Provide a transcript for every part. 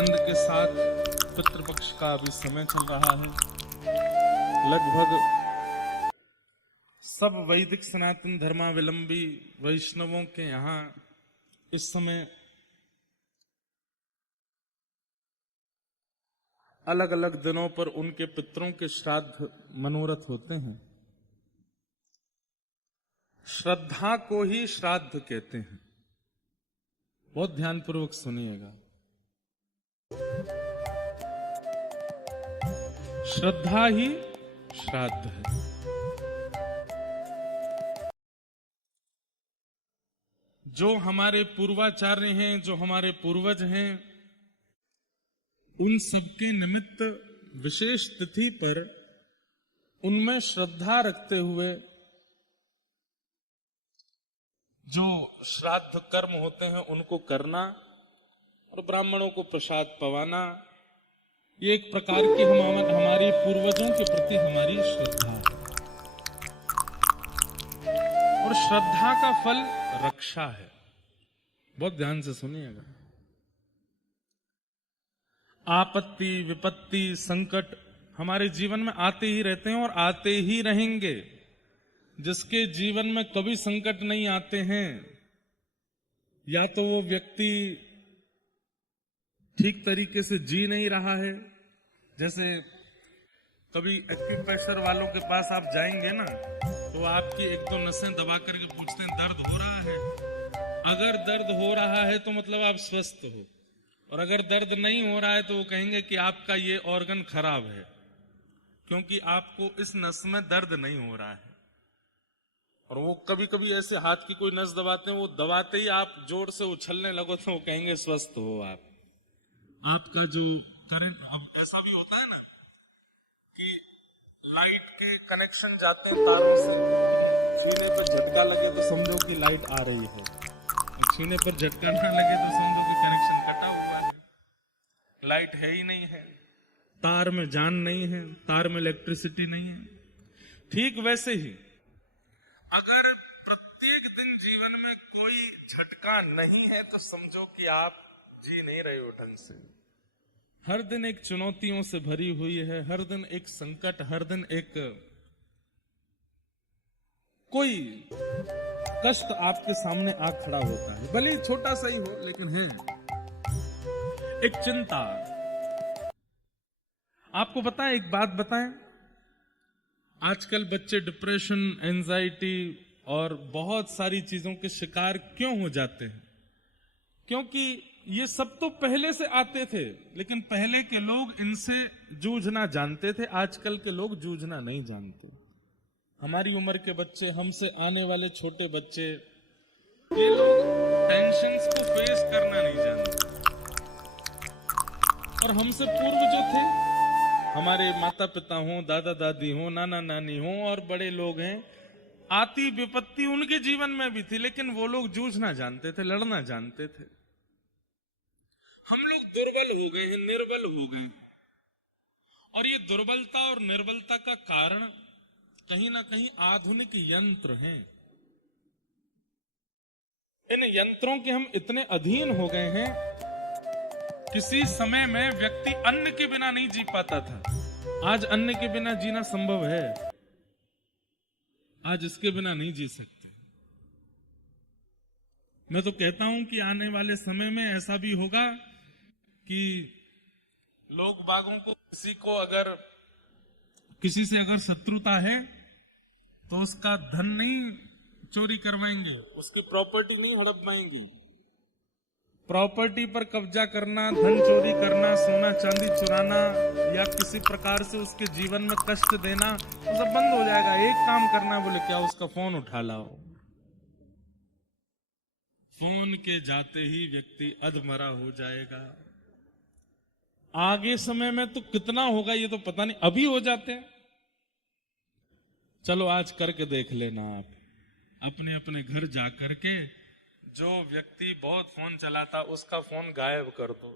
आनंद के साथ पितृपक्ष का अभी समय चल रहा है। लगभग सब वैदिक सनातन धर्मावलंबी वैष्णवों के यहाँ इस समय अलग अलग दिनों पर उनके पितरों के श्राद्ध मनोरथ होते हैं। श्रद्धा को ही श्राद्ध कहते हैं। बहुत ध्यानपूर्वक सुनिएगा। श्रद्धा ही श्राद्ध है। जो हमारे पूर्वाचार्य हैं, जो हमारे पूर्वज हैं, उन सबके निमित्त विशेष तिथि पर उनमें श्रद्धा रखते हुए जो श्राद्ध कर्म होते हैं उनको करना और ब्राह्मणों को प्रसाद पवाना, ये एक प्रकार की हमारी पूर्वजों के प्रति हमारी श्रद्धा है। और श्रद्धा का फल रक्षा है। बहुत ध्यान से सुनिएगा। आपत्ति, विपत्ति, संकट हमारे जीवन में आते ही रहते हैं और आते ही रहेंगे। जिसके जीवन में कभी संकट नहीं आते हैं, या तो वो व्यक्ति ठीक तरीके से जी नहीं रहा है। जैसे कभी एक्यूप्रेशर वालों के पास आप जाएंगे ना, तो आपकी एक दो नसें दबा करके पूछते हैं दर्द हो रहा है। अगर दर्द हो रहा है तो मतलब आप स्वस्थ हो, और अगर दर्द नहीं हो रहा है तो वो कहेंगे कि आपका ये ऑर्गन खराब है, क्योंकि आपको इस नस में दर्द नहीं हो रहा है। और वो कभी कभी ऐसे हाथ की कोई नस दबाते हैं, वो दबाते ही आप जोर से उछलने लगो तो वो कहेंगे स्वस्थ हो आप। आपका जो करंट, अब ऐसा भी होता है ना कि लाइट के कनेक्शन जाते हैं तारों से, छीने पर झटका लगे तो समझो कि लाइट आ रही है, छीने पर झटका ना लगे तो समझो कि कनेक्शन कटा हुआ है, लाइट है ही नहीं है, तार में जान नहीं है, तार में इलेक्ट्रिसिटी नहीं है। ठीक वैसे ही अगर प्रत्येक दिन जीवन में कोई झटका नहीं है तो समझो कि आप जी नहीं रहे हो ढंग से। हर दिन एक चुनौतियों से भरी हुई है, हर दिन एक संकट, हर दिन एक कोई कष्ट आपके सामने आ खड़ा होता है, भले ही छोटा सा ही हो, लेकिन है एक चिंता। आपको पता है, एक बात बताएं, आजकल बच्चे डिप्रेशन, एंजाइटी और बहुत सारी चीजों के शिकार क्यों हो जाते हैं? क्योंकि ये सब तो पहले से आते थे, लेकिन पहले के लोग इनसे जूझना जानते थे, आजकल के लोग जूझना नहीं जानते। हमारी उम्र के बच्चे, हमसे आने वाले छोटे बच्चे, ये लोग टेंशन्स को फेस करना नहीं जानते। और हमसे पूर्व जो थे, हमारे माता पिता हों, दादा दादी हों, नाना नानी हों और बड़े लोग हैं, आती विपत्ति उनके जीवन में भी थी, लेकिन वो लोग जूझना जानते थे, लड़ना जानते थे। हम लोग दुर्बल हो गए हैं, निर्बल हो गए हैं। और ये दुर्बलता और निर्बलता का कारण कहीं ना कहीं आधुनिक यंत्र हैं। इन यंत्रों के हम इतने अधीन हो गए हैं, किसी समय में व्यक्ति अन्न के बिना नहीं जी पाता था, आज अन्न के बिना जीना संभव है, आज इसके बिना नहीं जी सकते। मैं तो कहता हूं कि आने वाले समय में ऐसा भी होगा कि लोग बागों को, किसी से अगर शत्रुता है तो उसका धन नहीं चोरी करवाएंगे, उसकी प्रॉपर्टी नहीं हड़पवाएंगे। प्रॉपर्टी पर कब्जा करना, धन चोरी करना, सोना चांदी चुराना या किसी प्रकार से उसके जीवन में कष्ट देना, वो सब बंद हो जाएगा। एक काम करना, बोले क्या, उसका फोन उठा लाओ। फोन के जाते ही व्यक्ति अधमरा हो जाएगा। आगे समय में तो कितना होगा ये तो पता नहीं, अभी हो जाते हैं। चलो आज करके देख लेना, आप अपने अपने घर जा करके जो व्यक्ति बहुत फोन चलाता उसका फोन गायब कर दो,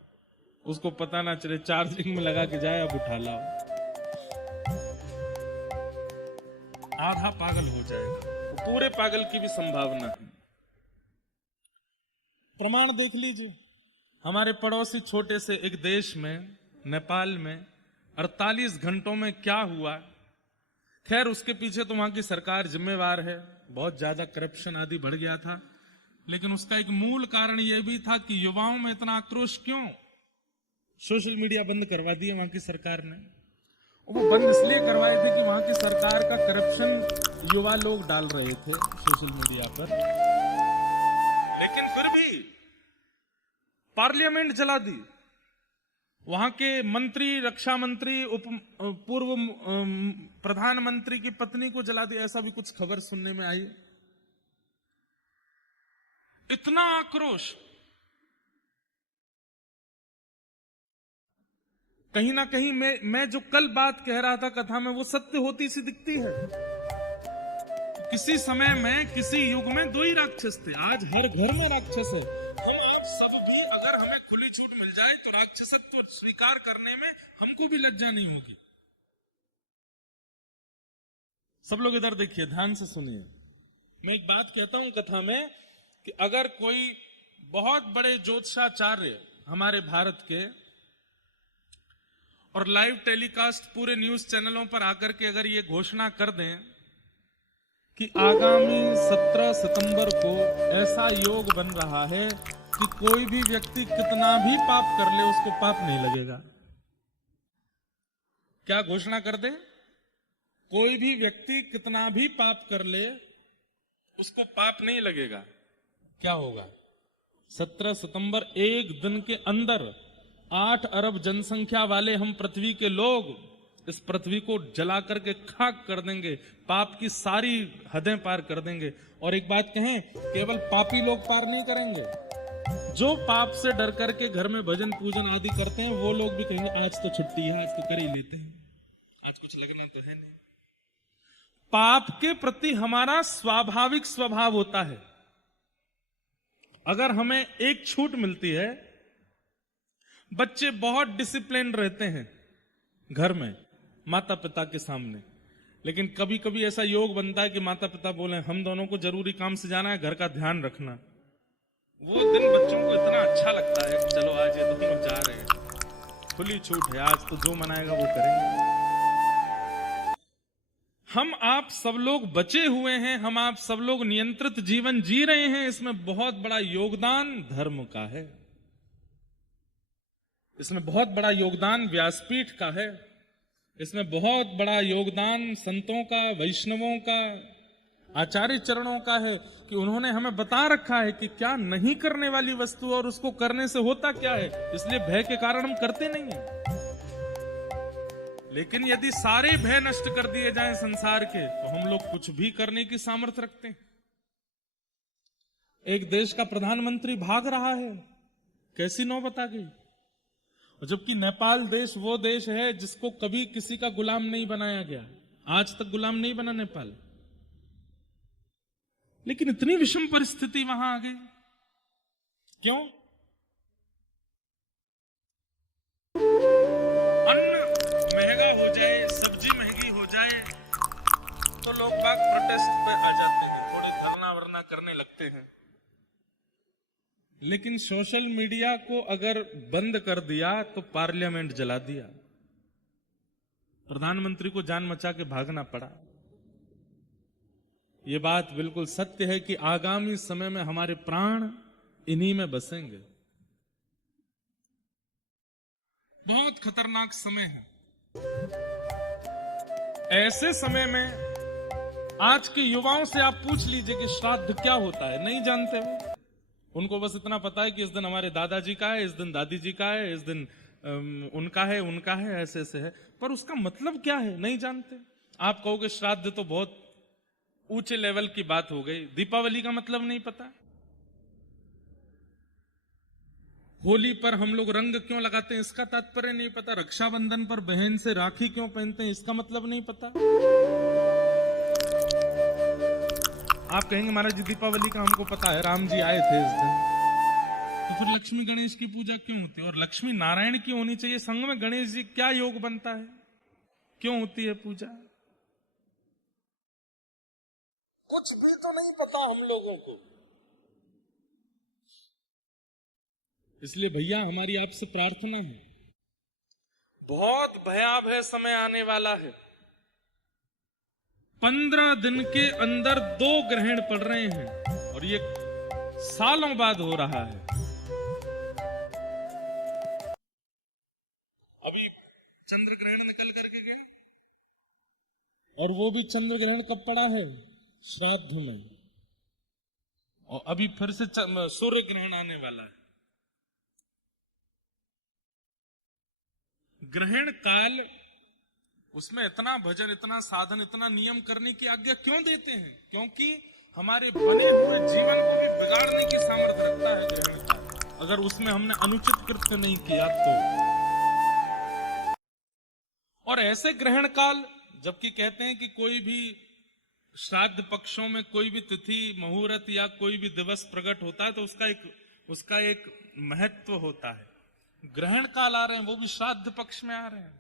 उसको पता ना चले, चार्जिंग में लगा के जाए, अब उठा लाओ। आधा पागल हो जाएगा, पूरे पागल की भी संभावना है। प्रमाण देख लीजिए, हमारे पड़ोसी छोटे से एक देश में, नेपाल में 48 घंटों में क्या हुआ। खैर उसके पीछे तो वहां की सरकार जिम्मेवार है, बहुत ज्यादा करप्शन आदि बढ़ गया था, लेकिन उसका एक मूल कारण यह भी था कि युवाओं में इतना आक्रोश क्यों। सोशल मीडिया बंद करवा दिए वहां की सरकार ने। वो बंद इसलिए करवाए थे कि वहां की सरकार का करप्शन युवा लोग डाल रहे थे सोशल मीडिया पर, लेकिन फिर भी पार्लियामेंट जला दी। वहां के मंत्री, रक्षा मंत्री, पूर्व प्रधानमंत्री की पत्नी को जला दिया, ऐसा भी कुछ खबर सुनने में आई। इतना आक्रोश। कहीं ना कहीं मैं जो कल बात कह रहा था कथा में, वो सत्य होती सी दिखती है। किसी समय में, किसी युग में दो ही राक्षस थे, आज हर घर में राक्षस है। हम आप सब भी अगर हमें खुली छूट मिल जाए तो राक्षसत्व स्वीकार करने में हमको भी लज्जा नहीं होगी। सब लोग इधर देखिए, ध्यान से सुनिए। मैं एक बात कहता हूं कथा में कि अगर कोई बहुत बड़े ज्योतिषाचार्य हमारे भारत के और लाइव टेलीकास्ट पूरे न्यूज चैनलों पर आकर के अगर ये घोषणा कर दें कि आगामी 17 सितंबर को ऐसा योग बन रहा है कि कोई भी व्यक्ति कितना भी पाप कर ले उसको पाप नहीं लगेगा। क्या घोषणा कर दे? कोई भी व्यक्ति कितना भी पाप कर ले उसको पाप नहीं लगेगा। क्या होगा? 17 सितंबर, एक दिन के अंदर 8 अरब जनसंख्या वाले हम पृथ्वी के लोग इस पृथ्वी को जला करके खाक कर देंगे, पाप की सारी हदें पार कर देंगे। और एक बात कहें, केवल पापी लोग पार नहीं करेंगे, जो पाप से डर करके घर में भजन पूजन आदि करते हैं वो लोग भी कहेंगे आज तो छुट्टी है, आज तो कर ही लेते हैं, आज कुछ लगना तो है नहीं। पाप के प्रति हमारा स्वाभाविक स्वभाव होता है। अगर हमें एक छूट मिलती है, बच्चे बहुत डिसिप्लिन रहते हैं घर में माता पिता के सामने, लेकिन कभी कभी ऐसा योग बनता है कि माता पिता बोले हम दोनों को जरूरी काम से जाना है, घर का ध्यान रखना। वो दिन बच्चों को इतना अच्छा लगता है, चलो आज ये दोनों जा रहे हैं, खुली छूट है, आज तो जो मनाएगा वो करेंगे। हम आप सब लोग बचे हुए हैं, हम आप सब लोग नियंत्रित जीवन जी रहे हैं। इसमें बहुत बड़ा योगदान धर्म का है, इसमें बहुत बड़ा योगदान व्यासपीठ का है, इसमें बहुत बड़ा योगदान संतों का, वैष्णवों का, आचार्य चरणों का है कि उन्होंने हमें बता रखा है कि क्या नहीं करने वाली वस्तु और उसको करने से होता क्या है। इसलिए भय के कारण हम करते नहीं हैं। लेकिन यदि सारे भय नष्ट कर दिए जाएं संसार के, तो हम लोग कुछ भी करने की सामर्थ्य रखते हैं। एक देश का प्रधानमंत्री भाग रहा है, कैसी नौबत आ गई। जबकि नेपाल देश वो देश है जिसको कभी किसी का गुलाम नहीं बनाया गया, आज तक गुलाम नहीं बना नेपाल, लेकिन इतनी विषम परिस्थिति वहां आ गई। क्यों? अन्न महंगा हो जाए, सब्जी महंगी हो जाए तो लोग बाग प्रोटेस्ट पे आ जाते हैं, थोड़े धरना वरना करने लगते हैं। लेकिन सोशल मीडिया को अगर बंद कर दिया तो पार्लियामेंट जला दिया, प्रधानमंत्री को जान मचा के भागना पड़ा। यह बात बिल्कुल सत्य है कि आगामी समय में हमारे प्राण इन्हीं में बसेंगे। बहुत खतरनाक समय है। ऐसे समय में आज के युवाओं से आप पूछ लीजिए कि श्राद्ध क्या होता है, नहीं जानते वो। उनको बस इतना पता है कि इस दिन हमारे दादाजी का है, इस दिन दादी जी का है, इस दिन उनका है, ऐसे ऐसे है, पर उसका मतलब क्या है नहीं जानते। आप कहोगे श्राद्ध तो बहुत ऊंचे लेवल की बात हो गई, दीपावली का मतलब नहीं पता, होली पर हम लोग रंग क्यों लगाते हैं इसका तात्पर्य नहीं पता, रक्षाबंधन पर बहन से राखी क्यों पहनते हैं इसका मतलब नहीं पता। आप कहेंगे महाराज जी दीपावली का हमको पता है, राम जी आए थे इस दिन, तो फिर लक्ष्मी गणेश की पूजा क्यों होती है और लक्ष्मी नारायण की होनी चाहिए, संग में गणेश जी क्या योग बनता है, क्यों होती है पूजा? कुछ भी तो नहीं पता हम लोगों को। इसलिए भैया हमारी आपसे प्रार्थना है, बहुत भयावह समय आने वाला है। 15 दिन के अंदर 2 ग्रहण पड़ रहे हैं और ये सालों बाद हो रहा है। अभी चंद्र ग्रहण निकल करके गया, और वो भी चंद्र ग्रहण कब पड़ा है? श्राद्ध में। और अभी फिर से सूर्य ग्रहण आने वाला है। ग्रहण काल, उसमें इतना भजन, इतना साधन, इतना नियम करने की आज्ञा क्यों देते हैं? क्योंकि हमारे बने हुए जीवन को भी बिगाड़ने की सामर्थ्य रखता है ग्रहण काल, अगर उसमें हमने अनुचित कृत्य नहीं किया तो। और ऐसे ग्रहण काल, जबकि कहते हैं कि कोई भी श्राद्ध पक्षों में कोई भी तिथि, मुहूर्त या कोई भी दिवस प्रकट होता है तो उसका एक महत्व होता है। ग्रहण काल आ रहे हैं, वो भी श्राद्ध पक्ष में आ रहे हैं,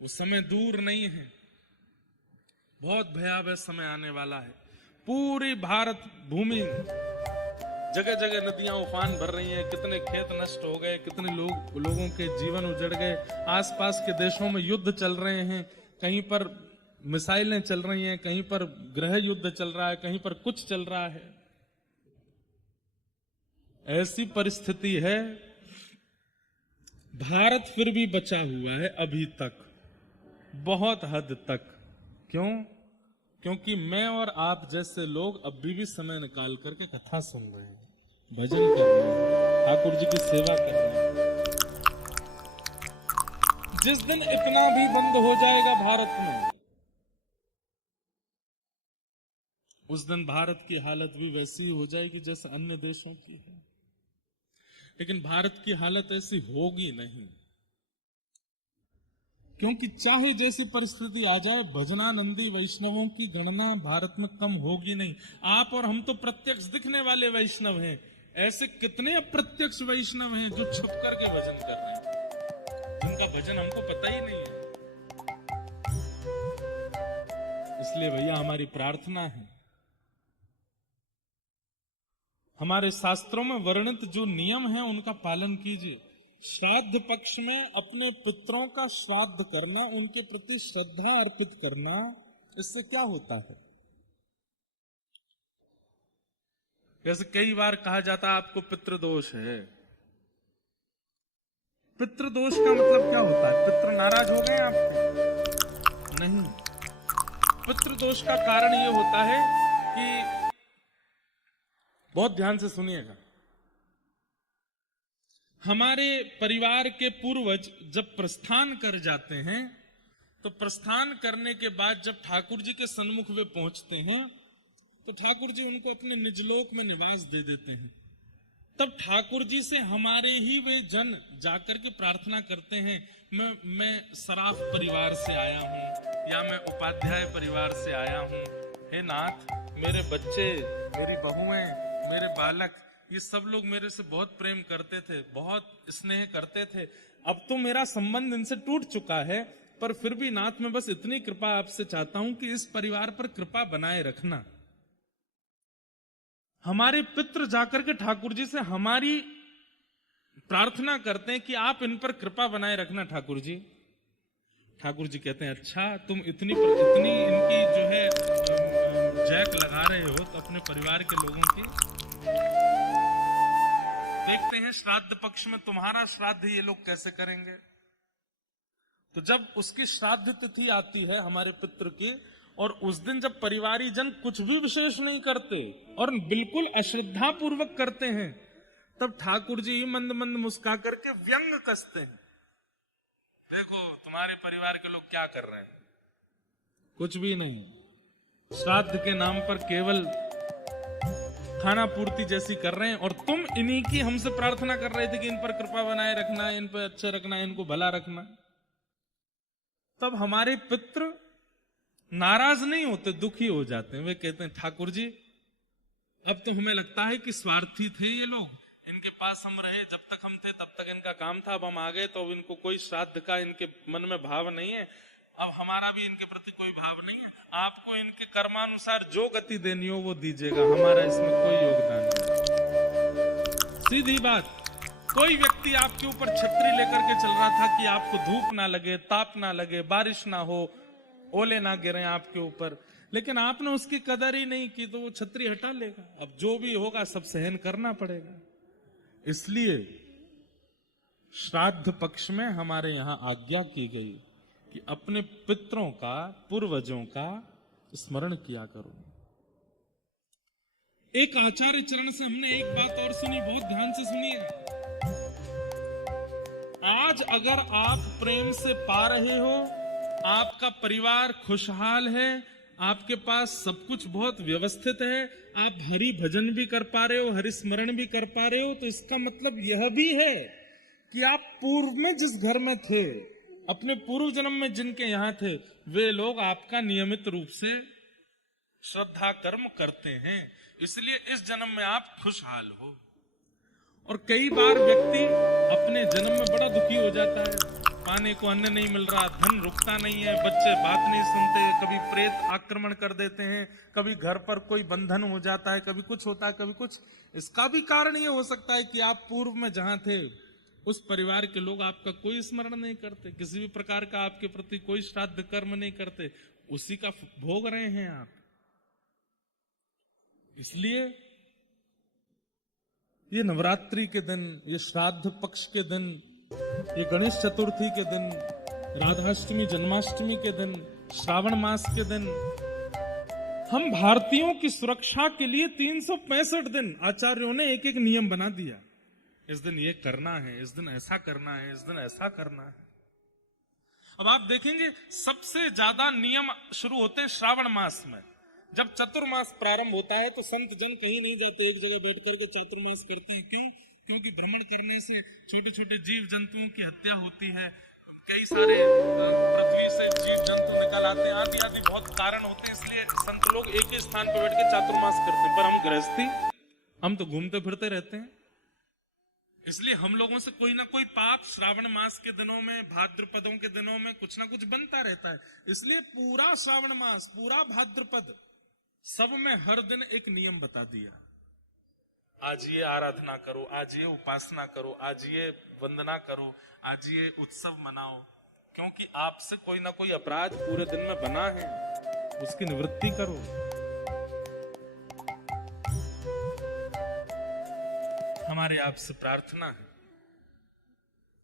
वो समय दूर नहीं है, बहुत भयावह समय आने वाला है। पूरी भारत भूमि, जगह जगह नदियां उफान भर रही हैं, कितने खेत नष्ट हो गए, कितने लोगों के जीवन उजड़ गए। आसपास के देशों में युद्ध चल रहे हैं, कहीं पर मिसाइलें चल रही हैं, कहीं पर गृह युद्ध चल रहा है, कहीं पर कुछ चल रहा है। ऐसी परिस्थिति है, भारत फिर भी बचा हुआ है अभी तक, बहुत हद तक। क्यों? क्योंकि मैं और आप जैसे लोग अभी भी समय निकाल करके कथा सुन रहे हैं, भजन कर रहे हैं, ठाकुर जी की सेवा कर रहे हैं। जिस दिन इतना भी बंद हो जाएगा भारत में, उस दिन भारत की हालत भी वैसी हो जाएगी जैसे अन्य देशों की है। लेकिन भारत की हालत ऐसी होगी नहीं, क्योंकि चाहे जैसी परिस्थिति आ जाए, भजनानंदी वैष्णवों की गणना भारत में कम होगी नहीं। आप और हम तो प्रत्यक्ष दिखने वाले वैष्णव हैं, ऐसे कितने अप्रत्यक्ष वैष्णव हैं जो छुप करके भजन कर रहे हैं, जिनका भजन हमको पता ही नहीं है। इसलिए भैया हमारी प्रार्थना है, हमारे शास्त्रों में वर्णित जो नियम है उनका पालन कीजिए। श्राद्ध पक्ष में अपने पितरों का श्राद्ध करना, उनके प्रति श्रद्धा अर्पित करना, इससे क्या होता है? जैसे कई बार कहा जाता है आपको पितृदोष है। पितृदोष का मतलब क्या होता है? पितृ नाराज हो गए आपके? नहीं। पितृदोष का कारण यह होता है कि, बहुत ध्यान से सुनिएगा, हमारे परिवार के पूर्वज जब प्रस्थान कर जाते हैं, तो प्रस्थान करने के बाद जब ठाकुर जी के सन्मुख वे पहुंचते हैं, तो ठाकुर जी उनको अपने निजलोक में निवास दे देते हैं। तब ठाकुर जी से हमारे ही वे जन जाकर के प्रार्थना करते हैं, मैं सराफ परिवार से आया हूं, या मैं उपाध्याय परिवार से आया हूं, हे नाथ, मेरे बच्चे, मेरी बहुएं, मेरे बालक, ये सब लोग मेरे से बहुत प्रेम करते थे, बहुत स्नेह करते थे। अब तो मेरा संबंध इनसे टूट चुका है, पर फिर भी नाथ मैं बस इतनी कृपा आपसे चाहता हूं कि इस परिवार पर कृपा बनाए रखना। हमारे पितृ जाकर के ठाकुर जी से हमारी प्रार्थना करते हैं कि आप इन पर कृपा बनाए रखना ठाकुर जी। ठाकुर जी कहते हैं, अच्छा तुम इतनी इनकी जो है जैक लगा रहे हो तो अपने परिवार के लोगों की, देखते हैं श्राद्ध पक्ष में तुम्हारा श्राद्ध ये लोग कैसे करेंगे। तो जब उसकी श्राद्ध तिथि आती है हमारे पितृ की, और उस दिन जब परिवारी जन कुछ भी विशेष नहीं करते और बिल्कुल अश्रद्धा पूर्वक करते हैं, तब ठाकुर जी मंद मंद मुस्का करके व्यंग कसते हैं, देखो तुम्हारे परिवार के लोग क्या कर रहे हैं, कुछ भी नहीं, श्राद्ध के नाम पर केवल खाना पूर्ति जैसी कर रहे हैं, और तुम इन्हीं की हमसे प्रार्थना कर रहे थे कि इन पर कृपा बनाए रखना, इन पर अच्छे रखना, इनको भला रखना। तब हमारे पितृ नाराज नहीं होते, दुखी हो जाते हैं। वे कहते हैं, ठाकुर जी अब तो हमें लगता है कि स्वार्थी थे ये लोग, इनके पास हम रहे, जब तक हम थे तब तक इनका काम था, अब हम आ गए तो अब इनको कोई श्राद्ध का इनके मन में भाव नहीं है, अब हमारा भी इनके प्रति कोई भाव नहीं है, आपको इनके कर्मानुसार जो गति देनी हो वो दीजिएगा, हमारा इसमें कोई योगदान नहीं। सीधी बात। कोई व्यक्ति आपके ऊपर छतरी लेकर के चल रहा था कि आपको धूप ना लगे, ताप ना लगे, बारिश ना हो, ओले ना गिरे आपके ऊपर, लेकिन आपने उसकी कदर ही नहीं की तो वो छतरी हटा लेगा। अब जो भी होगा सब सहन करना पड़ेगा। इसलिए श्राद्ध पक्ष में हमारे यहां आज्ञा की गई कि अपने पितरों का, पूर्वजों का स्मरण किया करो। एक आचार्य चरण से हमने एक बात और सुनी, बहुत ध्यान से सुनिए। आज अगर आप प्रेम से पा रहे हो, आपका परिवार खुशहाल है, आपके पास सब कुछ बहुत व्यवस्थित है, आप हरि भजन भी कर पा रहे हो, हरि स्मरण भी कर पा रहे हो, तो इसका मतलब यह भी है कि आप पूर्व में जिस घर में थे, अपने पूर्व जन्म में जिनके यहां थे, वे लोग आपका नियमित रूप से श्रद्धा कर्म करते हैं, इसलिए इस जन्म में आप खुशहाल हो। और कई बार व्यक्ति अपने जन्म में बड़ा दुखी हो जाता है, पाने को अन्न नहीं मिल रहा, धन रुकता नहीं है, बच्चे बात नहीं सुनते, कभी प्रेत आक्रमण कर देते हैं, कभी घर पर कोई बंधन हो जाता है, कभी कुछ होता है, कभी कुछ। इसका भी कारण ये हो सकता है कि आप पूर्व में जहां थे उस परिवार के लोग आपका कोई स्मरण नहीं करते, किसी भी प्रकार का आपके प्रति कोई श्राद्ध कर्म नहीं करते, उसी का भोग रहे हैं आप। इसलिए ये नवरात्रि के दिन, ये श्राद्ध पक्ष के दिन, ये गणेश चतुर्थी के दिन, राधाष्टमी, जन्माष्टमी के दिन, श्रावण मास के दिन, हम भारतीयों की सुरक्षा के लिए 365 दिन आचार्यों ने एक एक नियम बना दिया। इस दिन ये करना है, इस दिन ऐसा करना है, इस दिन ऐसा करना है। अब आप देखेंगे सबसे ज्यादा नियम शुरू होते हैं श्रावण मास में। जब चतुर्मास प्रारंभ होता है तो संत जन कहीं नहीं जाते, एक जगह बैठ करके चातुर्मास करते हैं। क्यों? क्योंकि भ्रमण करने से छोटे छोटे जीव जंतुओं की हत्या होती है, कई सारे पृथ्वी से जीव जंतु निकल आते हैं, आदि आदि बहुत कारण होते हैं। इसलिए संत लोग एक ही स्थान पर बैठ के चातुर्मास करते हैं। पर हम गृहस्थी, हम तो घूमते फिरते रहते हैं, इसलिए हम लोगों से कोई ना कोई पाप श्रावण मास के दिनों में, भाद्रपदों के दिनों में कुछ ना कुछ बनता रहता है। इसलिए पूरा श्रावण मास, पूरा भाद्रपद, सब में हर दिन एक नियम बता दिया। आज ये आराधना करो, आज ये उपासना करो, आज ये वंदना करो, आज ये उत्सव मनाओ, क्योंकि आपसे कोई ना कोई अपराध पूरे दिन में बना है, उसकी निवृत्ति करो। हमारे आपसे प्रार्थना है,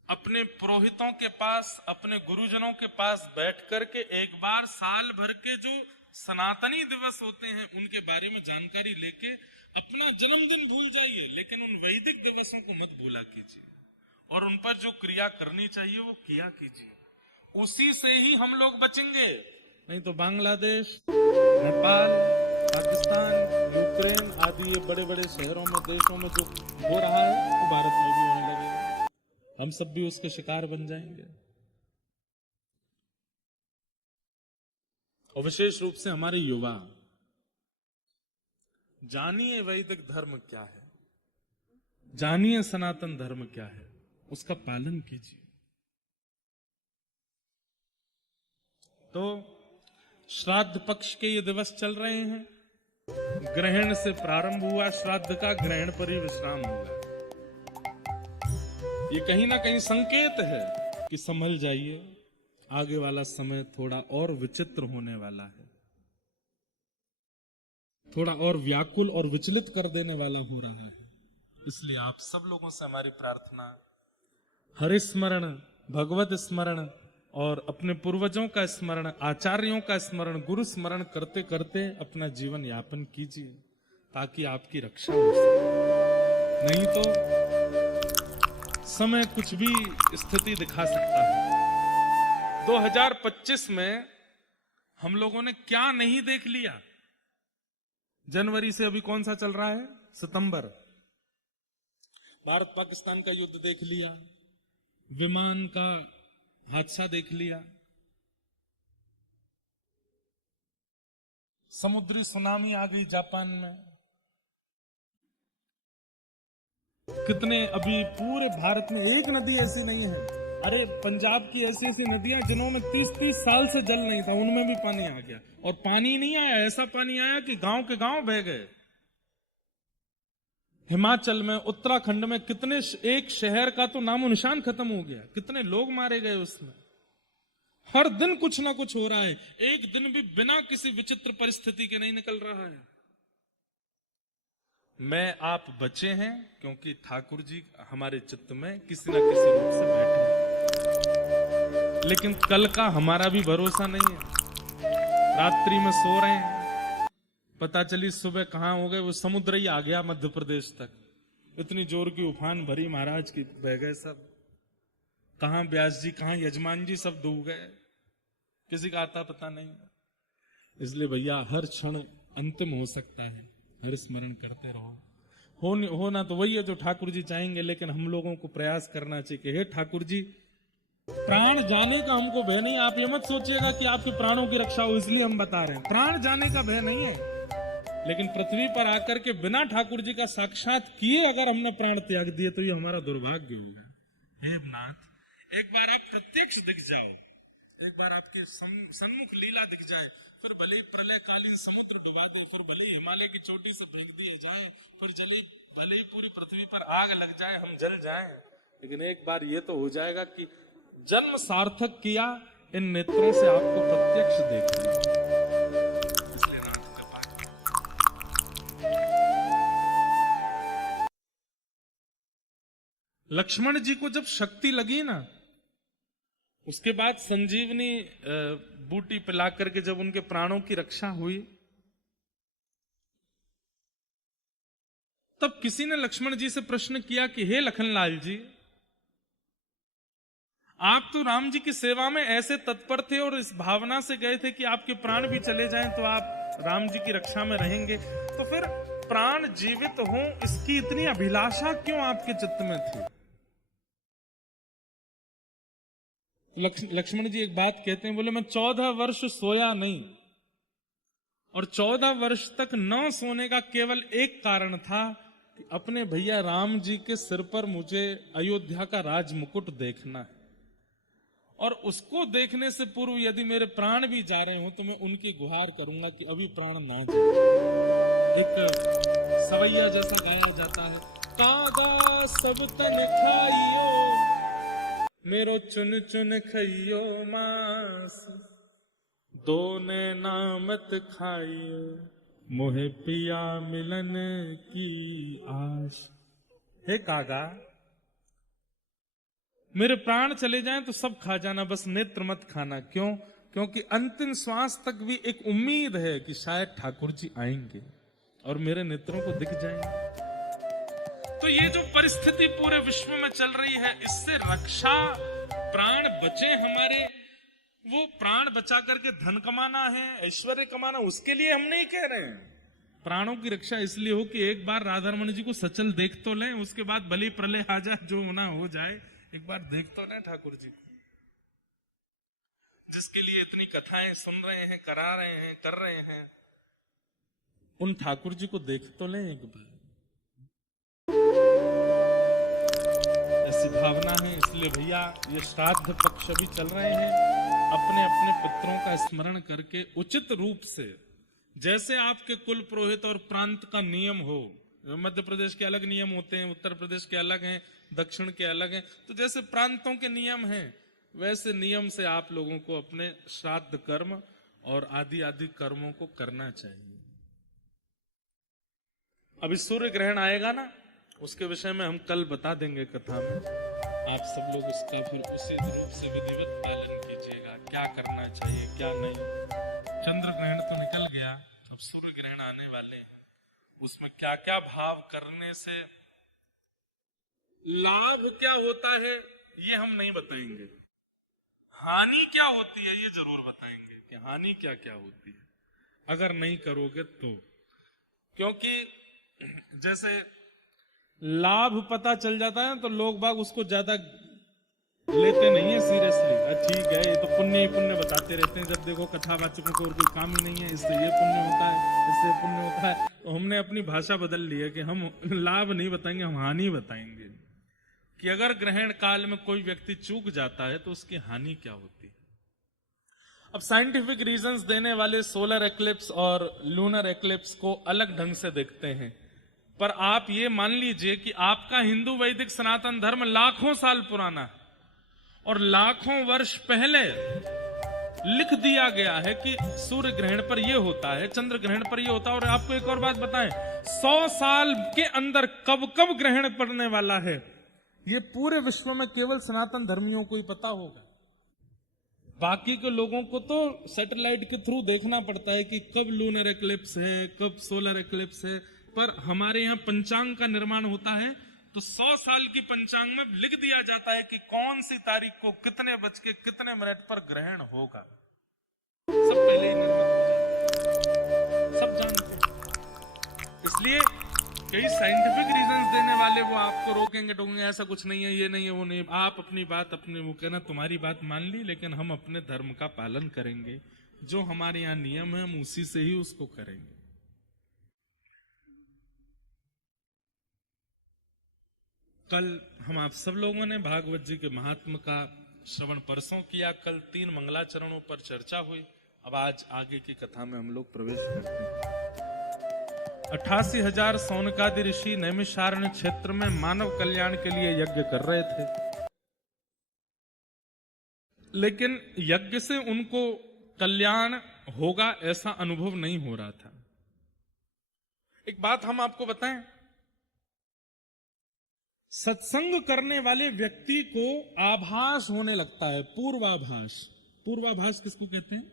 अपने पुरोहितों के पास, अपने गुरुजनों के पास बैठ करके एक बार साल भर के जो सनातनी दिवस होते हैं उनके बारे में जानकारी लेके अपना जन्मदिन भूल जाइए, लेकिन उन वैदिक दिवसों को मत भूला कीजिए, और उन पर जो क्रिया करनी चाहिए वो किया कीजिए। उसी से ही हम लोग बचेंगे, नहीं तो बांग्लादेश, नेपाल, पाकिस्तान, यूक्रेन आदि ये बड़े बड़े शहरों में, देशों में जो हो रहा है वो भारत में भी होने लगेगा, हम सब भी उसके शिकार बन जाएंगे। और विशेष रूप से हमारे युवा, जानिए वैदिक धर्म क्या है, जानिए सनातन धर्म क्या है, उसका पालन कीजिए। तो श्राद्ध पक्ष के ये दिवस चल रहे हैं, ग्रहण से प्रारंभ हुआ श्राद्ध का, ग्रहण पर ही विश्राम होगा। ये कहीं ना कहीं संकेत है कि संभल जाइए, आगे वाला समय थोड़ा और विचित्र होने वाला है, थोड़ा और व्याकुल और विचलित कर देने वाला हो रहा है। इसलिए आप सब लोगों से हमारी प्रार्थना, हरि स्मरण, भगवत स्मरण और अपने पूर्वजों का स्मरण, आचार्यों का स्मरण, गुरु स्मरण करते करते अपना जीवन यापन कीजिए, ताकि आपकी रक्षा हो सके। नहीं तो समय कुछ भी स्थिति दिखा सकता है। 2025 में हम लोगों ने क्या नहीं देख लिया। जनवरी से अभी कौन सा चल रहा है, सितंबर, भारत पाकिस्तान का युद्ध देख लिया, विमान का हादसा देख लिया, समुद्री सुनामी आ गई जापान में, कितने अभी पूरे भारत में एक नदी ऐसी नहीं है, अरे पंजाब की ऐसी ऐसी नदियां जिनों में 30-30 साल से जल नहीं था, उनमें भी पानी आ गया। और पानी नहीं आया, ऐसा पानी आया कि गांव के गांव बह गए। हिमाचल में, उत्तराखंड में कितने एक शहर का तो नामो निशान खत्म हो गया, कितने लोग मारे गए उसमें। हर दिन कुछ ना कुछ हो रहा है, एक दिन भी बिना किसी विचित्र परिस्थिति के नहीं निकल रहा है। मैं आप बचे हैं क्योंकि ठाकुर जी हमारे चित्त में किसी ना किसी रूप से बैठे हैं, लेकिन कल का हमारा भी भरोसा नहीं है। रात्रि में सो रहे हैं, पता चली सुबह कहां हो गए, वो समुद्र ही आ गया मध्य प्रदेश तक। इतनी जोर की उफान भरी महाराज की, बह गए सब। कहां व्यास जी, कहां यजमान जी, सब डूब गए, किसी का आता पता नहीं। इसलिए भैया हर क्षण अंतिम हो सकता है, हर स्मरण करते रहो। होना तो वही है जो ठाकुर जी चाहेंगे, लेकिन हम लोगों को प्रयास करना चाहिए कि हे ठाकुर जी, प्राण जाने का हमको भय नहीं। आप ये मत सोचिएगा कि आपके प्राणों की रक्षा हो इसलिए हम बता रहे हैं, प्राण जाने का भय नहीं है। लेकिन पृथ्वी पर आकर के बिना ठाकुर जी का साक्षात किए अगर हमने प्राण त्याग दिए तो ये हमारा दुर्भाग्य होगा। हे नाथ, एक बार आप प्रत्यक्ष दिख जाओ, एक बार आपके सन्मुख लीला दिख जाए, फिर भले ही प्रलय कालीन समुद्र डुबा दे, फिर भले ही हिमालय की चोटी से फेंक दिए जाए, फिर भले ही पूरी पृथ्वी पर आग लग जाए, हम जल जाएं, लेकिन एक बार ये तो हो जाएगा कि जन्म सार्थक किया, इन नेत्रों से आपको प्रत्यक्ष देख लिया। लक्ष्मण जी को जब शक्ति लगी ना, उसके बाद संजीवनी बूटी पिला करके जब उनके प्राणों की रक्षा हुई, तब किसी ने लक्ष्मण जी से प्रश्न किया कि हे लखनलाल जी, आप तो राम जी की सेवा में ऐसे तत्पर थे और इस भावना से गए थे कि आपके प्राण भी चले जाएं तो आप राम जी की रक्षा में रहेंगे, तो फिर प्राण जीवित हों इसकी इतनी अभिलाषा क्यों आपके चित्त में थी? लक्ष्मण जी एक बात कहते हैं, बोले मैं 14 वर्ष सोया नहीं, और 14 वर्ष तक न सोने का केवल एक कारण था कि अपने भैया राम जी के सिर पर मुझे अयोध्या का राज मुकुट देखना है, और उसको देखने से पूर्व यदि मेरे प्राण भी जा रहे हो तो मैं उनकी गुहार करूंगा कि अभी प्राण ना जाए। एक सवैया जैसा गाया जाता है, कागा सब तन खाइयो मेरो चुन चुन खइयो मांस, दोने नामत खाइयो मोहे पिया मिलन की आस। हे कागा, मेरे प्राण चले जाएं तो सब खा जाना, बस नेत्र मत खाना। क्यों? क्योंकि अंतिम श्वास तक भी एक उम्मीद है कि शायद ठाकुर जी आएंगे और मेरे नेत्रों को दिख जाएंगे। तो ये जो परिस्थिति पूरे विश्व में चल रही है, इससे रक्षा, प्राण बचे हमारे, वो प्राण बचा करके धन कमाना है, ऐश्वर्य कमाना, उसके लिए हम नहीं कह रहे हैं। प्राणों की रक्षा इसलिए हो कि एक बार राधारमण जी को सचल देख तो लें, उसके बाद भले प्रलय आ जाए, जो होना हो जाए, एक बार देख तो लें ठाकुर जी को, जिसके लिए इतनी कथाएं सुन रहे हैं, करा रहे हैं, कर रहे हैं, उन ठाकुर जी को देख तो लें एक बार। ऐसी भावना है, इसलिए भैया ये श्राद्ध पक्ष भी चल रहे हैं, अपने अपने पितरों का स्मरण करके उचित रूप से, जैसे आपके कुल पुरोहित और प्रांत का नियम हो, मध्य प्रदेश के अलग नियम होते हैं, उत्तर प्रदेश के अलग हैं, दक्षिण के अलग हैं, तो जैसे प्रांतों के नियम हैं वैसे नियम से आप लोगों को अपने श्राद्ध कर्म और आदि आदि कर्मों को करना चाहिए। अभी सूर्य ग्रहण आएगा ना, उसके विषय में हम कल बता देंगे कथा में, आप सब लोग उसका फिर उसी रूप से विधिवत पालन कीजिएगा, क्या करना चाहिए क्या नहीं। चंद्र ग्रहण तो निकल गया, अब सूर्य ग्रहण आने वाले हैं, उसमें क्या क्या भाव करने से लाभ क्या होता है ये हम नहीं बताएंगे, हानि क्या होती है ये जरूर बताएंगे कि हानि क्या क्या होती है अगर नहीं करोगे तो। क्योंकि जैसे लाभ पता चल जाता है तो लोग बाग उसको ज्यादा लेते नहीं है सीरियसली, ठीक है ये तो पुण्य ही पुण्य बताते रहते हैं, जब देखो कथावाचकों को और कोई काम ही नहीं है, इससे ये पुण्य होता है, इससे पुण्य होता है। तो हमने अपनी भाषा बदल ली है कि हम लाभ नहीं बताएंगे, हम हानि बताएंगे कि अगर ग्रहण काल में कोई व्यक्ति चूक जाता है तो उसकी हानि क्या होती है। अब साइंटिफिक रीजंस देने वाले सोलर एक्लिप्स और लूनर एक्लिप्स को अलग ढंग से देखते हैं। पर आप ये मान लीजिए कि आपका हिंदू वैदिक सनातन धर्म लाखों साल पुराना है और लाखों वर्ष पहले लिख दिया गया है कि सूर्य ग्रहण पर यह होता है, चंद्र ग्रहण पर यह होता है। और आपको एक और बात बताएं, 100 साल के अंदर कब कब ग्रहण पड़ने वाला है, ये पूरे विश्व में केवल सनातन धर्मियों को ही पता होगा। बाकी के लोगों को तो सैटेलाइट के थ्रू देखना पड़ता है कि कब लूनर एक्लिप्स है, कब सोलर एक्लिप्स है। पर हमारे यहाँ पंचांग का निर्माण होता है तो 100 साल की पंचांग में लिख दिया जाता है कि कौन सी तारीख को कितने बज के कितने मिनट पर ग्रहण होगा। सब पहले ही निर्मित हो जाता है, सब जानते हैं। इसलिए कई साइंटिफिक रीजंस देने वाले वो आपको रोकेंगे, टोकेंगे, ऐसा कुछ नहीं है, ये नहीं है, वो नहीं। आप अपनी बात अपने वो कहना, तुम्हारी बात मान ली, लेकिन हम अपने धर्म का पालन करेंगे। जो हमारे यहाँ नियम है हम उसी से ही उसको करेंगे। कल हम आप सब लोगों ने भागवत जी के महात्म का श्रवण परसों किया, कल 3 मंगलाचरणों पर चर्चा हुई। अब आज आगे की कथा में हम लोग प्रवेश करते हैं। 88,000 सौनकादि ऋषि नैमिषारण्य क्षेत्र में मानव कल्याण के लिए यज्ञ कर रहे थे, लेकिन यज्ञ से उनको कल्याण होगा ऐसा अनुभव नहीं हो रहा था। एक बात हम आपको बताएं, सत्संग करने वाले व्यक्ति को आभास होने लगता है, पूर्वाभास। पूर्वाभास किसको कहते हैं?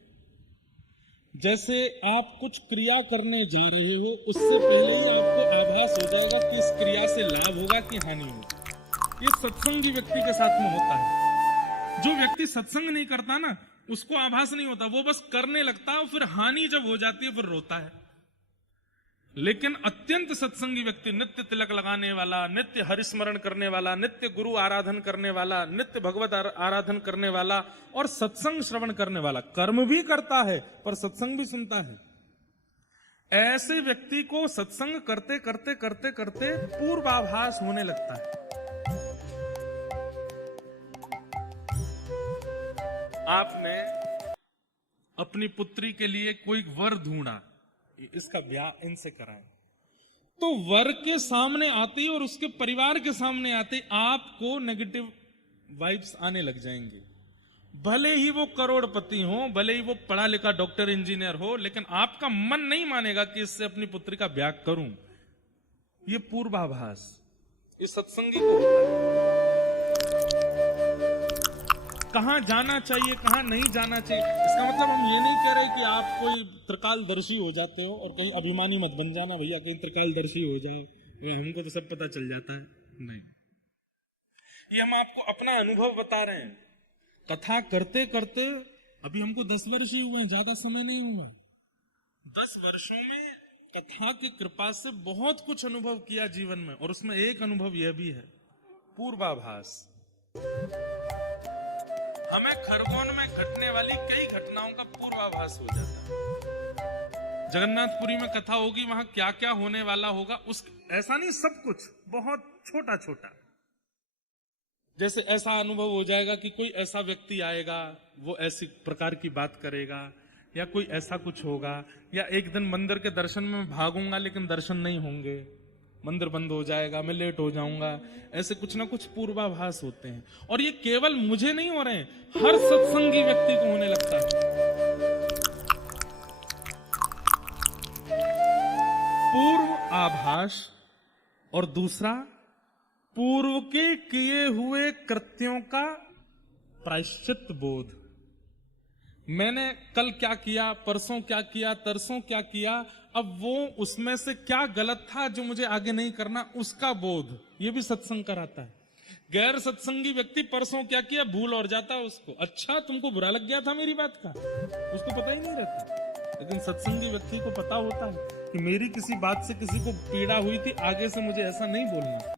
जैसे आप कुछ क्रिया करने जा रहे हो, उससे पहले ही आपको आभास हो जाएगा कि इस क्रिया से लाभ होगा कि हानि होगी। ये सत्संगी व्यक्ति के साथ में होता है। जो व्यक्ति सत्संग नहीं करता ना, उसको आभास नहीं होता, वो बस करने लगता है और फिर हानि जब हो जाती है फिर रोता है। लेकिन अत्यंत सत्संगी व्यक्ति, नित्य तिलक लगाने वाला, नित्य हरिस्मरण करने वाला, नित्य गुरु आराधन करने वाला, नित्य भगवत आराधन करने वाला और सत्संग श्रवण करने वाला, कर्म भी करता है पर सत्संग भी सुनता है, ऐसे व्यक्ति को सत्संग करते करते करते करते पूर्वाभास होने लगता है। आपने अपनी पुत्री के लिए कोई वर ढूंढा, इसका ब्याह इनसे कराएं, तो वर के सामने आते ही और उसके परिवार के सामने आते आपको नेगेटिव वाइब्स आने लग जाएंगे। भले ही वो करोड़पति हो, भले ही वो पढ़ा लिखा डॉक्टर इंजीनियर हो, लेकिन आपका मन नहीं मानेगा कि इससे अपनी पुत्री का ब्याह करूं। ये पूर्वाभास, ये सत्संगी को होता है। कहां जाना चाहिए, कहां नहीं जाना चाहिए, इसका मतलब हम ये नहीं कह रहे कि आप कोई त्रिकालदर्शी हो जाते हो और कहीं अभिमानी मत बन जाना, भैया कहीं त्रिकालदर्शी हो जाए, हमको तो सब पता चल जाता है। नहीं, ये हम आपको अपना अनुभव बता रहे हैं। कथा करते करते अभी हमको 10 वर्ष ही हुए हैं, ज्यादा समय नहीं हुआ। 10 वर्षों में कथा की कृपा से बहुत कुछ अनुभव किया जीवन में, और उसमें एक अनुभव यह भी है, पूर्वाभास। हमें खरगोन में घटने वाली कई घटनाओं का पूर्वाभास हो जाता है। जगन्नाथपुरी में कथा होगी, वहां क्या क्या होने वाला होगा, उस ऐसा नहीं, सब कुछ बहुत छोटा छोटा। जैसे ऐसा अनुभव हो जाएगा कि कोई ऐसा व्यक्ति आएगा, वो ऐसी प्रकार की बात करेगा, या कोई ऐसा कुछ होगा, या एक दिन मंदिर के दर्शन में भागूंगा लेकिन दर्शन नहीं होंगे, मंदिर बंद हो जाएगा, मैं लेट हो जाऊंगा। ऐसे कुछ ना कुछ पूर्वाभास होते हैं, और ये केवल मुझे नहीं हो रहे हैं, हर सत्संगी व्यक्ति को होने लगता है। पूर्व आभास, और दूसरा पूर्व के किए हुए कृत्यों का प्रायश्चित बोध। मैंने कल क्या किया, परसों क्या किया, तरसों क्या किया, अब वो उसमें से क्या गलत था जो मुझे आगे नहीं करना, उसका बोध, ये भी सत्संग कराता है। गैर सत्संगी व्यक्ति परसों क्या किया भूल और जाता है उसको, अच्छा तुमको बुरा लग गया था मेरी बात का, उसको पता ही नहीं रहता। लेकिन सत्संगी व्यक्ति को पता होता है कि मेरी किसी बात से किसी को पीड़ा हुई थी, आगे से मुझे ऐसा नहीं बोलना।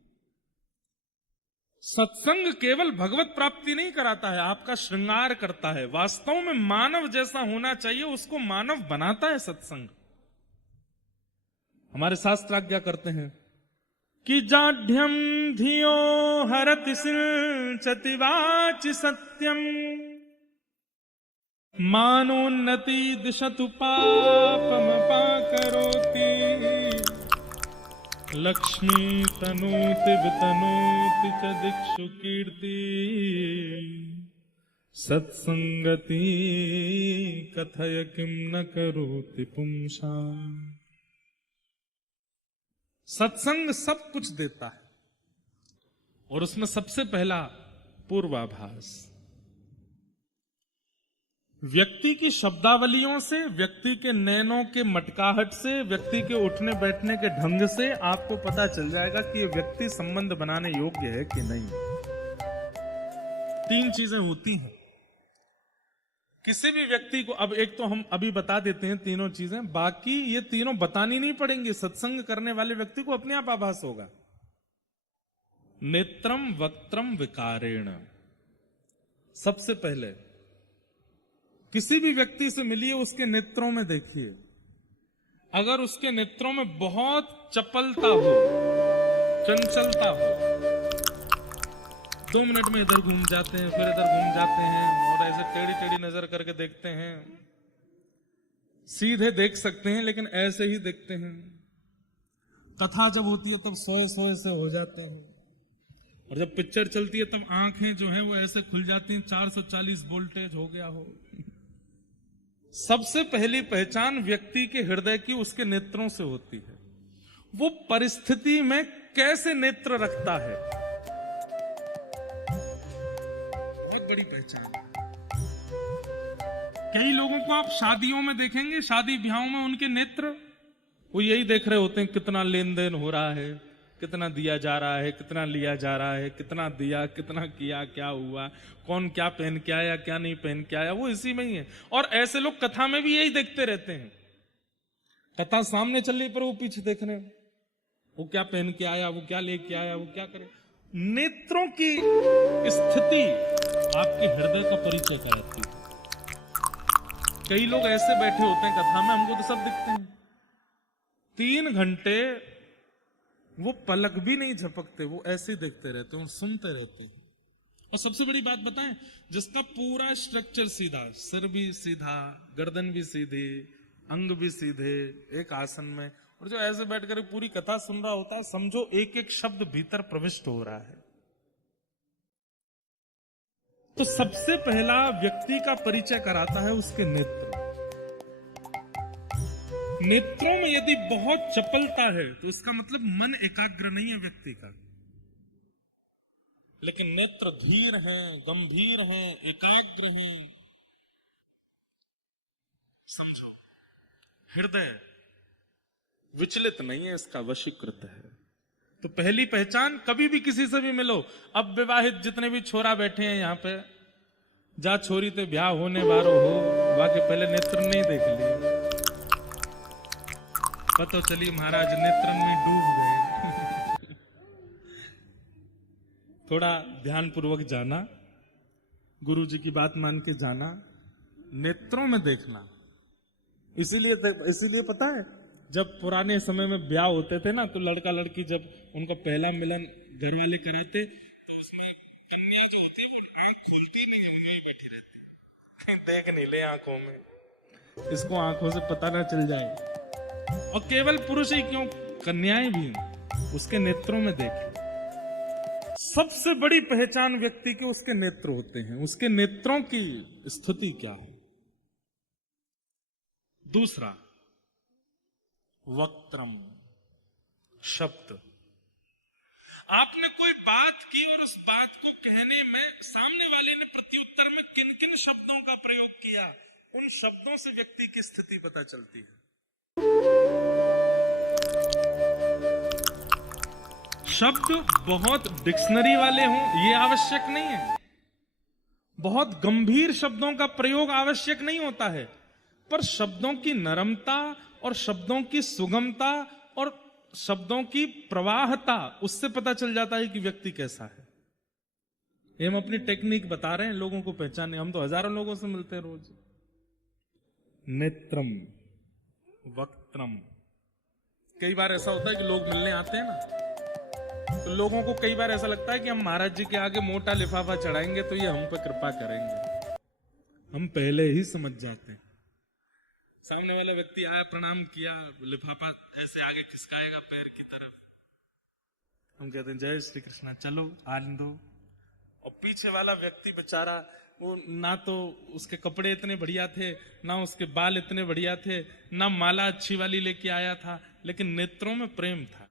सत्संग केवल भगवत प्राप्ति नहीं कराता है, आपका श्रृंगार करता है। वास्तव में मानव जैसा होना चाहिए, उसको मानव बनाता है सत्संग। हमारे शास्त्र आज्ञा करते हैं कि जाढ्यम धियो हरति सिंचति वाचि सत्यम, मानोन्नति दिशतु पापमपाकरोति, लक्ष्मी तनूति वितनोति च दिक्षु कीर्ति सत्संगति कथय किम न करोति पुंसा। सत्संग सब कुछ देता है और उसमें सबसे पहला पूर्वाभास। व्यक्ति की शब्दावलियों से, व्यक्ति के नैनों के मटकाहट से, व्यक्ति के उठने बैठने के ढंग से आपको पता चल जाएगा कि ये व्यक्ति संबंध बनाने योग्य है कि नहीं। तीन चीजें होती हैं किसी भी व्यक्ति को। अब एक तो हम अभी बता देते हैं तीनों चीजें, बाकी ये तीनों बतानी नहीं पड़ेंगी। सत्संग करने वाले व्यक्ति को अपने आप आभास होगा। नेत्रम वक्त्रम विकारेण। सबसे पहले किसी भी व्यक्ति से मिलिए, उसके नेत्रों में देखिए। अगर उसके नेत्रों में बहुत चपलता हो, चंचलता हो, 2 मिनट में इधर घूम जाते हैं, फिर इधर घूम जाते हैं और ऐसे टेढ़ी टेढ़ी नजर करके देखते हैं। सीधे देख सकते हैं लेकिन ऐसे ही देखते हैं। कथा जब होती है तब सोए सोए से हो जाते हैं, और जब पिक्चर चलती है तब आंखें जो हैं वो ऐसे खुल जाती हैं, 440 वोल्टेज हो गया हो। सबसे पहली पहचान व्यक्ति के हृदय की उसके नेत्रों से होती है। वो परिस्थिति में कैसे नेत्र रखता है, बहुत बड़ी पहचान। कई लोगों को आप शादियों में देखेंगे, शादी ब्याहों में उनके नेत्र वो यही देख रहे होते हैं, कितना लेन देन हो रहा है, कितना दिया जा रहा है, कितना लिया जा रहा है, कितना दिया, कितना किया, क्या हुआ, कौन क्या पहन के आया, क्या नहीं पहन के आया, वो इसी में ही है। और ऐसे लोग कथा में भी यही देखते रहते हैं। कथा सामने चल रही पर वो पीछे देख रहे हैं, वो क्या पहन के आया, वो क्या लेके आया, वो क्या करे। नेत्रों की स्थिति आपके हृदय का परिचय कराती है। कई लोग ऐसे बैठे होते हैं कथा में, हमको तो सब दिखते हैं, 3 घंटे वो पलक भी नहीं झपकते, वो ऐसे ही देखते रहते हैं और सुनते रहते हैं। और सबसे बड़ी बात बताएं, जिसका पूरा स्ट्रक्चर सीधा, सिर भी सीधा, गर्दन भी सीधी, अंग भी सीधे, एक आसन में, और जो ऐसे बैठकर पूरी कथा सुन रहा होता है, समझो एक एक शब्द भीतर प्रविष्ट हो रहा है। तो सबसे पहला व्यक्ति का परिचय कराता है उसके नेत्र। नेत्रों में यदि बहुत चपलता है तो इसका मतलब मन एकाग्र नहीं है व्यक्ति का। लेकिन नेत्र धीर हैं, गंभीर हैं, एकाग्र हैं, समझो हृदय विचलित नहीं है, इसका वशीकृत है। तो पहली पहचान, कभी भी किसी से भी मिलो, अब विवाहित जितने भी छोरा बैठे हैं यहाँ पे, जा छोरी ते ब्याह होने वारो हो, बाकी पहले नेत्र नहीं देख लिए, पता चली महाराज नेत्रन में डूब गए। थोड़ा ध्यान पूर्वक जाना, गुरु जी की बात मान के जाना, नेत्रों में देखना। इसीलिए पता है, जब पुराने समय में ब्याह होते थे ना, तो लड़का लड़की जब उनका पहला मिलन घर वाले कराते, तो उसमें कन्या जो होती है वो आंख खुलती नहीं, बैठी रहती, देख नहीं ले आंखों में, इसको आंखों से पता ना चल जाए। और केवल पुरुष ही क्यों, कन्याएं भी उसके नेत्रों में देखें। सबसे बड़ी पहचान व्यक्ति के उसके नेत्र होते हैं, उसके नेत्रों की स्थिति क्या है। दूसरा, वक्त्रम, शब्द। आपने कोई बात की और उस बात को कहने में सामने वाले ने प्रत्युत्तर में किन किन शब्दों का प्रयोग किया, उन शब्दों से व्यक्ति की स्थिति पता चलती है। शब्द बहुत डिक्शनरी वाले हों ये आवश्यक नहीं है, बहुत गंभीर शब्दों का प्रयोग आवश्यक नहीं होता है, पर शब्दों की नरमता और शब्दों की सुगमता और शब्दों की प्रवाहता, उससे पता चल जाता है कि व्यक्ति कैसा है। ये हम अपनी टेक्निक बता रहे हैं लोगों को पहचाने, हम तो हजारों लोगों से मिलते हैं रोज। नेत्रम, वक्त्रम। कई बार ऐसा होता है कि लोग मिलने आते हैं ना, तो लोगों को कई बार ऐसा लगता है कि हम महाराज जी के आगे मोटा लिफाफा चढ़ाएंगे तो ये हम पर कृपा करेंगे। हम पहले ही समझ जाते हैं। सामने वाला व्यक्ति आया, प्रणाम किया, लिफाफा ऐसे आगे खिसकाएगा पैर की तरफ, हम कहते हैं जय श्री कृष्णा, चलो आने दो। और पीछे वाला व्यक्ति बेचारा, वो ना तो उसके कपड़े इतने बढ़िया थे, ना उसके बाल इतने बढ़िया थे, ना माला अच्छी वाली लेके आया था, लेकिन नेत्रों में प्रेम था।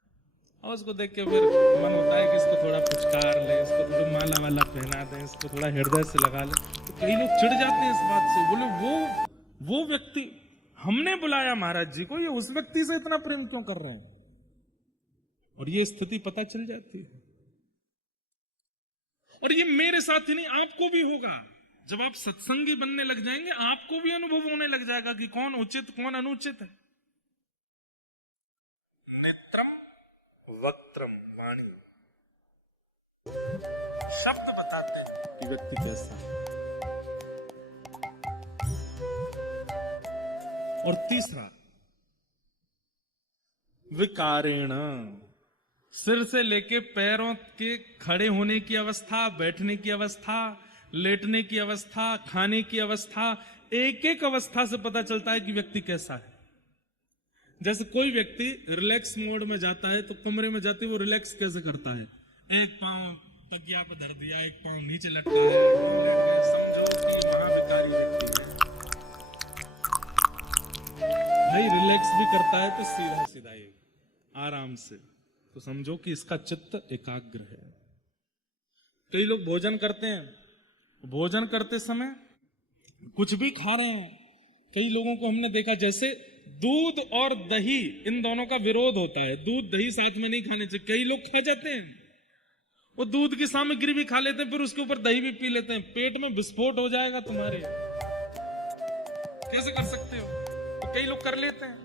और उसको देख के फिर मन होता है कि इसको थोड़ा पुचकार ले, इसको थोड़ा माला वाला पहना दे, इसको थोड़ा हृदय से लगा ले। तो कई लोग चिढ़ जाते हैं इस बात से, बोले वो व्यक्ति हमने बुलाया महाराज जी को, ये उस व्यक्ति से इतना प्रेम क्यों कर रहे हैं? और ये स्थिति पता चल जाती है। और ये मेरे साथ ही नहीं, आपको भी होगा। जब आप सत्संगी बनने लग जाएंगे, आपको भी अनुभव होने लग जाएगा कि कौन उचित कौन अनुचित है। नेत्रम वक्त्रम वाणी, शब्द बताते हैं कि व्यक्ति कैसा है। और तीसरा, विकारेण, सिर से लेके पैरों के खड़े होने की अवस्था, बैठने की अवस्था, लेटने की अवस्था, खाने की अवस्था, एक एक अवस्था से पता चलता है कि व्यक्ति कैसा है। जैसे कोई व्यक्ति रिलैक्स मोड में जाता है तो कमरे में जाते वो रिलैक्स कैसे करता है? एक पांव तकिया पे धर दिया, एक पांव नीचे लटका है, समझो कि महाविकारी व्यक्ति है। भाई रिलैक्स भी करता है तो सीधा सीधा आराम से, तो समझो कि इसका चित्त एकाग्र है। कई लोग भोजन करते हैं, भोजन करते समय कुछ भी खा रहे हैं। कई लोगों को हमने देखा, जैसे दूध और दही, इन दोनों का विरोध होता है, दूध दही साथ में नहीं खाने चाहिए। कई लोग खा जाते हैं, वो दूध की सामग्री भी खा लेते हैं, फिर उसके ऊपर दही भी पी लेते हैं। पेट में विस्फोट हो जाएगा तुम्हारे, कैसे कर सकते हो? तो कई लोग कर लेते हैं।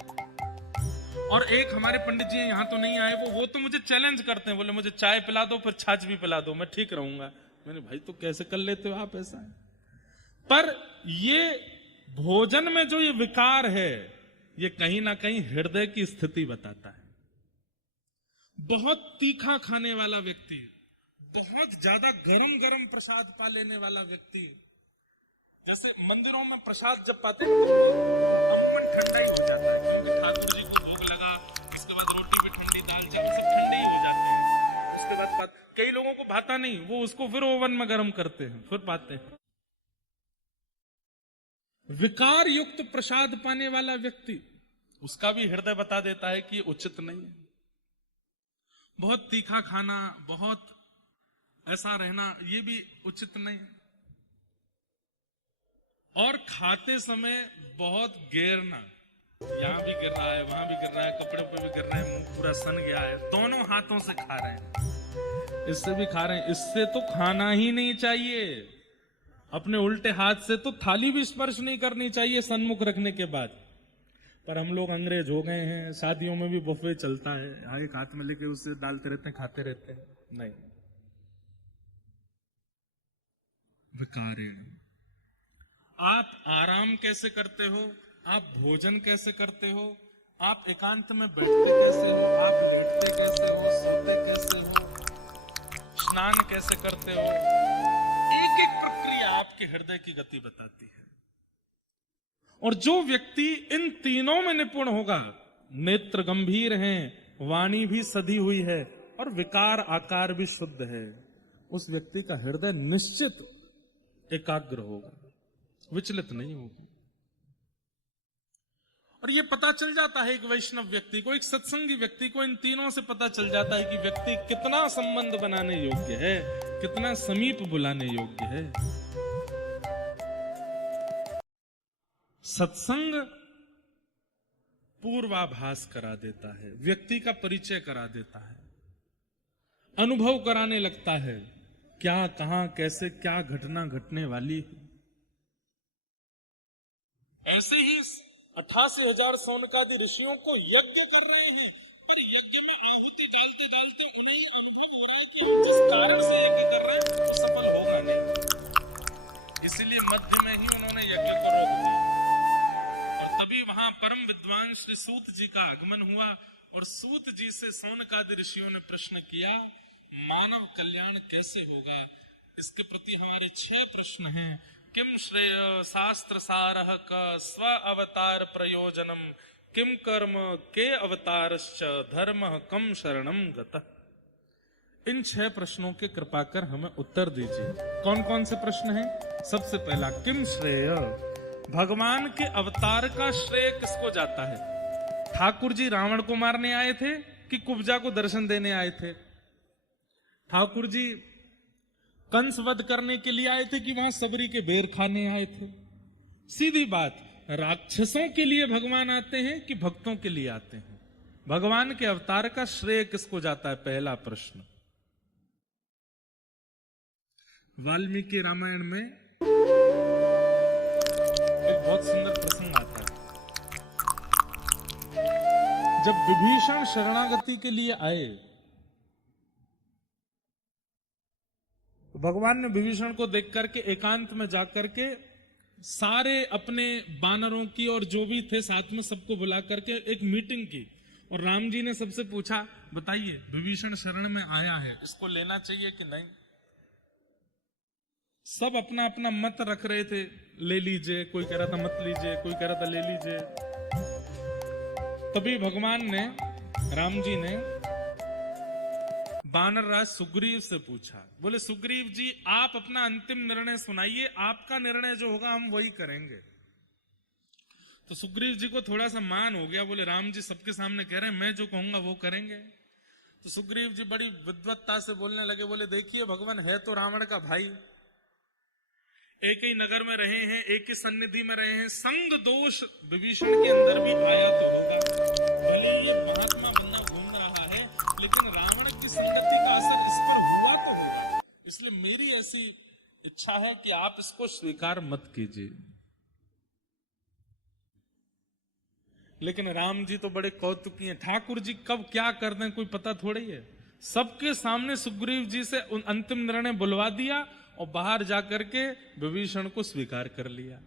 और एक हमारे पंडित जी यहां तो नहीं आए, वो तो मुझे चैलेंज करते हैं, बोले मुझे चाय पिला दो फिर छाछ भी पिला दो, मैं ठीक रहूंगा। मैंने, भाई तो कैसे कर लेते हो आप ऐसा? पर ये भोजन में जो ये विकार है, ये कहीं ना कहीं हृदय की स्थिति बताता है। बहुत तीखा खाने वाला व्यक्ति, बहुत ज्यादा गरम गरम प्रसाद पा लेने वाला व्यक्ति, जैसे मंदिरों में प्रसाद जब पाते हैं मन ठंडा ही हो जाता है, क्योंकि ठाकुर जी को भोग लगा, उसके बाद रोटी भी ठंडी, दाल चावल सब ठंडे ही हो जाते हैं। उसके बाद कई लोगों को भाता नहीं, वो उसको फिर ओवन में गर्म करते हैं, फिर पाते हैं। विकार युक्त प्रसाद पाने वाला व्यक्ति, उसका भी हृदय बता देता है कि उचित नहीं है। बहुत तीखा खाना, बहुत ऐसा रहना, ये भी उचित नहीं है। और खाते समय बहुत गिरना, यहां भी गिर रहा है, वहां भी गिर रहा है, कपड़े पे भी गिर रहा है, मुंह पूरा सन गया है, दोनों हाथों से खा रहे हैं, इससे भी खा रहे हैं। इससे तो खाना ही नहीं चाहिए। अपने उल्टे हाथ से तो थाली भी स्पर्श नहीं करनी चाहिए सन्मुख रखने के बाद। पर हम लोग अंग्रेज हो गए हैं, शादियों में भी बफे चलता है, एक हाथ में लेके उससे डालते रहते हैं, खाते रहते हैं। नहीं, विकारेण। आप आराम कैसे करते हो, आप भोजन कैसे करते हो, आप एकांत में बैठते कैसे हो, आप लेटते कैसे हो, सोते कैसे हो, स्नान कैसे करते हो, एक एक प्रक्रिया आपके हृदय की गति बताती है। और जो व्यक्ति इन तीनों में निपुण होगा, नेत्र गंभीर हैं, वाणी भी सधी हुई है और विकार आकार भी शुद्ध है, उस व्यक्ति का हृदय निश्चित एकाग्र होगा, विचलित नहीं होगा। और यह पता चल जाता है एक वैष्णव व्यक्ति को, एक सत्संगी व्यक्ति को, इन तीनों से पता चल जाता है कि व्यक्ति कितना संबंध बनाने योग्य है, कितना समीप बुलाने योग्य है। सत्संग पूर्वाभास करा देता है, व्यक्ति का परिचय करा देता है, अनुभव कराने लगता है, क्या कहां कैसे क्या घटना घटने वाली है। ऐसे ही 88,000 सौनकादि ऋषियों को यज्ञ कर रहे हैं, पर यज्ञ में आहुति डालते डालते उन्हें अनुभव हो रहा है कि हम जिस कारण से यज्ञ कर रहे हैं वो सफल होगा नहीं, इसलिए मध्य में ही उन्होंने यज्ञ को रोक दिया। और तभी वहां परम विद्वान श्री सूत जी का आगमन हुआ, और सूत जी से सौनकादि ऋषियों ने प्रश्न किया, मानव कल्याण कैसे होगा? इसके प्रति हमारे 6 प्रश्न हैं। किम श्रेय शास्त्र सारः क स्व अवतार प्रयोजनम, किम कर्म के अवतारश्च धर्म कम शरणम गतः। इन 6 प्रश्नों के कृपा कर हमें उत्तर दीजिए। कौन कौन से प्रश्न हैं? सबसे पहला, किम श्रेय, भगवान के अवतार का श्रेय किसको जाता है? ठाकुर जी रावण को मारने आए थे कि कुब्जा को दर्शन देने आए थे? ठाकुर जी कंस वध करने के लिए आए थे कि वहां सबरी के बेर खाने आए थे? सीधी बात, राक्षसों के लिए भगवान आते हैं कि भक्तों के लिए आते हैं? भगवान के अवतार का श्रेय किसको जाता है? पहला प्रश्न। वाल्मीकि रामायण में एक बहुत सुंदर प्रसंग आता है। जब विभीषण शरणागति के लिए आए, तो भगवान ने विभीषण को देख करके एकांत में जाकर के सारे अपने वानरों की और जो भी थे साथ में सबको बुला करके एक मीटिंग की, और राम जी ने सबसे पूछा, बताइए विभीषण शरण में आया है, इसको लेना चाहिए कि नहीं? सब अपना अपना मत रख रहे थे, ले लीजिए, कोई कह रहा था मत लीजिए, कोई कह रहा था ले लीजिए। तभी भगवान ने, राम जी ने वानर राज सुग्रीव से पूछा, बोले सुग्रीव जी आप अपना अंतिम निर्णय सुनाइए, आपका निर्णय जो होगा हम वही करेंगे। तो सुग्रीव जी को थोड़ा सा मान हो गया, बोले राम जी सबके सामने कह रहे हैं, मैं जो कहूंगा वो करेंगे। तो सुग्रीव जी बड़ी विद्वत्ता से बोलने लगे, बोले देखिए भगवान है तो रावण का भाई, एक ही नगर में रहे हैं, एक ही सन्निधि में रहे हैं, संग दोष विभीषण के अंदर भी आया तो होगा। भले ये महात्मा बनना घूम रहा है, लेकिन रावण की संगति का असर इस पर हुआ तो होगा। इसलिए मेरी ऐसी इच्छा है कि आप इसको स्वीकार मत कीजिए। लेकिन राम जी तो बड़े कौतुकी हैं, ठाकुर जी कब क्या कर दें कोई पता थोड़ी है। सबके सामने सुग्रीव जी से अंतिम निर्णय बुलवा दिया और बाहर जाकर के विभीषण को स्वीकार कर लिया।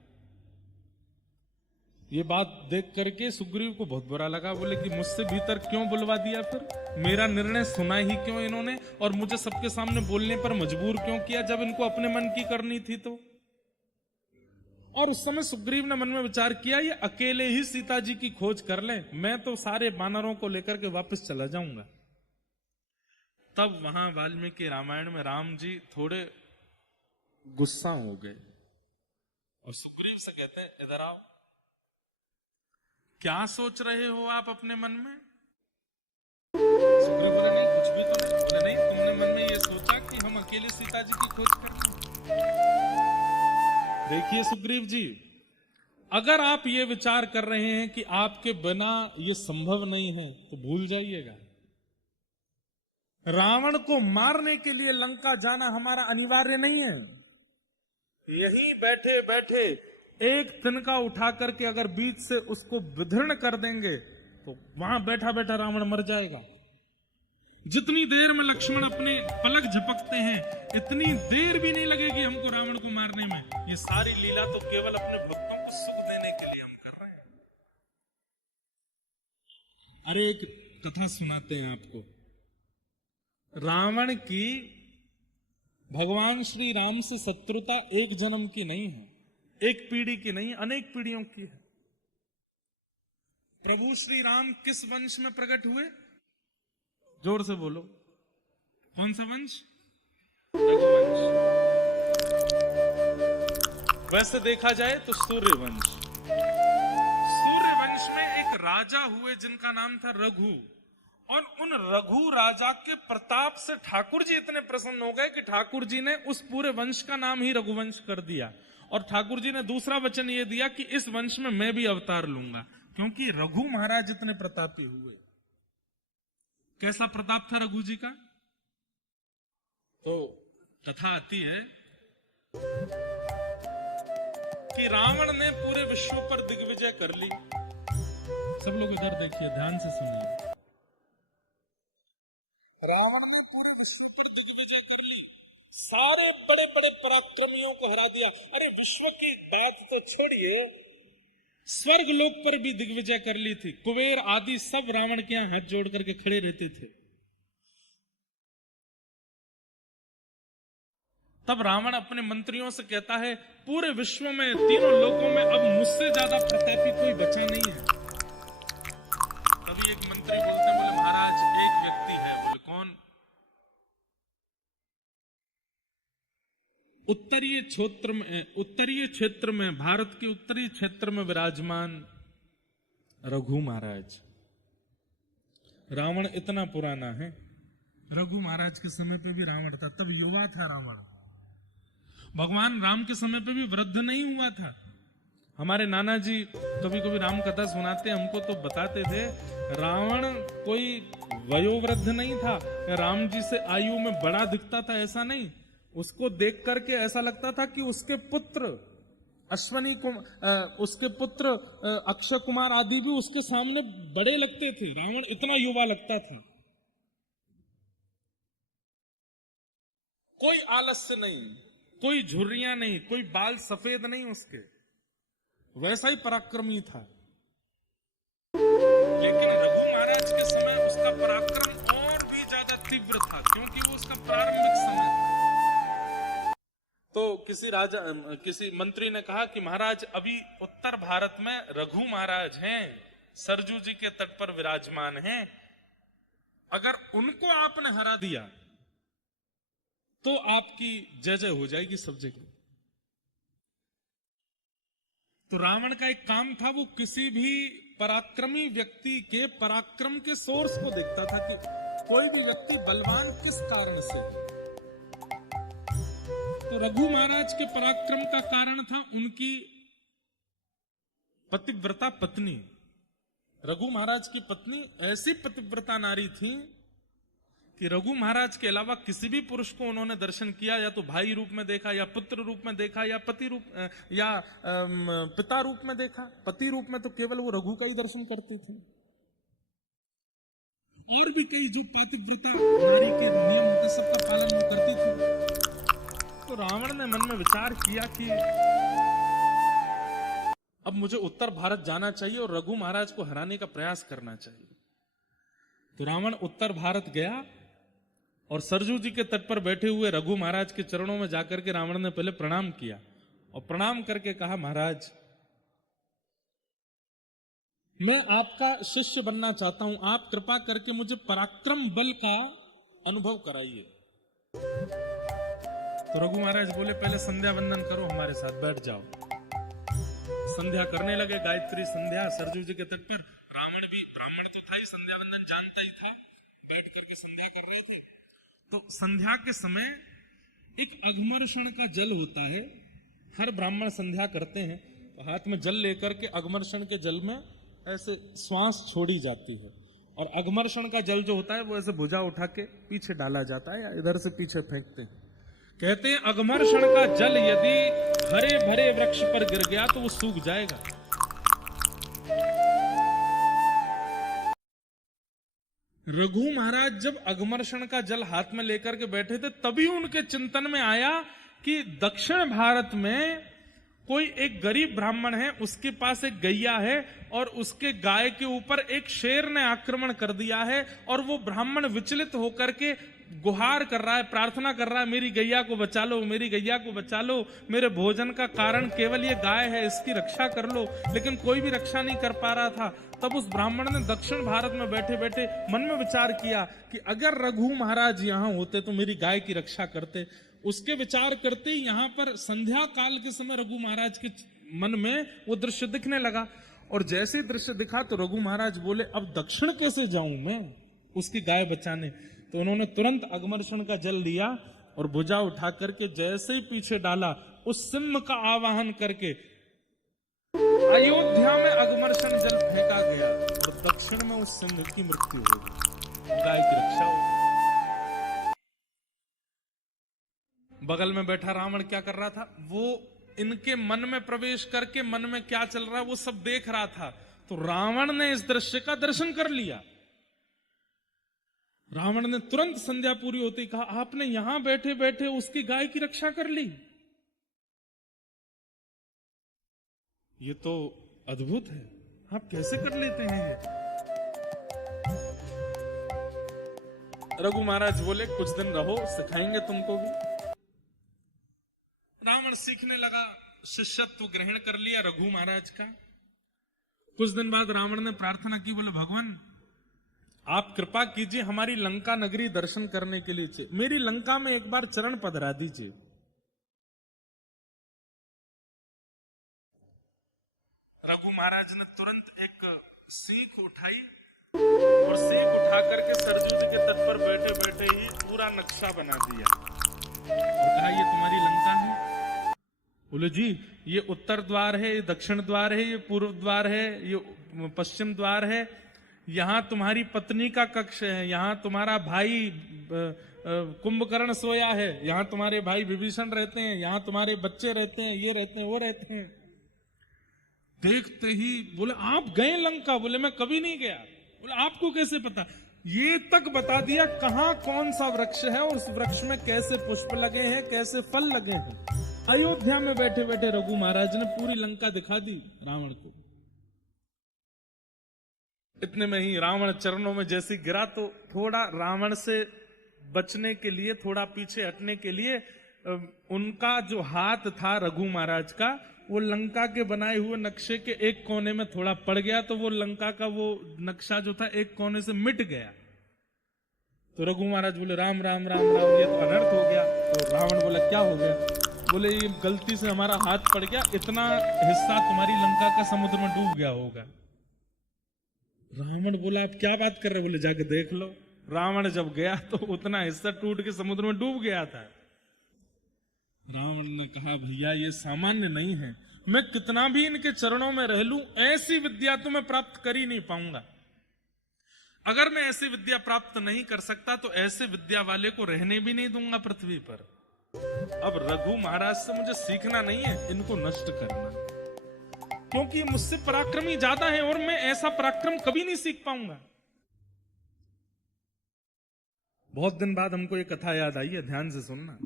ये बात देख करके सुग्रीव को बहुत बुरा लगा, बोले कि मुझसे भीतर क्यों बुलवा दिया, फिर मेरा निर्णय सुना ही क्यों इन्होंने, और मुझे सबके सामने बोलने पर मजबूर क्यों किया जब इनको अपने मन की करनी थी तो। और उस समय सुग्रीव ने मन में विचार किया, ये अकेले ही सीता जी की खोज कर ले, मैं तो सारे वानरों को लेकर के वापस चला जाऊंगा। तब वहां वाल्मीकि रामायण में राम जी थोड़े गुस्सा हो गए और सुग्रीव से कहते, इधर आओ, क्या सोच रहे हो आप अपने मन में? सुग्रीव बोले नहीं कुछ भी तो नहीं। बोले नहीं, तुमने मन में ये सोचा कि हम अकेले सीता जी की खोज करते हैं। देखिए सुग्रीव जी, अगर आप ये विचार कर रहे हैं कि आपके बिना ये संभव नहीं है तो भूल जाइएगा। रावण को मारने के लिए लंका जाना हमारा अनिवार्य नहीं है। यहीं बैठे बैठे एक तिनका उठा करके अगर बीच से उसको विदीर्ण कर देंगे तो वहां बैठा बैठा रावण मर जाएगा। जितनी देर में लक्ष्मण अपने पलक झपकते हैं, इतनी देर भी नहीं लगेगी हमको रावण को मारने में। ये सारी लीला तो केवल अपने भक्तों को सुख देने के लिए हम कर रहे हैं। अरे एक कथा सुनाते हैं आपको। रावण की भगवान श्री राम से शत्रुता एक जन्म की नहीं है, एक पीढ़ी की नहीं, अनेक पीढ़ियों की है। प्रभु श्री राम किस वंश में प्रकट हुए? जोर से बोलो, कौन सा वंश? रघुवंश। वैसे देखा जाए तो सूर्य वंश। सूर्य वंश में एक राजा हुए जिनका नाम था रघु, और उन रघु राजा के प्रताप से ठाकुर जी इतने प्रसन्न हो गए कि ठाकुर जी ने उस पूरे वंश का नाम ही रघुवंश कर दिया। और ठाकुर जी ने दूसरा वचन ये दिया कि इस वंश में मैं भी अवतार लूंगा, क्योंकि रघु महाराज इतने प्रतापी हुए। कैसा प्रताप था रघु जी का? तो कथा आती है कि रावण ने पूरे विश्व पर दिग्विजय कर ली। सब लोग इधर देखिए, ध्यान से सुनिए। रावण ने पूरे विश्व पर दिग्विजय कर ली, सारे बड़े बड़े पराक्रमियों को हरा दिया। अरे विश्व की बात तो छोड़िए, स्वर्ग लोक पर भी दिग्विजय कर ली थी। कुबेर आदि सब रावण के यहां हाथ जोड़ करके खड़े रहते थे। तब रावण अपने मंत्रियों से कहता है, पूरे विश्व में, तीनों लोकों में अब मुझसे ज्यादा प्रतापी कोई बचा नहीं है। तभी एक मंत्री बोलते हैं, बोले महाराज एक व्यक्ति है। बोले कौन? उत्तरीय क्षेत्र में, भारत के उत्तरी क्षेत्र में विराजमान रघु महाराज। रावण इतना पुराना है, रघु महाराज के समय पे भी रावण था, तब युवा था रावण। भगवान राम के समय पे भी वृद्ध नहीं हुआ था। हमारे नाना जी कभी कभी राम कथा सुनाते हमको तो बताते थे, रावण कोई वयोवृद्ध नहीं था, राम जी से आयु में बड़ा दिखता था, ऐसा नहीं। उसको देख करके ऐसा लगता था कि उसके पुत्र उसके पुत्र अक्षय कुमार आदि भी उसके सामने बड़े लगते थे। रावण इतना युवा लगता था। कोई आलस्य नहीं, कोई झुर्रियां नहीं, कोई बाल सफेद नहीं उसके, वैसा ही पराक्रमी था। लेकिन रघु महाराज के समय उसका पराक्रम और भी ज्यादा तीव्र था, क्योंकि वो उसका प्रारंभिक समय था। तो किसी मंत्री ने कहा कि महाराज अभी उत्तर भारत में रघु महाराज हैं, सरजू जी के तट पर विराजमान हैं, अगर उनको आपने हरा दिया तो आपकी जय जय हो जाएगी सब जगह। तो रावण का एक काम था, वो किसी भी पराक्रमी व्यक्ति के पराक्रम के सोर्स को देखता था कि कोई भी व्यक्ति बलवान किस कारण से है। तो रघु महाराज के पराक्रम का कारण था उनकी पतिव्रता पत्नी। रघु महाराज की पत्नी ऐसी पतिव्रता नारी थी कि रघु महाराज के अलावा किसी भी पुरुष को उन्होंने दर्शन किया, या तो भाई रूप में देखा, या पुत्र रूप में देखा, या पति रूप या पिता रूप में देखा। पति रूप में तो केवल वो रघु का ही दर्शन करती थी। और भी कई जो पतिव्रता नारी के नियम होते सबका पालन वो करती थी। तो रावण ने मन में विचार किया कि अब मुझे उत्तर भारत जाना चाहिए और रघु महाराज को हराने का प्रयास करना चाहिए। तो रावण उत्तर भारत गया और सरजू जी के तट पर बैठे हुए रघु महाराज के चरणों में जाकर के रावण ने पहले प्रणाम किया और प्रणाम करके कहा, महाराज मैं आपका शिष्य बनना चाहता हूं, आप कृपा करके मुझे पराक्रम बल का अनुभव कराइए। तो रघु महाराज बोले, पहले संध्या वंदन करो, हमारे साथ बैठ जाओ। संध्या करने लगे, गायत्री संध्या सरजू जी के तट पर। रावण भी ब्राह्मण तो था ही, संध्या वंदन जानता ही था, बैठ करके संध्या कर रहे थे। तो संध्या के समय एक अघमर्षण का जल होता है, हर ब्राह्मण संध्या करते हैं तो हाथ में जल लेकर के अघमर्षण के जल में ऐसे श्वास छोड़ी जाती है, और अघमर्षण का जल जो होता है वो ऐसे भुजा उठा के पीछे डाला जाता है या इधर से पीछे फेंकते हैं। कहते हैं अघमर्षण का जल यदि हरे भरे वृक्ष पर गिर गया तो वो सूख जाएगा। रघु महाराज जब अघमर्षण का जल हाथ में लेकर के बैठे थे, तभी उनके चिंतन में आया कि दक्षिण भारत में कोई एक गरीब ब्राह्मण है, उसके पास एक गैया है और उसके गाय के ऊपर एक शेर ने आक्रमण कर दिया है, और वो ब्राह्मण विचलित होकर के गुहार कर रहा है, प्रार्थना कर रहा है, मेरी गैया को बचा लो, मेरी गैया को बचा लो, मेरे भोजन का कारण केवल ये गाय है, इसकी रक्षा कर लो। लेकिन कोई भी रक्षा नहीं कर पा रहा था। तब उस ब्राह्मण ने दक्षिण भारत में बैठे बैठे मन में विचार किया कि अगर रघु महाराज यहाँ होते तो मेरी गाय की रक्षा करते। उसके विचार करते ही यहाँ पर संध्या काल के समय रघु महाराज के मन में वो दृश्य दिखने लगा, और जैसे दृश्य दिखा तो रघु महाराज बोले, अब दक्षिण कैसे जाऊं मैं उसकी गाय बचाने। तो उन्होंने तुरंत अघमर्षण का जल लिया और भुजा उठा करके जैसे ही पीछे डाला, उस सिंह का आवाहन करके अयोध्या में अघमर्षण जल फेंका गया और दक्षिण में उस सिंह की मृत्यु हो गई, गाय की रक्षा हो गई। बगल में बैठा रावण क्या कर रहा था, वो इनके मन में प्रवेश करके मन में क्या चल रहा है वो सब देख रहा था। तो रावण ने इस दृश्य का दर्शन कर लिया। रावण ने तुरंत संध्या पूरी होते ही कहा, आपने यहां बैठे बैठे उसकी गाय की रक्षा कर ली, ये तो अद्भुत है, आप कैसे कर लेते हैं ये? रघु महाराज बोले, कुछ दिन रहो, सिखाएंगे तुमको भी। रावण सीखने लगा, शिष्यत्व ग्रहण कर लिया रघु महाराज का। कुछ दिन बाद रावण ने प्रार्थना की, बोले भगवान आप कृपा कीजिए, हमारी लंका नगरी दर्शन करने के लिए मेरी लंका में एक बार चरण पधरा दीजिए। रघु महाराज ने तुरंत एक सीख उठाई और सीख उठा करके सरजू जी के तट पर बैठे बैठे ही पूरा नक्शा बना दिया और कहा ये तुम्हारी लंका है। बोले जी ये उत्तर द्वार है, ये दक्षिण द्वार है, ये पूर्व द्वार है, ये पश्चिम द्वार है, यहाँ तुम्हारी पत्नी का कक्ष है, यहाँ तुम्हारा भाई कुंभकर्ण सोया है, यहाँ तुम्हारे भाई विभीषण रहते हैं, यहाँ तुम्हारे बच्चे रहते हैं, ये रहते हैं, वो रहते हैं। देखते ही बोले आप गए लंका? बोले मैं कभी नहीं गया। बोले आपको कैसे पता? ये तक बता दिया कहाँ कौन सा वृक्ष है और उस वृक्ष में कैसे पुष्प लगे हैं, कैसे फल लगे हैं। अयोध्या में बैठे बैठे रघु महाराज ने पूरी लंका दिखा दी रावण को। इतने में ही रावण चरणों में जैसे गिरा तो थोड़ा रावण से बचने के लिए, थोड़ा पीछे हटने के लिए उनका जो हाथ था रघु महाराज का, वो लंका के बनाए हुए नक्शे के एक कोने में थोड़ा पड़ गया, तो वो लंका का वो नक्शा जो था एक कोने से मिट गया। तो रघु महाराज बोले राम राम राम राम, ये तो अनर्थ हो गया। तो रावण बोला क्या हो गया? बोले ये गलती से हमारा हाथ पड़ गया, इतना हिस्सा तुम्हारी लंका का समुद्र में डूब गया होगा। रावण बोला आप क्या बात कर रहे? बोले जाके देख लो। रावण जब गया तो उतना हिस्सा टूट के समुद्र में डूब गया था। रावण ने कहा भैया ये सामान्य नहीं है, मैं कितना भी इनके चरणों में रह लूं ऐसी विद्या तो मैं प्राप्त कर ही नहीं पाऊंगा। अगर मैं ऐसी विद्या प्राप्त नहीं कर सकता तो ऐसे विद्या वाले को रहने भी नहीं दूंगा पृथ्वी पर। अब रघु महाराज से मुझे सीखना नहीं है, इनको नष्ट करना, क्योंकि मुझसे पराक्रमी ज्यादा है और मैं ऐसा पराक्रम कभी नहीं सीख पाऊंगा। बहुत दिन बाद हमको ये कथा याद आई है, ध्यान से सुनना।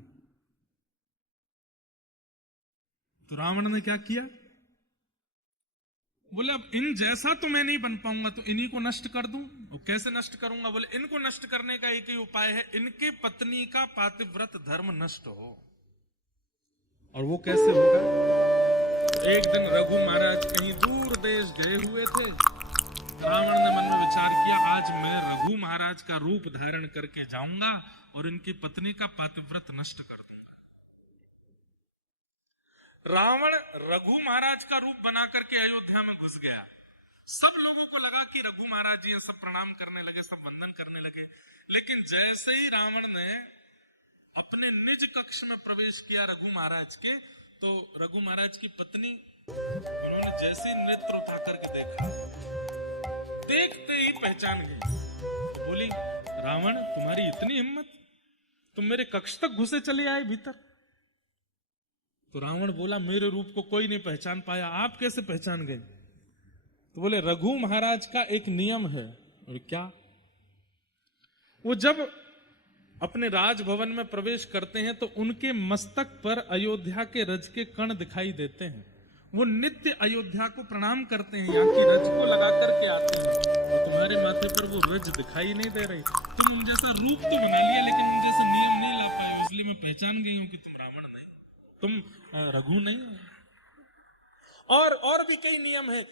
तो रावण ने क्या किया? बोले अब इन जैसा तो मैं नहीं बन पाऊंगा, तो इन्हीं को नष्ट कर दूं। और कैसे नष्ट करूंगा? बोले इनको नष्ट करने का एक ही उपाय है, इनके पत्नी का पातिव्रत धर्म नष्ट हो। और वो कैसे होगा? एक दिन रघु महाराज कहीं दूर देश गए हुए थे। रावण ने मन में विचार किया आज मैं रघु महाराज का रूप धारण करके जाऊंगा और इनकी पत्नी का पातिव्रत नष्ट कर दूंगा। रावण रघु महाराज का रूप बना करके अयोध्या में घुस गया। सब लोगों को लगा कि रघु महाराज जी, सब प्रणाम करने लगे, सब वंदन करने लगे। लेकिन जैसे ही रावण ने अपने निज कक्ष में प्रवेश किया रघु महाराज के, तो रघु महाराज की पत्नी, उन्होंने जैसे नेत्र उठा करके देखा, देखते ही पहचान गई। बोली रावण तुम्हारी इतनी हिम्मत, तुम मेरे कक्ष तक घुसे चले आए भीतर। तो रावण बोला मेरे रूप को कोई नहीं पहचान पाया, आप कैसे पहचान गए? तो बोले रघु महाराज का एक नियम है। और क्या? वो जब अपने राजभवन में प्रवेश करते हैं तो उनके मस्तक पर अयोध्या के रज के कण दिखाई देते हैं। वो नित्य अयोध्या को प्रणाम करते हैं, यहाँ की रज को लगा करके आते हैं। तो तुम्हारे माथे पर वो रज दिखाई नहीं दे रही। तुम उन जैसा रूप तो बना लिया लेकिन उन जैसा नियम नहीं ला पाए, इसलिए मैं पहचान गई हूं कि तुम रावण नहीं, तुम रघु नहीं। और भी कई नियम है।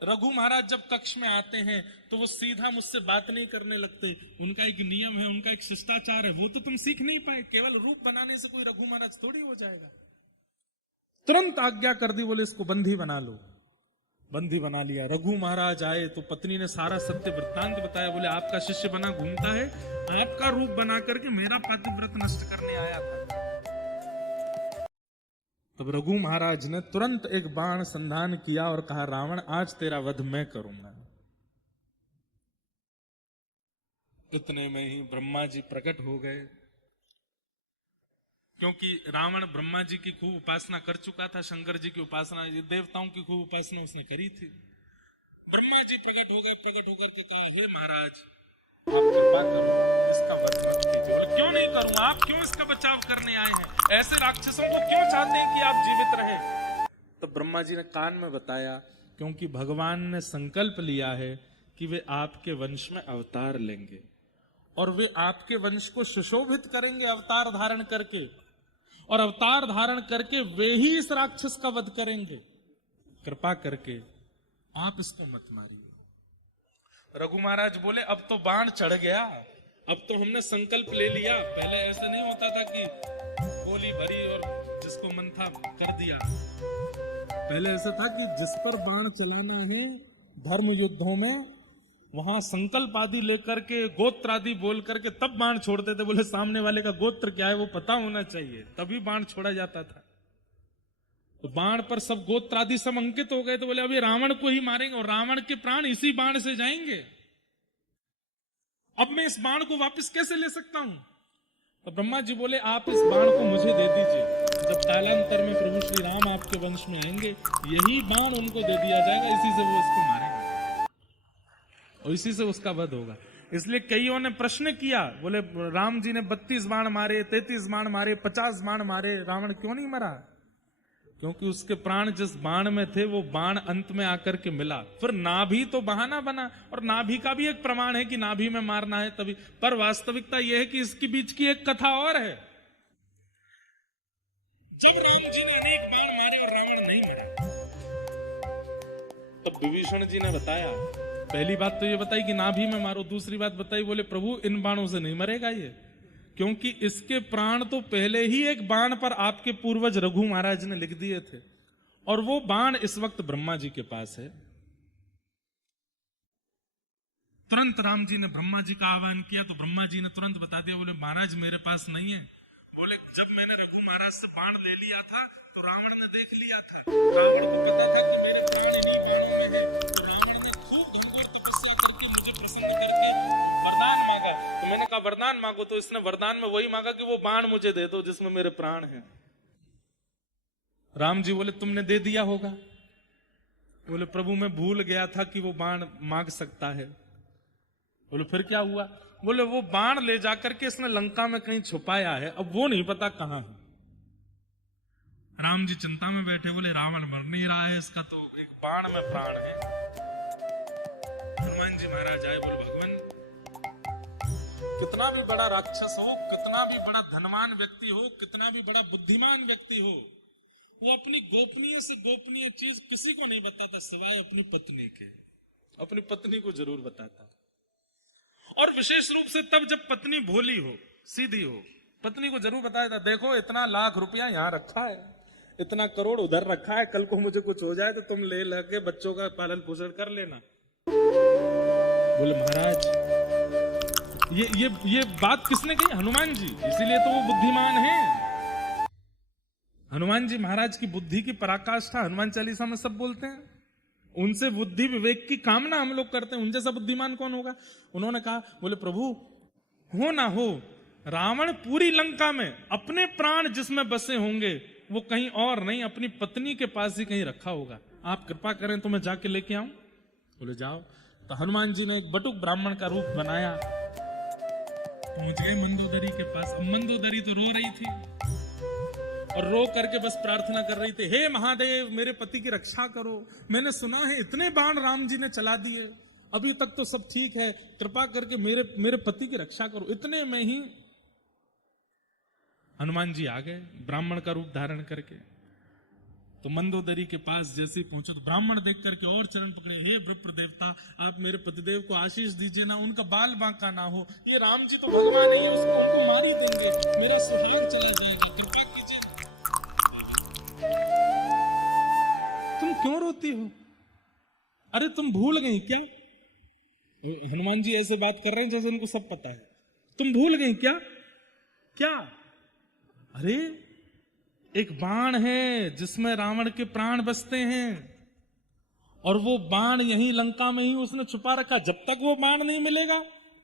रघु महाराज जब कक्ष में आते हैं तो वो सीधा मुझसे बात नहीं करने लगते, उनका एक नियम है, उनका एक शिष्टाचार है, वो तो तुम सीख नहीं पाए। केवल रूप बनाने से कोई रघु महाराज थोड़ी हो जाएगा। तुरंत आज्ञा कर दी, बोले इसको बंदी बना लो। बंदी बना लिया। रघु महाराज आए तो पत्नी ने सारा सत्य वृत्तांत बताया। बोले आपका शिष्य बना घूमता है, आपका रूप बना करके मेरा पातिव्रत नष्ट करने आया था। तब रघु महाराज ने तुरंत एक बाण संधान किया और कहा रावण आज तेरा वध मैं करूंगा। इतने में ही ब्रह्मा जी प्रकट हो गए, क्योंकि रावण ब्रह्मा जी की खूब उपासना कर चुका था, शंकर जी की उपासना, देवताओं की खूब उपासना उसने करी थी। ब्रह्मा जी प्रकट हो गए, प्रकट होकर के कहे हे महाराज आप कृपा करो, इसका वध मत कीजिए। बोले क्यों नहीं करूं, आप क्यों इसका बचाव करने आए हैं? ऐसे राक्षसों को क्यों चाहते हैं कि आप जीवित रहें? तो ब्रह्मा जी ने कान में बताया क्योंकि भगवान ने संकल्प लिया है कि वे आपके वंश में अवतार लेंगे और वे आपके वंश को सुशोभित करेंगे अवतार धारण करके, और अवतार धारण करके वे ही इस राक्षस का वध करेंगे। कृपा करके आप इसको मत मारिए। रघु महाराज बोले अब तो बाण चढ़ गया, अब तो हमने संकल्प ले लिया। पहले ऐसा नहीं होता था कि गोली भरी और जिसको मन था कर दिया। पहले ऐसा था कि जिस पर बाण चलाना है धर्म युद्धों में, वहां संकल्प आदि लेकर के, गोत्र आदि बोल करके तब बाण छोड़ते थे। बोले सामने वाले का गोत्र क्या है वो पता होना चाहिए, तभी बाण छोड़ा जाता था। तो बाण पर सब गोत्र आदि सब अंकित हो गए। तो बोले अभी रावण को ही मारेंगे और रावण के प्राण इसी बाण से जाएंगे। अब मैं इस बाण को वापस कैसे ले सकता हूं? तो ब्रह्मा जी बोले आप इस बाण को मुझे दे दीजिए। जब कालांतर में प्रभु श्री राम आपके वंश में आएंगे, यही बाण उनको दे दिया जाएगा, इसी से वो इसको मारेंगे और इसी से उसका वध होगा। इसलिए कईयों ने प्रश्न किया, बोले राम जी ने 32 बाण मारे, 33 बाण मारे, 50 बाण मारे, रावण क्यों नहीं मरा? क्योंकि उसके प्राण जिस बाण में थे वो बाण अंत में आकर के मिला। फिर नाभि तो बहाना बना, और नाभि का भी एक प्रमाण है कि नाभि में मारना है तभी, पर वास्तविकता यह है कि इसके बीच की एक कथा और है। जब राम जी ने अनेक बाण मारे और रावण नहीं मरा, तब विभीषण जी ने बताया, पहली बात तो ये बताई कि नाभि में मारो, दूसरी बात बताई बोले प्रभु इन बाणों से नहीं मरेगा ये, क्योंकि इसके प्राण तो पहले ही एक बाण पर आपके पूर्वज रघु महाराज ने लिख दिए थे, और वो बाण इस वक्त ब्रह्मा जी के पास है। तुरंत राम जी ने ब्रह्मा जी का आह्वान किया तो ब्रह्मा जी ने तुरंत बता दिया, बोले महाराज मेरे पास नहीं है। बोले जब मैंने रघु महाराज से बाण ले लिया था तो रावण ने देख लिया था, रावण को पता था कि मेरे प्राण इन्हीं बाणों में है। तो रावण ने खूब घनघोर तपस्या करके मुझे प्रसन्न करके वरदान मांगा। तो मैंने कहा वरदान मांगो, तो इसने वरदान में वही मांगा कि वो बाण मुझे दे दो जिसमें मेरे प्राण हैं। राम जी बोले तुमने दे दिया होगा। बोले प्रभु मैं भूल गया था कि वो बाण मांग सकता है। बोले फिर क्या हुआ? बोले वो बाण ले जाकर के इसने लंका में कहीं छुपाया है, अब वो नहीं पता कहां है। राम जी चिंता में बैठे, बोले रावण मर नहीं रहा है, इसका तो एक बाण में प्राण है। हनुमान जी महाराज आए, बोले भगवान कितना भी बड़ा राक्षस हो, कितना भी बड़ा धनवान व्यक्ति हो, कितना भी बड़ा बुद्धिमान व्यक्ति हो, वो अपनी गोपनीय से गोपनीय चीज किसी को नहीं बताता सिवाय अपनी पत्नी के। अपनी पत्नी को जरूर बताता, और विशेष रूप से तब जब पत्नी भोली हो, सीधी हो, पत्नी को जरूर बताया था, देखो इतना लाख रुपया यहाँ रखा है, इतना करोड़ उधर रखा है, कल को मुझे कुछ हो जाए तो तुम ले लगे बच्चों का पालन पोषण कर लेना। बोले महाराज ये बात किसने कही? हनुमान जी, इसीलिए तो वो बुद्धिमान है। हनुमान जी महाराज की बुद्धि की पराकाष्ठा हनुमान चालीसा में सब बोलते हैं। उनसे बुद्धि विवेक की कामना हम लोग करते हैं, उन जैसा बुद्धिमान कौन होगा? उन्होंने कहा, बोले प्रभु हो ना हो, रावण पूरी लंका में अपने प्राण जिसमें बसे होंगे वो कहीं और नहीं, अपनी पत्नी के पास ही कहीं रखा होगा। आप कृपा करें तो मैं जाके लेके आऊं? बोले जाओ। तो हनुमान जी ने एक बटुक ब्राह्मण का रूप बनाया, पहुंच गए मंदोदरी के पास। अब मंदोदरी तो रो रही थी और रो करके बस प्रार्थना कर रही थी, हे महादेव मेरे पति की रक्षा करो, मैंने सुना है इतने बाण राम जी ने चला दिए, अभी तक तो सब ठीक है, कृपा करके मेरे पति की रक्षा करो। इतने में ही हनुमान जी आ गए ब्राह्मण का रूप धारण करके। तो मंदोदरी के पास जैसे पहुंचे तो ब्राह्मण देख करके और चरण पकड़े, हे विप्र देवता आप मेरे पतिदेव को आशीष दीजिए ना, उनका बाल बांका ना हो, ये राम जी तो भगवान ही है, उनको मार ही देंगे, मेरा सुहाग चला जाएगा, कृपा कीजिए। तुम क्यों रोती हो? अरे तुम भूल गई क्या? हनुमान जी ऐसे बात कर रहे हैं जैसे उनको सब पता है। तुम भूल गई क्या? क्या? अरे एक बाण है जिसमें रावण के प्राण बसते हैं, और वो बाण यहीं लंका में ही उसने छुपा रखा। जब तक वो बाण नहीं मिलेगा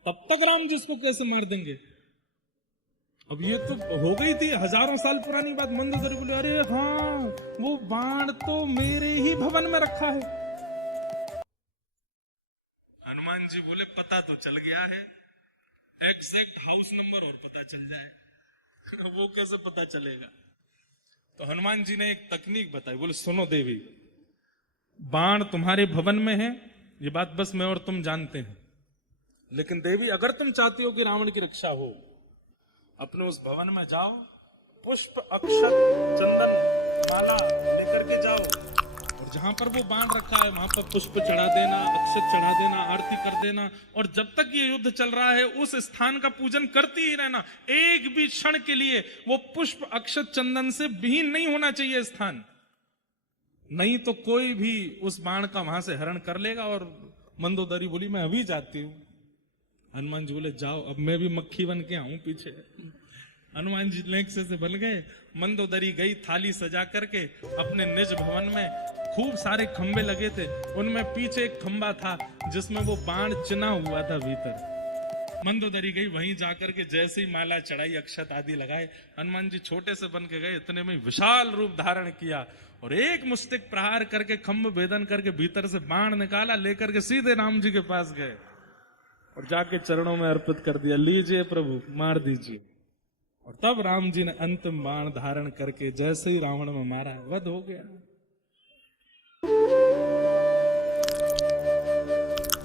तब तक राम जी इसको कैसे मार देंगे? अब ये तो हो गई थी हजारों साल पुरानी बात। मंदोदरी बोले, अरे हाँ वो बाण तो मेरे ही भवन में रखा है। हनुमान जी बोले पता तो चल गया है, एग्जैक्ट हाउस नंबर और पता चल जाए। वो कैसे पता चलेगा? तो हनुमान जी ने एक तकनीक बताई, बोले सुनो देवी, बाण तुम्हारे भवन में है, ये बात बस मैं और तुम जानते हैं, लेकिन देवी अगर तुम चाहती हो कि रावण की रक्षा हो, अपने उस भवन में जाओ, पुष्प अक्षत चंदन माला लेकर के जाओ, और जहां पर वो बाण रखा है वहां पर पुष्प चढ़ा देना, अक्षत चढ़ा देना, आरती कर देना, और जब तक ये युद्ध चल रहा है उस स्थान का पूजन करती ही रहना। एक भी क्षण के लिए वो पुष्प अक्षत चंदन से विहीन नहीं होना चाहिए स्थान, नहीं तो कोई भी उस बाण का वहां से हरण कर लेगा। और मंदोदरी बोली मैं अभी जाती हूं। हनुमान जी बोले जाओ, अब मैं भी मक्खी बन के आऊं पीछे। हनुमान जी लेक्से से बन गए। मंदोदरी गई थाली सजा करके अपने निज भवन में। खूब सारे खंबे लगे थे, उनमें पीछे एक खंबा था जिसमें वो बाण चिना हुआ था भीतर। मंदोदरी गई, वहीं जाकर के जैसे ही माला चढ़ाई, अक्षत आदि लगाए, हनुमान जी छोटे से बन के गए, इतने में विशाल रूप धारण किया और एक मुष्टिक प्रहार करके खंभ भेदन करके भीतर से बाण निकाला, लेकर के सीधे राम जी के पास गए और जाके चरणों में अर्पित कर दिया, लीजिए प्रभु मार दीजिए। और तब राम जी ने अंतिम बाण धारण करके जैसे ही रावण में मारा, वध हो गया।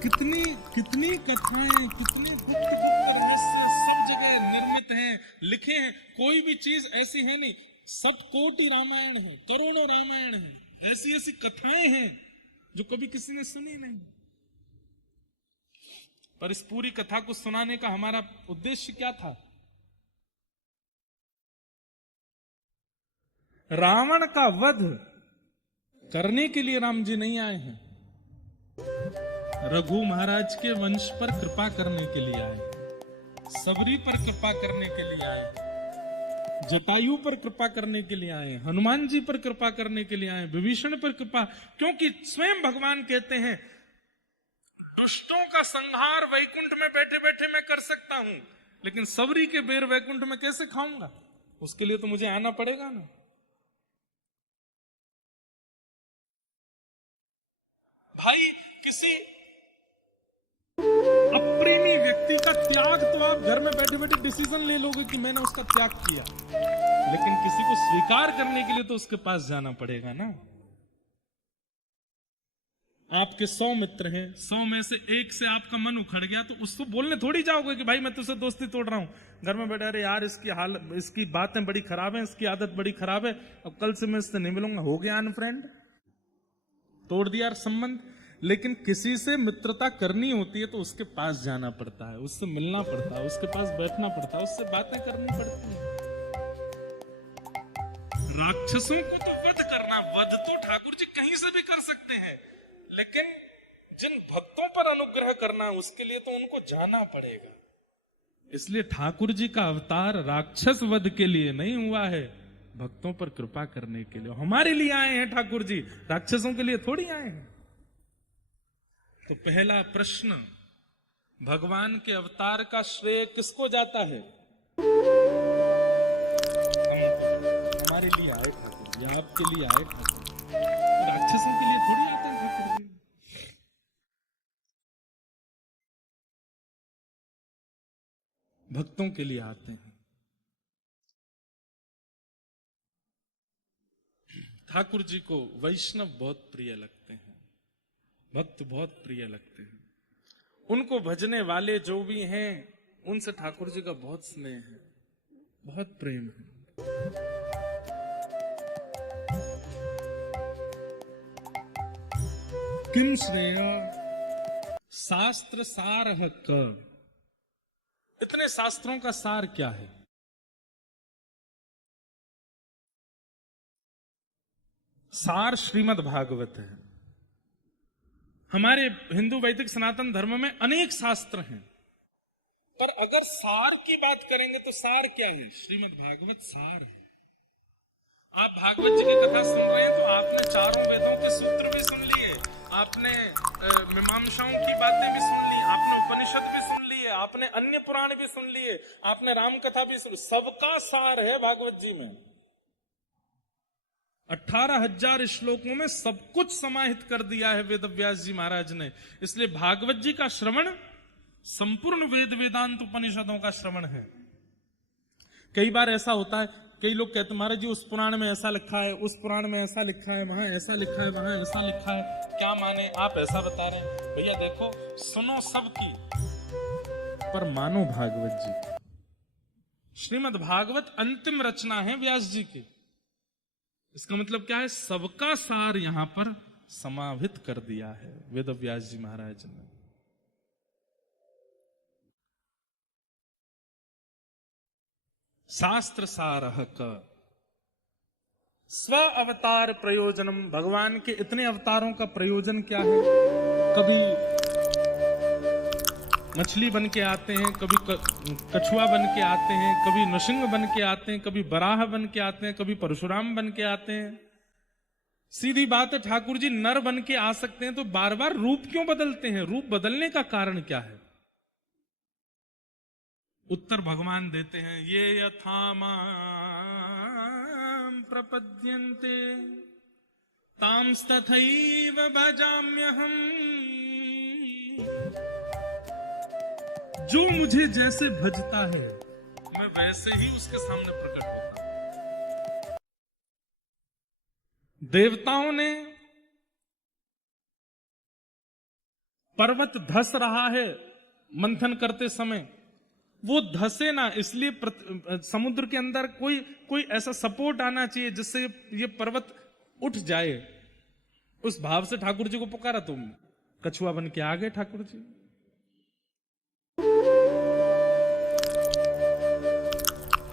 कितनी कितनी कथाएं, कितने गुप्त गुप्त रहस्य सब जगह निर्मित हैं, लिखे हैं। कोई भी चीज ऐसी है नहीं, 60 कोटि रामायण है, करोड़ों रामायण है, ऐसी ऐसी कथाएं हैं जो कभी किसी ने सुनी नहीं। पर इस पूरी कथा को सुनाने का हमारा उद्देश्य क्या था? रावण का वध करने के लिए राम जी नहीं आए हैं, रघु महाराज के वंश पर कृपा करने के लिए आए, सबरी पर कृपा करने के लिए आए, जटायु पर कृपा करने के लिए आए, हनुमान जी पर कृपा करने के लिए आए, विभीषण पर कृपा। क्योंकि स्वयं भगवान कहते हैं दुष्टों का संहार वैकुंठ में बैठे बैठे मैं कर सकता हूं, लेकिन सबरी के बेर वैकुंठ में कैसे खाऊंगा? उसके लिए तो मुझे आना पड़ेगा ना। भाई किसी अप्रेमी व्यक्ति का त्याग तो आप घर में बैठे बैठे डिसीजन ले लोगे कि मैंने उसका त्याग किया, लेकिन किसी को स्वीकार करने के लिए तो उसके पास जाना पड़ेगा ना। आपके 100 मित्र हैं, 100 में से एक से आपका मन उखड़ गया तो उसको बोलने थोड़ी जाओगे कि भाई मैं तुझसे दोस्ती तोड़ रहा हूं। घर में बैठे अरे यार इसकी बातें बड़ी खराब है, इसकी आदत बड़ी खराब है, अब कल से मैं इससे नहीं मिलूंगा, हो गया अनफ्रेंड, तोड़ दिया संबंध। लेकिन किसी से मित्रता करनी होती है तो उसके पास जाना पड़ता है, उससे मिलना पड़ता है, उसके पास बैठना पड़ता है, उससे बातें करनी पड़ती है। राक्षसों को तो वध करना, वध तो ठाकुर जी कहीं से भी कर सकते हैं, लेकिन जिन भक्तों पर अनुग्रह करना उसके लिए तो उनको जाना पड़ेगा। इसलिए ठाकुर जी का अवतार राक्षस वध के लिए नहीं हुआ है, भक्तों पर कृपा करने के लिए। हमारे लिए आए हैं ठाकुर जी, राक्षसों के लिए थोड़ी आए हैं। तो पहला प्रश्न, भगवान के अवतार का श्रेय किसको जाता है? हमारे लिए आए ठाकुर जी, आपके लिए आए ठाकुर जी, राक्षसों के लिए थोड़ी आते हैं ठाकुर जी। भक्तों के लिए आते हैं। ठाकुर जी को वैष्णव बहुत प्रिय लगते हैं, भक्त बहुत प्रिय लगते हैं। उनको भजने वाले जो भी हैं उनसे ठाकुर जी का बहुत स्नेह है, बहुत प्रेम है। किन श्रेय शास्त्र सारः क, इतने शास्त्रों का सार क्या है? सार श्रीमद् भागवत है। हमारे हिंदू वैदिक सनातन धर्म में अनेक शास्त्र हैं, पर अगर सार की बात करेंगे तो सार क्या है? श्रीमद् भागवत सार है। आप भागवत जी की कथा सुन रहे हैं तो आपने चारों वेदों के सूत्र भी सुन लिए, आपने मीमांसाओं की बातें भी सुन ली, आपने उपनिषद भी सुन लिए, आपने अन्य पुराण भी सुन लिए, आपने राम कथा भी सुन, सबका सार है भागवत जी में। 18,000 श्लोकों में सब कुछ समाहित कर दिया है वेदव्यास जी महाराज ने। इसलिए भागवत जी का श्रवण संपूर्ण वेद वेदांत उपनिषदों का श्रवण है। कई बार ऐसा होता है, कई लोग कहते हैं महाराज जी उस पुराण में ऐसा लिखा है, उस पुराण में ऐसा लिखा है, वहां ऐसा लिखा है, वहां ऐसा लिखा है, क्या माने? आप ऐसा बता रहे हैं। भैया देखो, सुनो सबकी, पर मानो भागवत जी। श्रीमद् भागवत अंतिम रचना है व्यास जी की। इसका मतलब क्या है? सबका सार यहां पर समाहित कर दिया है वेद व्यास जी महाराज ने। शास्त्र सारह का स्व अवतार प्रयोजनम, भगवान के इतने अवतारों का प्रयोजन क्या है? कभी मछली बन के आते हैं, कभी कछुआ बन के आते हैं, कभी नृसिंह बन के आते हैं, कभी बराह बन के आते हैं, कभी परशुराम बन के आते हैं। सीधी बात है, ठाकुर जी नर बन के आ सकते हैं तो बार बार रूप क्यों बदलते हैं? रूप बदलने का कारण क्या है? उत्तर भगवान देते हैं, ये यथा मां प्रपद्यन्ते तांस्तथैव भजाम्यहम्। जो मुझे जैसे भजता है मैं वैसे ही उसके सामने प्रकट होता हूं। देवताओं ने पर्वत धस रहा है मंथन करते समय, वो धसे ना, इसलिए समुद्र के अंदर कोई ऐसा सपोर्ट आना चाहिए जिससे ये पर्वत उठ जाए। उस भाव से ठाकुर जी को पुकारा, तुम कछुआ बन के आ गए ठाकुर जी।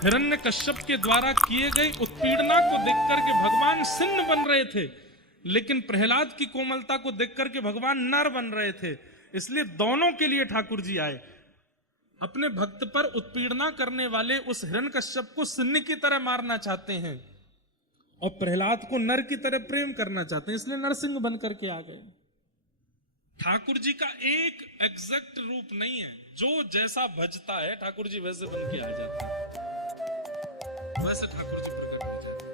हिरण्यकश्यप के द्वारा किए गए उत्पीड़ना को देख करके भगवान सिंह बन रहे थे, लेकिन प्रहलाद की कोमलता को देख करके भगवान नर बन रहे थे। इसलिए दोनों के लिए ठाकुर जी आए। अपने भक्त पर उत्पीड़ना करने वाले उस हिरण्यकश्यप को सिंह की तरह मारना चाहते हैं और प्रहलाद को नर की तरह प्रेम करना चाहते हैं, इसलिए नरसिंह बन करके आ गए। ठाकुर जी का एक एग्जैक्ट रूप नहीं है, जो जैसा भजता है ठाकुर जी वैसे बन के आ जाते हैं, वैसे ठाकुर जी प्रकट हो जाते हैं।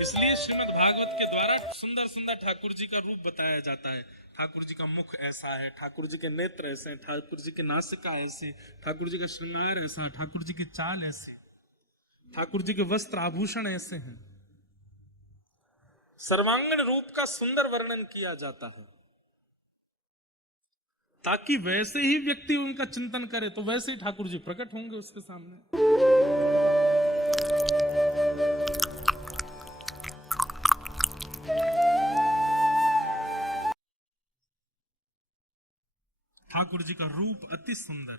इसलिए श्रीमद् भागवत के द्वारा सुंदर सुंदर ठाकुर जी का रूप बताया जाता है। ठाकुर जी का मुख ऐसा है, ठाकुर जी के नेत्र ऐसे हैं, ठाकुर जी की नासिका ऐसी, ठाकुर जी का श्रृंगार ऐसा, ठाकुर जी की चाल ऐसी, ठाकुर जी के वस्त्र आभूषण ऐसे हैं। सर्वांगीण रूप का सुंदर वर्णन किया जाता है ताकि वैसे ही व्यक्ति उनका चिंतन करे तो वैसे ही ठाकुर जी प्रकट होंगे उसके सामने। ठाकुर जी का रूप अति सुंदर,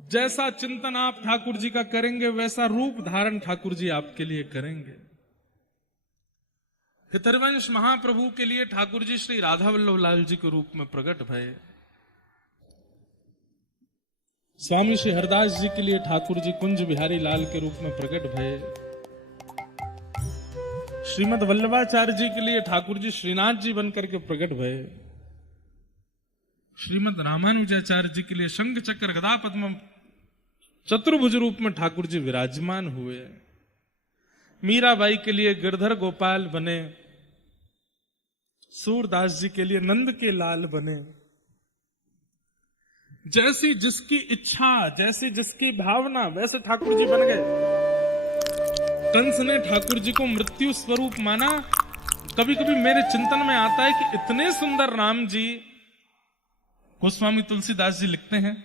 जैसा चिंतन आप ठाकुर जी का करेंगे वैसा रूप धारण ठाकुर जी आपके लिए करेंगे। हितरवंश महाप्रभु के लिए ठाकुर जी श्री राधा वल्लभ लाल जी के रूप में प्रकट भये। स्वामी श्री हरदास जी के लिए ठाकुर जी कुंज बिहारी लाल के रूप में प्रकट भये। श्रीमद वल्लभाचार्य जी के लिए ठाकुर जी श्रीनाथ जी बनकर के प्रकट भये। श्रीमद रामानुजाचार्य जी के लिए शंख चक्र गदा पद्म चतुर्भुज रूप में ठाकुर जी विराजमान हुए। मीराबाई के लिए गिरधर गोपाल बने, सूरदास जी के लिए नंद के लाल बने। जैसी जिसकी इच्छा, जैसी जिसकी भावना, वैसे ठाकुर जी बन गए। कंस ने ठाकुर जी को मृत्यु स्वरूप माना। कभी कभी मेरे चिंतन में आता है कि इतने सुंदर राम जी, गोस्वामी तुलसीदास जी लिखते हैं,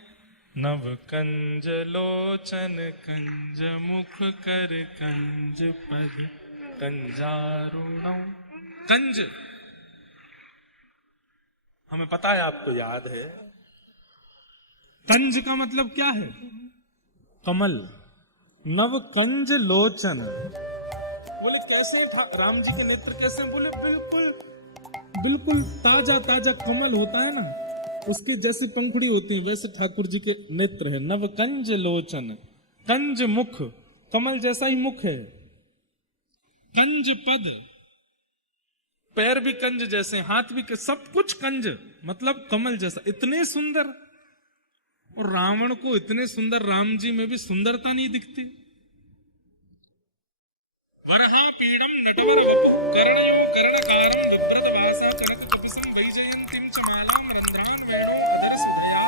नव कंज लोचन कंज मुख कर कंज पद कंजारुणौ। कंज हमें पता है, आपको याद है। कंज का मतलब क्या है? कमल। नव कंज लोचन, बोले कैसे राम जी के नेत्र कैसे? बोले बिल्कुल ताजा ताजा कमल होता है ना, उसके जैसी पंखुड़ी होती है, वैसे ठाकुर जी के नेत्र है। नव कंज लोचन, कंज मुख, कमल जैसा ही मुख है। कंज पद, पैर भी कंज जैसे, हाथ भी सब कुछ कंज, मतलब कमल जैसा, इतने सुंदर। और रावण को इतने सुंदर राम जी में भी सुंदरता नहीं दिखती। वरहा पीड़म नटवर वपु कर्णयो कर्णकारं विव्रत वासा कनक कपिसं वैजयंतीं च मालां रंध्रान वेणो अधर सुधया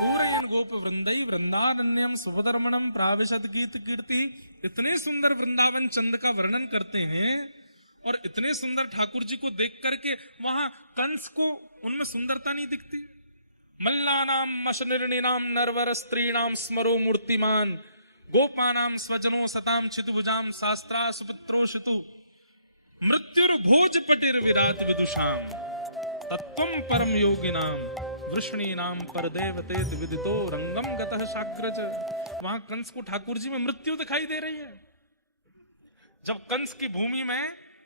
पूरयन् गोप वृंदै वृंदारण्यं सुभधर्मणं प्राविशद गीत कीर्ति। इतने सुंदर वृंदावन चंद का वर्णन करते हैं और इतने सुंदर ठाकुर जी को देख करके वहां कंस को उनमें सुंदरता नहीं दिखती। मल्लानाम मशनिर्णिनाम नरवर स्त्रीणाम स्मरो मूर्तिमान गोपानाम स्वजनो सताम चितुभुजाम शास्त्रा सुपुत्रोषितु मृत्युर्भोज पटिर विराट विदुषाम तत्वम परम योगिनाम वृष्णीनाम परदेव तेज विदितो रंगम गतः साग्रज। वहां कंस को ठाकुर जी में मृत्यु दिखाई दे रही है। जब कंस की भूमि में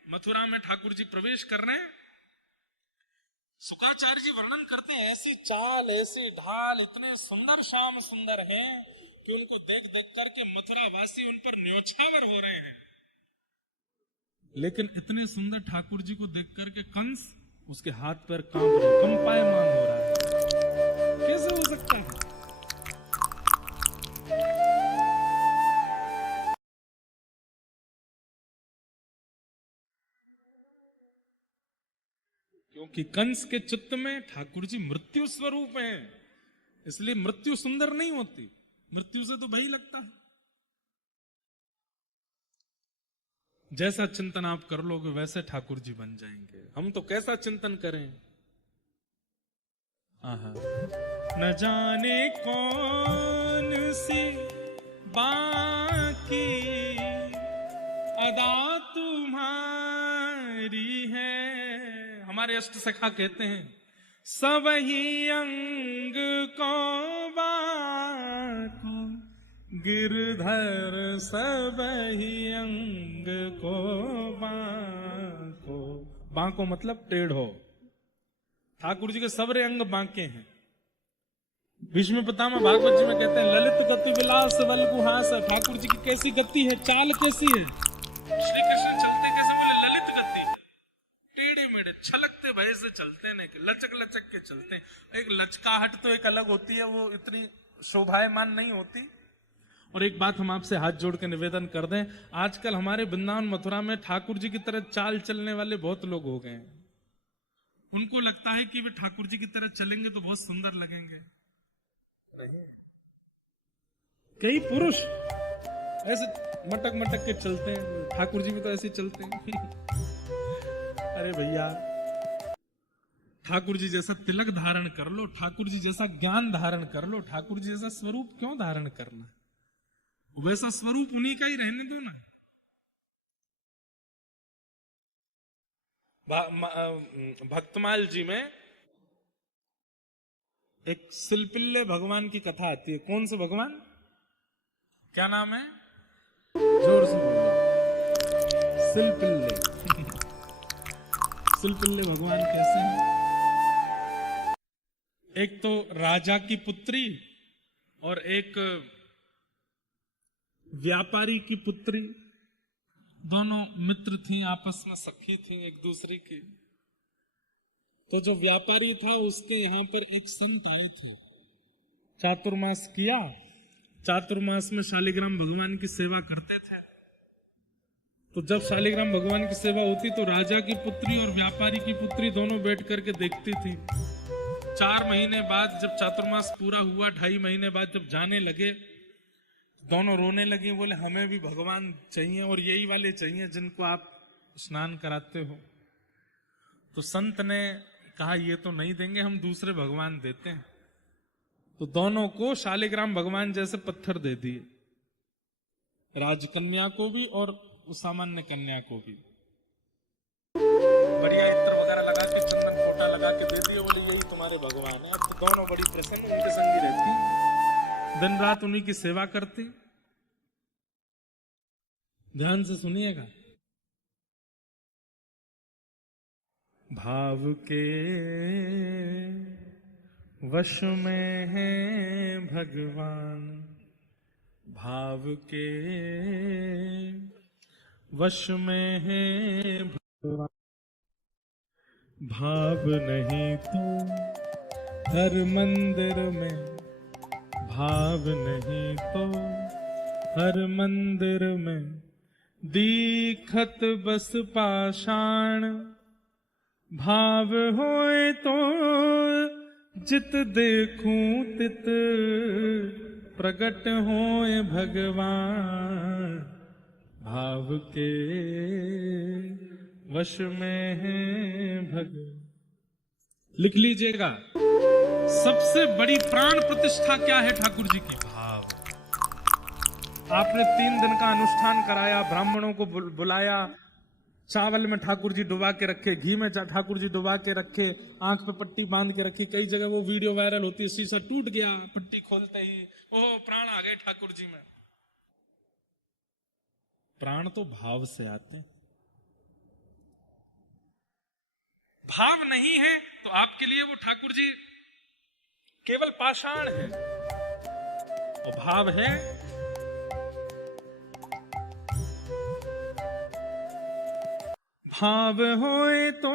मथुरा में ठाकुर जी प्रवेश कर रहे हैं, शुक्राचार्य जी वर्णन करते हैं, ऐसी चाल ऐसी ढाल, इतने सुंदर श्याम सुंदर हैं कि उनको देख देख करके मथुरा वासी उन पर न्योछावर हो रहे हैं। लेकिन इतने सुंदर ठाकुर जी को देख करके कंस उसके हाथ पैर कांप रहे, कंपायमान हो रहा है। कैसे हो सकता है? क्योंकि कंस के चित्त में ठाकुर जी मृत्यु स्वरूप हैं, इसलिए मृत्यु सुंदर नहीं होती, मृत्यु से तो भय लगता है। जैसा चिंतन आप कर लोगे वैसे ठाकुर जी बन जाएंगे। हम तो कैसा चिंतन करें? न जाने कौन सी बाकी अदा तुम्हारी है। हमारे अष्ट सखा कहते हैं, सब ही अंग को बाको गिरधर, सब ही अंग को बाको। बाको मतलब टेढ़ो। ठाकुर जी के सबरे अंग बांके हैं। भीष्म पितामह भागवत जी में कहते हैं, ललित गति विलास बल गुहास। ठाकुर जी की कैसी गति है, चाल कैसी है। श्री कृष्ण चलते कैसे? बोले ललित गति, टेढ़े मेढ़े छलकते भय से चलते हैं, लचक लचक के चलते हैं। एक लचकाहट तो एक अलग होती है, वो इतनी शोभायमान नहीं होती। और एक बात हम आपसे हाथ जोड़ के निवेदन कर दें, आजकल हमारे वृंदावन मथुरा में ठाकुर जी की तरह चाल चलने वाले बहुत लोग हो गए हैं। उनको लगता है कि वे ठाकुर जी की तरह चलेंगे तो बहुत सुंदर लगेंगे। कई पुरुष ऐसे मटक मटक के चलते हैं, ठाकुर जी भी तो ऐसे चलते हैं। अरे भैया, ठाकुर जी जैसा तिलक धारण कर लो, ठाकुर जी जैसा ज्ञान धारण कर लो, ठाकुर जी जैसा स्वरूप क्यों धारण करना? वैसा स्वरूप उन्हीं का ही रहने दो ना। भक्तमाल जी में एक सिलपिल्ले भगवान की कथा आती है। कौन से भगवान? क्या नाम है? जोर से बोलो। सिलपिल्ले। सिलपिल्ले भगवान कैसे हैं? एक तो राजा की पुत्री और एक व्यापारी की पुत्री, दोनों मित्र थी, आपस में सखी थी एक दूसरे की। तो जो व्यापारी था उसके यहां पर एक संत आए थे, चातुर्मास किया। चातुर्मास में शालिग्राम भगवान की सेवा करते थे। तो जब शालिग्राम भगवान की सेवा होती तो राजा की पुत्री और व्यापारी की पुत्री दोनों बैठ करके देखती थी। 4 महीने बाद जब चातुर्मास पूरा हुआ, 2.5 महीने बाद जब जाने लगे, दोनों रोने लगे, बोले हमें भी भगवान चाहिए और यही वाले चाहिए जिनको आप स्नान कराते हो। तो संत ने कहा ये तो नहीं देंगे, हम दूसरे भगवान देते हैं। तो दोनों को शालिग्राम भगवान जैसे पत्थर दे दिए, राजकन्या को भी और सामान्य कन्या को भी। बढ़िया इत्र वगैरह लगा के, चंदन कोटा लगा के दे दिए, बोले यही तुम्हारे भगवान है। अब तो दोनों बड़ी प्रसन्न उनके संगी रहती, दिन रात उन्हीं की सेवा करती। ध्यान से सुनिएगा। भाव के वश में है भगवान, भाव के वश में है भगवान। भाव नहीं तो हर मंदिर में, भाव नहीं तो हर मंदिर में दीखत बस पाषाण। भाव होए तो जित देखूं तित प्रगट होए भगवान। भाव के वश में है भगवान। लिख लीजिएगा, सबसे बड़ी प्राण प्रतिष्ठा क्या है ठाकुर जी की? भाव। आपने 3 दिन का अनुष्ठान कराया, ब्राह्मणों को बुलाया, चावल में ठाकुर जी डुबा के रखे, घी में ठाकुर जी डुबा के रखे, आंख पे पट्टी बांध के रखी। कई जगह वो वीडियो वायरल होती है, शीशा टूट गया पट्टी खोलते ही, ओह प्राण आ गए ठाकुर जी में। प्राण तो भाव से आते हैं, भाव नहीं है तो आपके लिए वो ठाकुर जी केवल पाषाण है, और भाव है भाव होए तो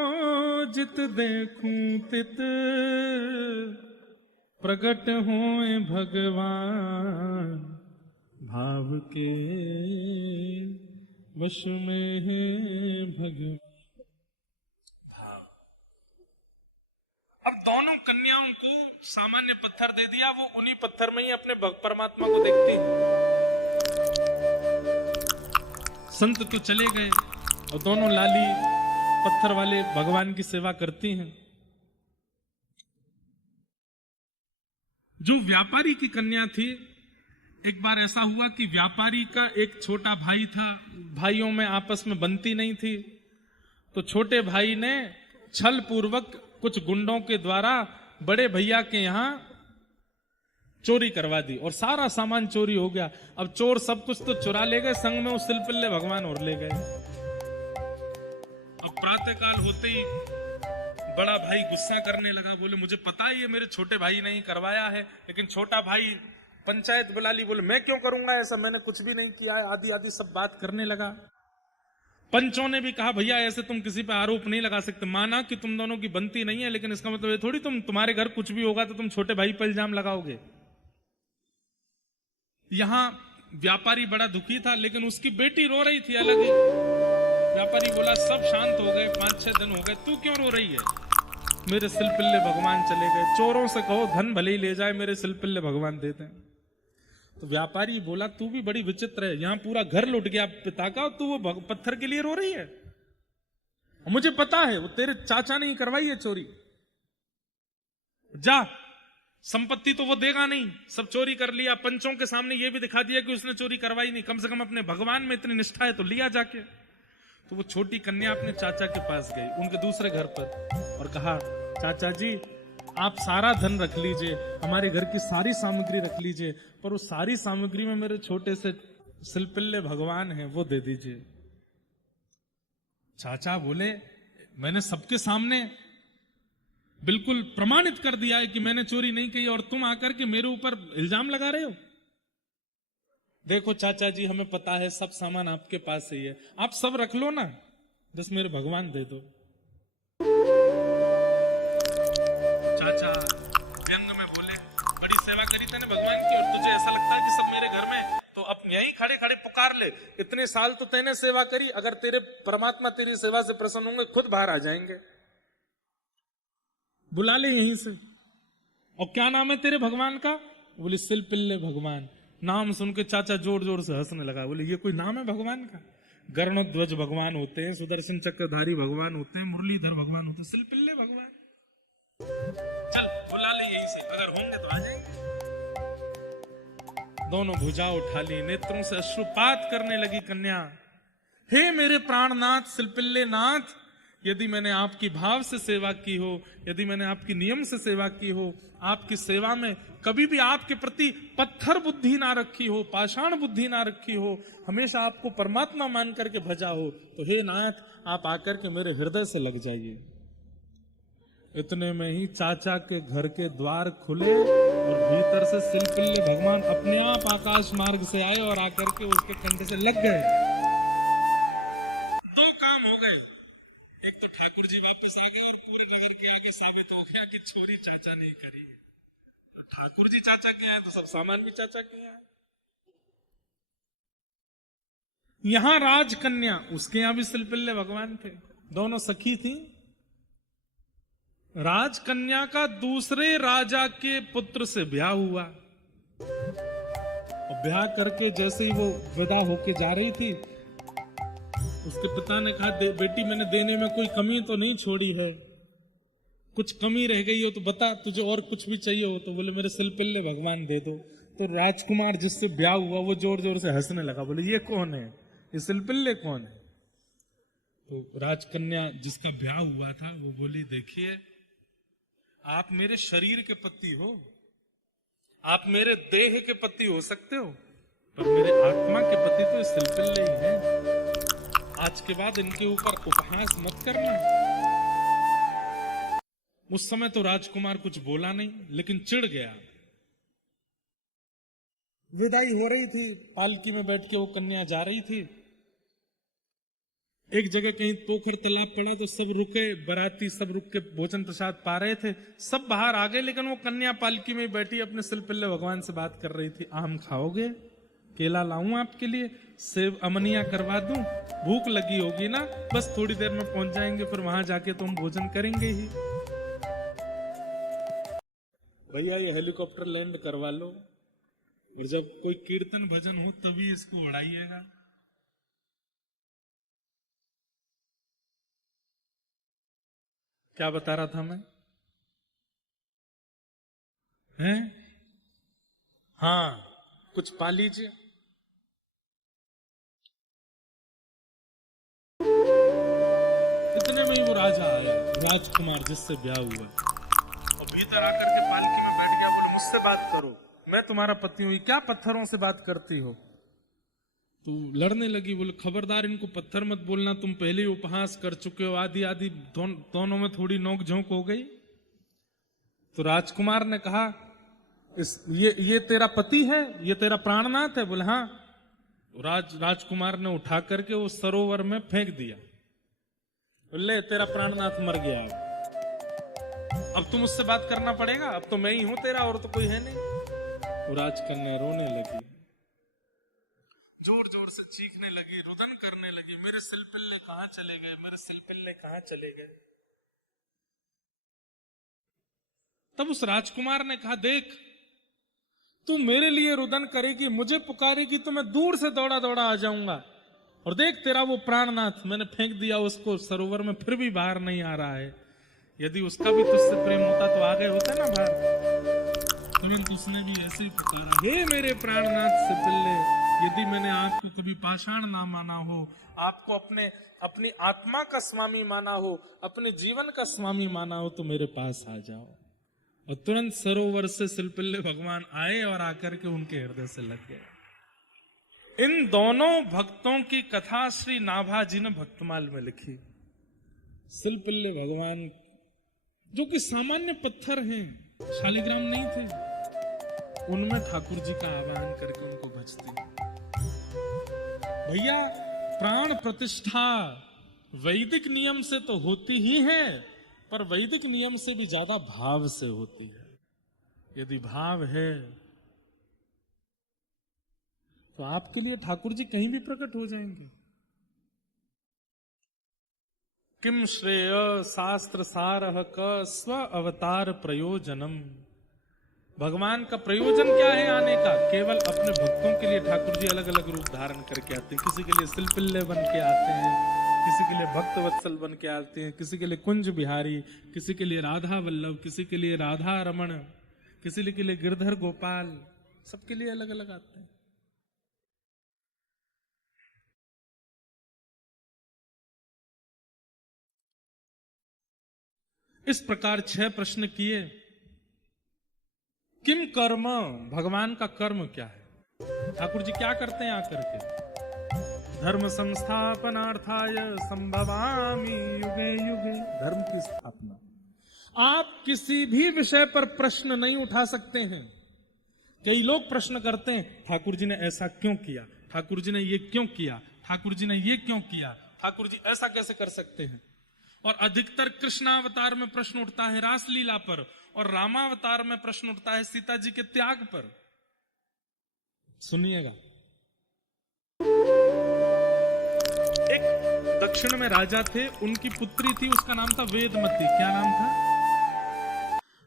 जित देखूं तित, प्रगट होए भगवान, भाव के वश में है भगवान। भाव। अब दोनों कन्याओं को सामान्य पत्थर दे दिया, वो उन्हीं पत्थर में ही अपने परमात्मा को देखती है। संत तो चले गए और दोनों लाली पत्थर वाले भगवान की सेवा करती हैं। जो व्यापारी की कन्या थी, एक बार ऐसा हुआ कि व्यापारी का एक छोटा भाई था, भाइयों में आपस में बनती नहीं थी, तो छोटे भाई ने छल पूर्वक कुछ गुंडों के द्वारा बड़े भैया के यहां चोरी करवा दी और सारा सामान चोरी हो गया। अब चोर सब कुछ तो चुरा ले गए, संग में वो सिलपिल्ले भगवान और ले गए। अब प्रातःकाल होते ही बड़ा भाई गुस्सा करने लगा, बोले मुझे पता है ये मेरे छोटे भाई ने ही करवाया है, लेकिन छोटा भाई पंचायत बुला ली, बोले मैं क्यों करूंगा ऐसा, मैंने कुछ भी नहीं किया है, आदि आदि सब बात करने लगा। पंचों ने भी कहा भैया ऐसे तुम किसी पे आरोप नहीं लगा सकते, माना कि तुम दोनों की बनती नहीं है, लेकिन इसका मतलब ये थोड़ी तुम्हारे घर कुछ भी होगा तो तुम छोटे भाई पर इल्जाम लगाओगे। यहां व्यापारी बड़ा दुखी था, लेकिन उसकी बेटी रो रही थी अलग ही। व्यापारी बोला सब शांत हो गए, 5-6 दिन हो गए, तू क्यों रो रही है? मेरे सिलपिल्ले भगवान चले गए, चोरों से कहो धन भले ही ले जाए, मेरे सिलपिल्ले भगवान देते हैं। तो व्यापारी बोला तू भी बड़ी विचित्र है, यहां पूरा घर लुट गया पिता का, तू वो पत्थर के लिए रो रही है? मुझे पता है वो तेरे चाचा ने ही करवाई है चोरी, जा संपत्ति तो वो देगा नहीं, सब चोरी कर लिया, पंचों के सामने ये भी दिखा दिया कि उसने चोरी करवाई नहीं, कम से कम अपने भगवान में इतनी निष्ठा है तो लिया जाके। तो वो छोटी कन्या अपने चाचा के पास गई, उनके दूसरे घर पर, और कहा चाचा जी आप सारा धन रख लीजिए, हमारे घर की सारी सामग्री रख लीजिए, पर उस सारी सामग्री में मेरे छोटे से सिलपिल्ले भगवान हैं वो दे दीजिए। चाचा बोले मैंने सबके सामने बिल्कुल प्रमाणित कर दिया है कि मैंने चोरी नहीं की, और तुम आकर के मेरे ऊपर इल्जाम लगा रहे हो। देखो चाचा जी हमें पता है सब सामान आपके पास ही है, आप सब रख लो ना, बस मेरे भगवान दे दो। चाचा व्यंग में बोले बड़ी सेवा करी तूने भगवान की, और तुझे ऐसा लगता है कि सब मेरे घर में, तो अब यहीं खड़े खड़े पुकार ले, इतने साल तो तैने सेवा करी, अगर तेरे परमात्मा तेरी सेवा से प्रसन्न होंगे खुद बाहर आ जाएंगे, बुला ले यहीं से। और क्या नाम है तेरे भगवान का? बोले सिलपिल्ले भगवान। नाम सुन के चाचा जोर जोर से हंसने लगा, बोले ये कोई नाम है भगवान का? गरुड़ध्वज भगवान होते हैं, सुदर्शन चक्रधारी भगवान होते हैं, मुरलीधर भगवान होते हैं, सिलपिल्ले भगवान। चल बुला ले यहीं से, अगर होंगे तो आ जाएंगे। दोनों भुजा उठा ली, नेत्रों से अश्रुपात करने लगी कन्या। हे मेरे प्राणनाथ सिलपिल्ले नाथ, यदि मैंने आपकी भाव से सेवा की हो, यदि मैंने आपकी नियम से सेवा की हो, आपकी सेवा में कभी भी आपके प्रति पत्थर बुद्धि ना रखी हो, पाषाण बुद्धि ना रखी हो, हमेशा आपको परमात्मा मान करके भजा हो, तो हे नाथ आप आकर के मेरे हृदय से लग जाइए। इतने में ही चाचा के घर के द्वार खुले और भीतर से सिलपिल्ले भगवान अपने आप आकाश मार्ग से आए और आकर के उसके कंधे से लग गए। दो काम हो गए, एक तो ठाकुर जी वापस आ गए और पूरे नगर के आगे साबित हो गया कि चोरी चाचा ने करी है। तो ठाकुर जी चाचा के हैं तो सब सामान भी चाचा के हैं। यहां राजकन्या, उसके यहां भी सिलपिल्ले भगवान थे, दोनों सखी थी। राजकन्या का दूसरे राजा के पुत्र से ब्याह हुआ, और ब्याह करके जैसे ही वो विदा होके जा रही थी, उसके पिता ने कहा बेटी मैंने देने में कोई कमी तो नहीं छोड़ी है, कुछ कमी रह गई हो तो बता, तुझे और कुछ भी चाहिए हो तो। बोले मेरे सिलपिल्ले भगवान दे दो। तो राजकुमार जिससे ब्याह हुआ वो जोर जोर से हंसने लगा, बोले ये कौन है, ये सिलपिल्ले कौन है? तो राजकन्या जिसका ब्याह हुआ था वो बोली, देखिए आप मेरे शरीर के पति हो, आप मेरे देह के पति हो सकते हो, पर मेरे आत्मा के पति तो सिलपिल्ले ही हैं। आज के बाद इनके ऊपर उपहास मत करना। उस समय तो राजकुमार कुछ बोला नहीं, लेकिन चिढ़ गया। विदाई हो रही थी, पालकी में बैठ के वो कन्या जा रही थी। एक जगह कहीं पोखर तालाब पड़ा तो सब रुके, बाराती सब रुक के भोजन प्रसाद पा रहे थे, सब बाहर आ गए, लेकिन वो कन्या पालकी में बैठी अपने सिलपिल्ले भगवान से बात कर रही थी। आम खाओगे, केला लाऊं आपके लिए, सेब अमनिया करवा दूं, भूख लगी होगी ना, बस थोड़ी देर में पहुंच जाएंगे, फिर वहां जाके तो हम भोजन करेंगे ही। भैया ये हेलीकॉप्टर लैंड करवा लो, और जब कोई कीर्तन भजन हो तभी इसको उड़ाइएगा। क्या बता रहा था मैं? हैं? हाँ, कुछ पा लीजिए। इतने में ही वो राजा आया, राजकुमार जिससे ब्याह हुआ, और भीतर आकर के पालकी में बैठ गया। बोले मुझसे बात करो, मैं तुम्हारा पति हूं, क्या पत्थरों से बात करती हो? तो लड़ने लगी। बोले खबरदार इनको पत्थर मत बोलना, तुम पहले ही उपहास कर चुके हो। आदि आदि दोनों में थोड़ी नोक झोंक हो गई। तो राजकुमार ने कहा, ये तेरा पति है, ये तेरा प्राणनाथ है? बोले हाँ। राजकुमार ने उठा करके वो सरोवर में फेंक दिया। ले तेरा प्राणनाथ मर गया, अब तुम उससे बात करना पड़ेगा, अब तो मैं ही हूं तेरा, और तो कोई है नहीं। वो राजकन्या रोने लगी, जोर जोर से चीखने लगी, रुदन करने लगी, मेरे सिलपिल्ले कहां चले गए, मेरे सिलपिल्ले कहां चले गए। तब उस राजकुमार ने कहा, देख तू मेरे लिए रुदन करेगी, मुझे पुकारेगी तो मैं दूर से दौड़ा दौड़ा आ जाऊंगा, और देख तेरा वो प्राणनाथ मैंने फेंक दिया उसको सरोवर में, फिर भी बाहर नहीं आ रहा है। यदि उसका भी तुझसे प्रेम होता तो आ गए होते ना बाहर। तुरंत उसने भी ऐसे ही पुकारा, हे मेरे प्राणनाथ सिलपिल्ले, यदि मैंने आपको कभी पाषाण ना माना हो, आपको अपनी आत्मा का स्वामी माना हो, अपने जीवन का स्वामी माना हो, तो मेरे पास आ जाओ। और तुरंत सरोवर से सिलपिल्ले भगवान आए और आकर के उनके हृदय से लग गए। इन दोनों भक्तों की कथा श्री नाभा जी ने भक्तमाल में लिखी। सिलपिल्ले भगवान जो कि सामान्य पत्थर हैं, शालिग्राम नहीं थे, उनमें ठाकुर जी का आवाहन करके उनको भजती। भैया प्राण प्रतिष्ठा वैदिक नियम से तो होती ही है, पर वैदिक नियम से भी ज्यादा भाव से होती है। यदि भाव है तो आपके लिए ठाकुर जी कहीं भी प्रकट हो जाएंगे। किम श्रेय शास्त्र सारह क स्व अवतार प्रयोजनम। भगवान का प्रयोजन क्या है आने का? केवल अपने भक्तों के लिए ठाकुर जी अलग अलग रूप धारण करके आते हैं। किसी के लिए सिलपिल्ले बन के आते हैं, किसी के लिए भक्त वत्सल बन के आते हैं, किसी के लिए कुंज बिहारी, किसी के लिए राधा वल्लभ, किसी के लिए राधा रमण, किसी के लिए गिरधर गोपाल, सबके लिए अलग अलग आते हैं। इस प्रकार 6 प्रश्न किए। किम कर्म, भगवान का कर्म क्या है? ठाकुर जी क्या करते हैं आकर के? धर्म संस्थापनार्थाय संभवामि युगे युगे। धर्म की स्थापना। आप किसी भी विषय पर प्रश्न नहीं उठा सकते हैं। कई लोग प्रश्न करते हैं, ठाकुर जी ने ऐसा क्यों किया, ठाकुर जी ने ये क्यों किया, ठाकुर जी ने ये क्यों किया, ठाकुर जी ऐसा कैसे कर सकते हैं। और अधिकतर कृष्णावतार में प्रश्न उठता है रासलीला पर, और रामावतार में प्रश्न उठता है सीता जी के त्याग पर। सुनिएगा, एक दक्षिण में राजा थे, उनकी पुत्री थी, उसका नाम था वेदमती। क्या नाम था?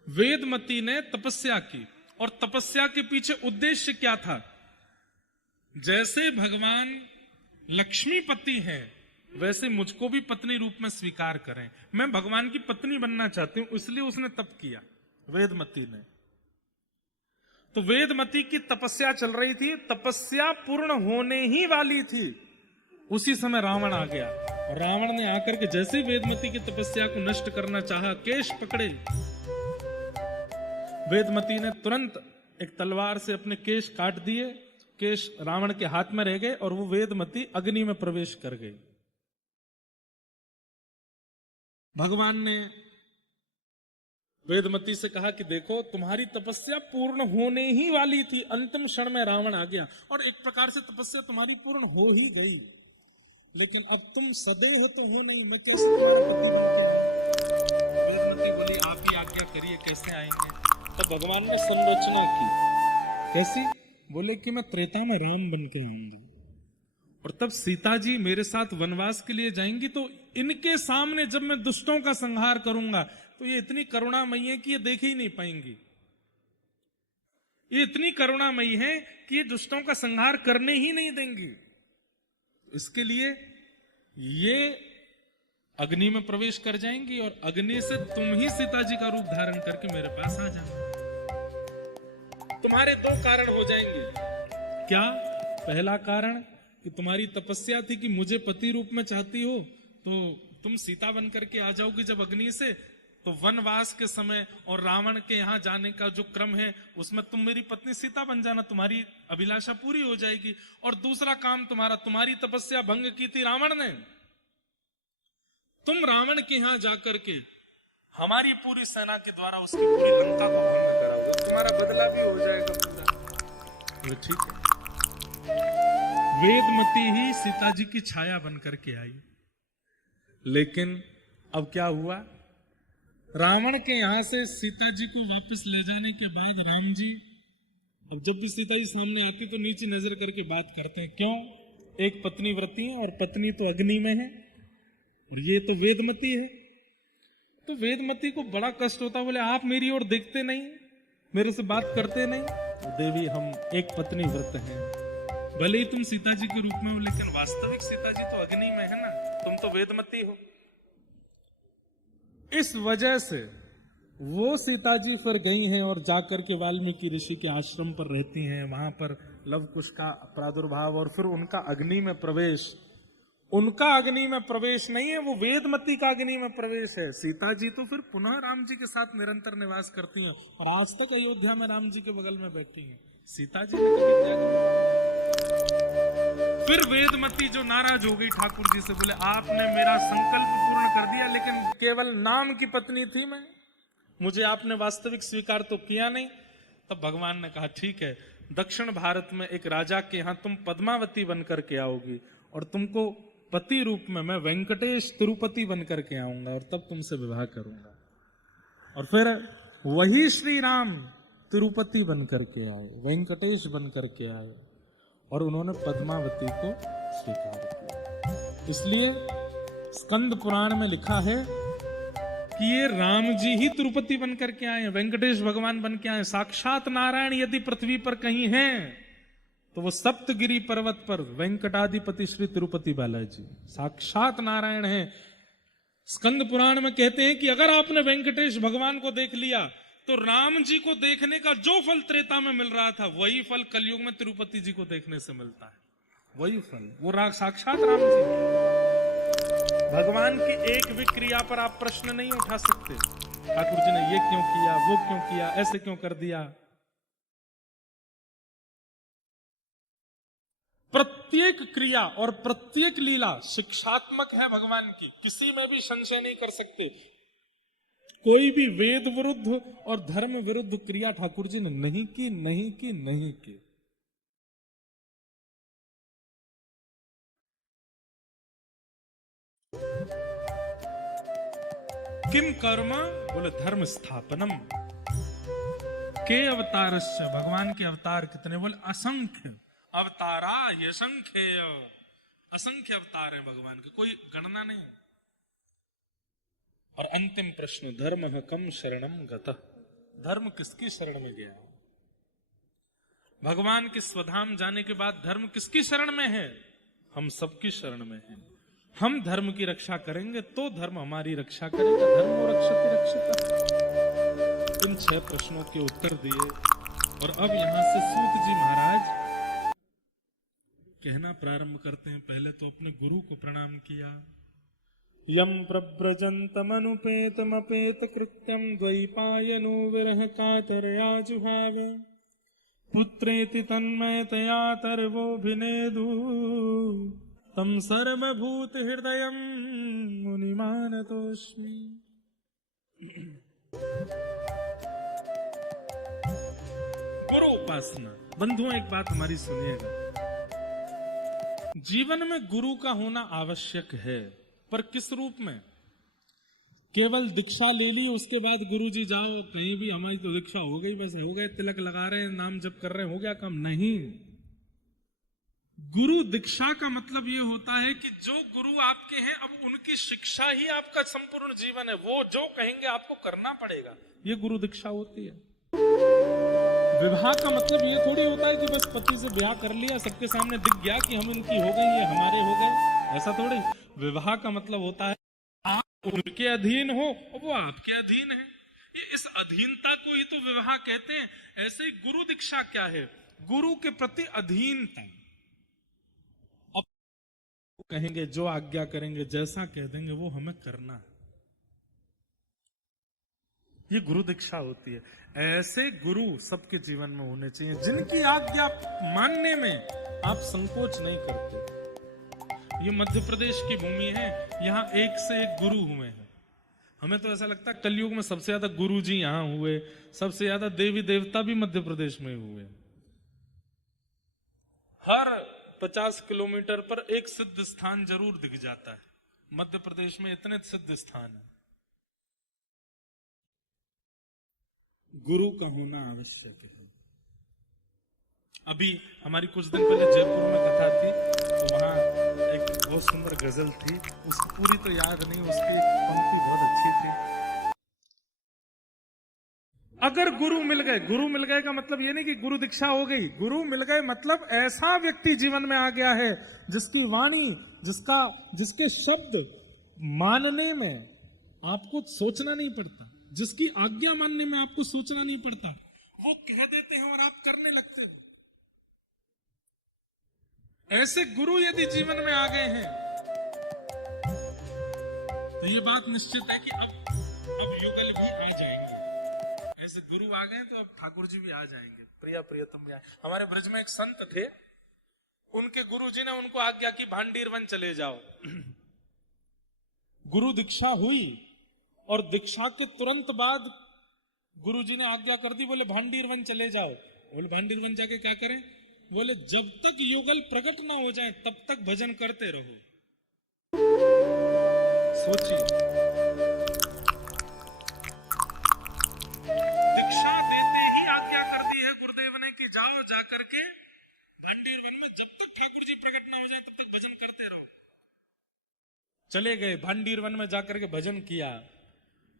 वेदमती ने तपस्या की, और तपस्या के पीछे उद्देश्य क्या था? जैसे भगवान लक्ष्मीपति हैं, वैसे मुझको भी पत्नी रूप में स्वीकार करें। मैं भगवान की पत्नी बनना चाहती हूं, इसलिए उसने तप किया वेदमती ने। तो वेदमती की तपस्या चल रही थी, तपस्या पूर्ण होने ही वाली थी, उसी समय रावण आ गया। और रावण ने आकर के जैसे ही वेदमती की तपस्या को नष्ट करना चाहा, केश पकड़े, वेदमती ने तुरंत एक तलवार से अपने केश काट दिए, केश रावण के हाथ में रह गए और वो वेदमती अग्नि में प्रवेश कर गई। भगवान ने वेदमती से कहा कि देखो, तुम्हारी तपस्या पूर्ण होने ही वाली थी, अंतिम क्षण में रावण आ गया और एक प्रकार से तपस्या तुम्हारी पूर्ण हो ही गई, लेकिन अब तुम सदैव तो हो नहीं, मैं कैसे वेदमती बोली, आप ही आज्ञा करिए, कैसे आएंगे? तब भगवान ने संरचना की, कैसी? बोले कि मैं त्रेता में राम बन के आऊंगा और तब सीता जी मेरे साथ वनवास के लिए जाएंगी, तो इनके सामने जब मैं दुष्टों का संहार करूंगा तो ये इतनी करुणामयी है कि ये देख ही नहीं पाएंगी, ये इतनी करुणामयी है कि ये दुष्टों का संहार करने ही नहीं देंगी। इसके लिए ये अग्नि में प्रवेश कर जाएंगी और अग्नि से तुम ही सीता जी का रूप धारण करके मेरे पास आ जाओ। तुम्हारे दो कारण हो जाएंगे। क्या? पहला कारण कि तुम्हारी तपस्या थी कि मुझे पति रूप में चाहती हो, तो तुम सीता बन करके आ जाओगी जब अग्नि से, तो वनवास के समय और रावण के यहां जाने का जो क्रम है उसमें तुम मेरी पत्नी सीता बन जाना, तुम्हारी अभिलाषा पूरी हो जाएगी। और दूसरा काम तुम्हारा, तुम्हारी तपस्या भंग की थी रावण ने, तुम रावण के यहां जाकर के हमारी पूरी सेना के द्वारा उसकी पूरी लंका को भंग कराओगे, तुम्हारा बदला भी हो जाएगा पूरा। ठीक है। वेदमती ही सीता जी की छाया बन करके आई, लेकिन अब क्या हुआ? रावण के यहां से सीता जी को वापस ले जाने के बाद राम जी, अब जब भी सीता जी सामने आती तो नीचे नजर करके बात करते हैं। क्यों? एक पत्नी व्रती है और पत्नी तो अग्नि में है और ये तो वेदमती है। तो वेदमती को बड़ा कष्ट होता, बोले आप मेरी ओर देखते नहीं, मेरे से बात करते नहीं। देवी, हम एक पत्नी व्रत हैं, भले ही तुम सीता जी के रूप में हो, लेकिन वास्तविक सीता जी तो अग्नि में है ना, तुम तो वेदमती हो। इस वजह से वो सीता जी फिर गई हैं और जाकर के वाल्मीकि ऋषि के आश्रम पर रहती हैं, वहां पर लवकुश का प्रादुर्भाव और फिर उनका अग्नि में प्रवेश। उनका अग्नि में प्रवेश नहीं है, वो वेदमती का अग्नि में प्रवेश है। सीता जी तो फिर पुनः राम जी के साथ निरंतर निवास करती हैं और आज तक अयोध्या में राम जी के बगल में बैठी हैं। सीता जी ने कभी त्याग नहीं। फिर वेदमती जो नाराज हो गई ठाकुर जी से, बोले आपने मेरा संकल्प पूर्ण कर दिया, लेकिन केवल नाम की पत्नी थी मैं, मुझे आपने वास्तविक स्वीकार तो किया नहीं। तब भगवान ने कहा ठीक है, दक्षिण भारत में एक राजा के यहां तुम पद्मावती बनकर के आओगी और तुमको पति रूप में मैं वेंकटेश तिरुपति बनकर के आऊंगा और तब तुमसे विवाह करूंगा। और फिर वही श्री राम तिरुपति बनकर के आए, वेंकटेश बनकर के आए और उन्होंने पद्मावती को स्वीकार किया। इसलिए स्कंद पुराण में लिखा है कि ये राम जी ही तिरुपति बनकर के आए, वेंकटेश भगवान बन के आए। साक्षात नारायण यदि पृथ्वी पर कहीं हैं तो वो सप्तगिरी पर्वत पर वेंकटाधिपति श्री तिरुपति बालाजी साक्षात नारायण हैं। स्कंद पुराण में कहते हैं कि अगर आपने वेंकटेश भगवान को देख लिया तो राम जी को देखने का जो फल त्रेता में मिल रहा था वही फल कलयुग में तिरुपति जी को देखने से मिलता है। वही फल, वो साक्षात राम जी। भगवान की एक भी क्रिया पर आप प्रश्न नहीं उठा सकते, ठाकुर जी ने ये क्यों किया, वो क्यों किया, ऐसे क्यों कर दिया। प्रत्येक क्रिया और प्रत्येक लीला शिक्षात्मक है भगवान की, किसी में भी संशय नहीं कर सकते। कोई भी वेद विरुद्ध और धर्म विरुद्ध क्रिया ठाकुर जी ने नहीं की, नहीं की, नहीं की। किम कर्म, बोले धर्म स्थापनम। के अवतारस्य, भगवान के अवतार कितने, बोले असंख्य। अवतारा यशंख्य, असंख्य अवतार हैं भगवान के, कोई गणना नहीं। और अंतिम प्रश्न, धर्म कम शरणम गतः, धर्म किसकी शरण में गया। भगवान के स्वधाम जाने के बाद धर्म किसकी शरण में है, हम सबकी शरण में है। हम धर्म की रक्षा करेंगे तो धर्म हमारी रक्षा करेगा। धर्म रक्षति रक्षिता। इन 6 प्रश्नों के उत्तर दिए और अब यहां से सूत जी महाराज कहना प्रारंभ करते हैं। पहले तो अपने गुरु को प्रणाम किया। यम प्रव्रजन्तमनुपेतमपेत कृत्यम द्वैपायनो विरह कातरया जुहाव पुत्रेति तन्मयतया तर्वोऽभिनेदु तम सर्वभूत हृदयं मुनिमानतोऽस्मि। गुरु उपासना। बंधुओं, एक बात हमारी सुनिएगा। जीवन में गुरु का होना आवश्यक है, पर किस रूप में? केवल दीक्षा ले ली, उसके बाद गुरुजी जाओ कहीं भी, हमारी तो दीक्षा हो गई, बस हो गए, तिलक लगा रहे हैं, नाम जप कर रहे हैं, हो गया काम? नहीं। गुरु दीक्षा का मतलब ये होता है कि जो गुरु आपके हैं, अब उनकी शिक्षा ही आपका संपूर्ण जीवन है। वो जो कहेंगे आपको करना पड़ेगा, ये गुरु दीक्षा होती है। विवाह का मतलब ये थोड़ी होता है कि बस पति से ब्याह कर लिया, सबके सामने दिख गया कि हम इनकी हो गई, ये हमारे हो गए, ऐसा थोड़ी। विवाह का मतलब होता है आप उनके अधीन हो और वो आपके अधीन है। ये इस अधीनता को ही तो विवाह कहते हैं। ऐसे ही गुरु दीक्षा क्या है? गुरु के प्रति अधीनता। अब कहेंगे, जो आज्ञा करेंगे, जैसा कह देंगे वो हमें करना है, ये गुरु दीक्षा होती है। ऐसे गुरु सबके जीवन में होने चाहिए, जिनकी आज्ञा मानने में आप संकोच नहीं करते। ये मध्य प्रदेश की भूमि है, यहाँ एक से एक गुरु हुए हैं। हमें तो ऐसा लगता है कलयुग में सबसे ज्यादा गुरु जी यहाँ हुए, सबसे ज्यादा देवी देवता भी मध्य प्रदेश में हुए। हर 50 किलोमीटर पर एक सिद्ध स्थान जरूर दिख जाता है। मध्य प्रदेश में इतने सिद्ध स्थान है। गुरु का होना आवश्यक है। अभी हमारी कुछ दिन पहले जयपुर में कथा थी, तो वहां एक बहुत सुंदर गजल थी, उसकी पूरी तो याद नहीं, उसकी पंक्ति बहुत अच्छी थी। अगर गुरु मिल गए, गुरु मिल गए का मतलब ये नहीं कि गुरु दीक्षा हो गई। गुरु मिल गए मतलब ऐसा व्यक्ति जीवन में आ गया है जिसकी वाणी, जिसके शब्द मानने में आपको सोचना नहीं पड़ता, जिसकी आज्ञा मानने में आपको सोचना नहीं पड़ता, वो कह देते हैं और आप करने लगते हो। ऐसे गुरु यदि जीवन में आ गए हैं तो ये बात निश्चित है कि अब युगल भी आ जाएंगे। ऐसे गुरु आ गए तो अब ठाकुर जी भी आ जाएंगे, प्रिया प्रियतम भी आए। हमारे ब्रज में एक संत थे, उनके गुरु जी ने उनको आज्ञा की भांडीर वन चले जाओ। गुरु दीक्षा हुई और दीक्षा के तुरंत बाद गुरुजी ने आज्ञा कर दी, बोले भांडीर वन चले जाओ। बोले भांडीर वन जाके क्या करें? बोले जब तक युगल प्रकट ना हो जाए तब तक भजन करते रहो। सोचिए, दीक्षा देते ही आज्ञा कर दी है गुरुदेव ने कि जाओ, जाकर के भांडीर वन में जब तक ठाकुर जी प्रकट ना हो जाए तब तक भजन करते रहो। चले गए, भांडीर वन में जाकर के भजन किया।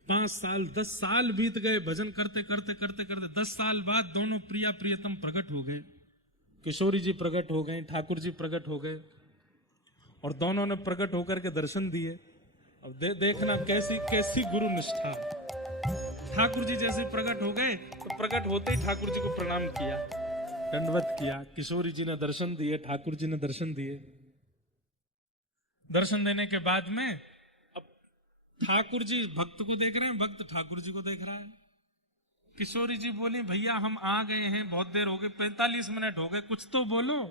5 साल 10 साल बीत गए, भजन करते करते करते करते 10 साल बाद दोनों प्रिया प्रियतम प्रकट हो गए। किशोरी जी प्रकट हो गए, ठाकुर जी प्रकट हो गए, और दोनों ने प्रकट होकर के दर्शन दिए। अब देखना कैसी कैसी गुरु निष्ठा। ठाकुर जी जैसे प्रकट हो गए तो प्रकट होते ही ठाकुर जी को प्रणाम किया, दंडवत किया। किशोरी जी ने दर्शन दिए, ठाकुर जी ने दर्शन दिए। दर्शन देने के बाद में अब ठाकुर जी भक्त को देख रहे हैं, भक्त ठाकुर जी को देख रहा है। किशोरी जी बोली, भैया हम आ गए हैं, बहुत देर हो गई, 45 मिनट हो गए, कुछ तो बोलो।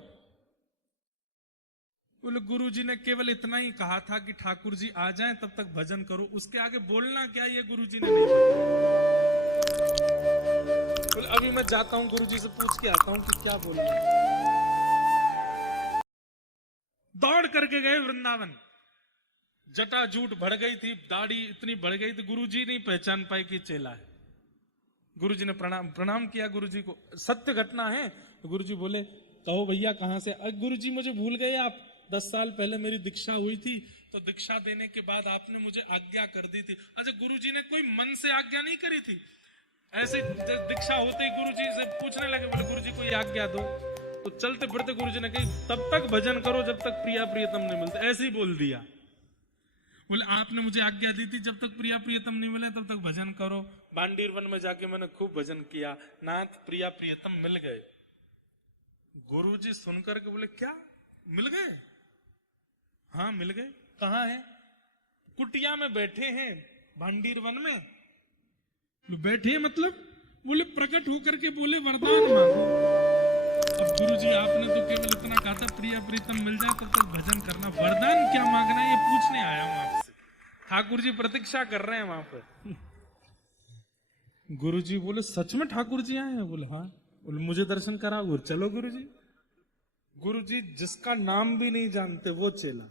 बोले गुरु जी ने केवल इतना ही कहा था कि ठाकुर जी आ जाएं तब तक भजन करो, उसके आगे बोलना क्या ये गुरु जी ने नहीं बताया। बोले अभी मैं जाता हूं, गुरु जी से पूछ के आता हूं कि क्या बोलना। दौड़ करके गए वृंदावन। जटा जूट बढ़ गई थी, दाढ़ी इतनी बढ़ गई थी, गुरु जी नहीं पहचान पाए कि चेला है। गुरु जी ने प्रणाम किया गुरु जी को, सत्य घटना है। गुरु जी बोले, कहो भैया कहां से? गुरु जी मुझे भूल गए आप, 10 साल पहले मेरी दीक्षा हुई थी, तो दीक्षा देने के बाद आपने मुझे आज्ञा कर दी थी। अच्छा, गुरु जी ने कोई मन से आज्ञा नहीं करी थी, ऐसे दीक्षा होते ही गुरु जी से पूछने लगे, बोले गुरु जी कोई आज्ञा दो। तो चलते फिरते गुरु जी ने कही, तब तक भजन करो जब तक प्रिया प्रियतम नहीं मिलते, ऐसे ही बोल दिया। बोले आपने मुझे आज्ञा दी थी जब तक प्रिया प्रियतम नहीं मिले तब तक भजन करो। बांडीर वन में जाके मैंने खूब भजन किया, नाथ प्रिया प्रियतम मिल गए। गुरुजी सुनकर के बोले क्या मिल गए? हाँ मिल गए। कहाँ है? कुटिया में बैठे हैं भांडीर वन में। बैठे मतलब? बोले प्रकट होकर के बोले वरदान मांगो। अब गुरुजी आपने तो केवल इतना कहा था प्रिया प्रीतम मिल जाए तब तक भजन करना, वरदान क्या मांगना है ये पूछने आया हूं आपसे। ठाकुर जी प्रतीक्षा कर रहे हैं वहां पर। गुरुजी बोले सच में ठाकुर जी आए हैं? बोले हाँ। बोले मुझे दर्शन कराओ। चलो गुरुजी। गुरुजी जिसका नाम भी नहीं जानते वो चेला,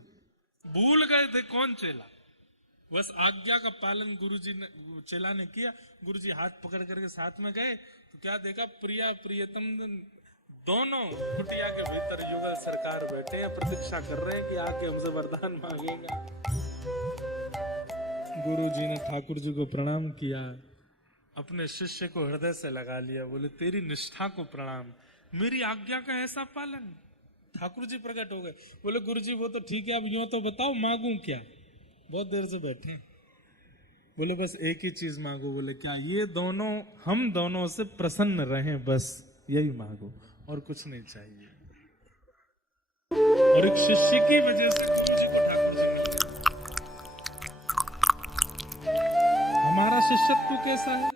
भूल गए थे कौन चेला। बस आज्ञा का पालन गुरुजी ने, चेला ने किया। गुरुजी हाथ पकड़ करके साथ में गए तो क्या देखा, प्रिया प्रियतम दोनों कुटिया के भीतर युगल सरकार बैठे हैं, प्रतीक्षा कर रहे हैं कि आके हमसे वरदान मांगेगा। गुरुजी ने ठाकुर जी को प्रणाम किया, अपने शिष्य को हृदय से लगा लिया। बोले तेरी निष्ठा को प्रणाम, मेरी आज्ञा का ऐसा पालन। ठाकुर जी प्रकट हो गए। बोले गुरुजी वो तो ठीक है, अब यूं तो बताओ मांगू क्या? बहुत देर से बैठे। बोले बस एक ही चीज मांगो। बोले क्या? ये दोनों, हम दोनों से प्रसन्न रहें, बस यही मांगो और कुछ नहीं चाहिए। और एक शिष्य की वजह से गुरुजी को ठाकुर जी मिल गए। हमारा शिष्यत्व कैसा है?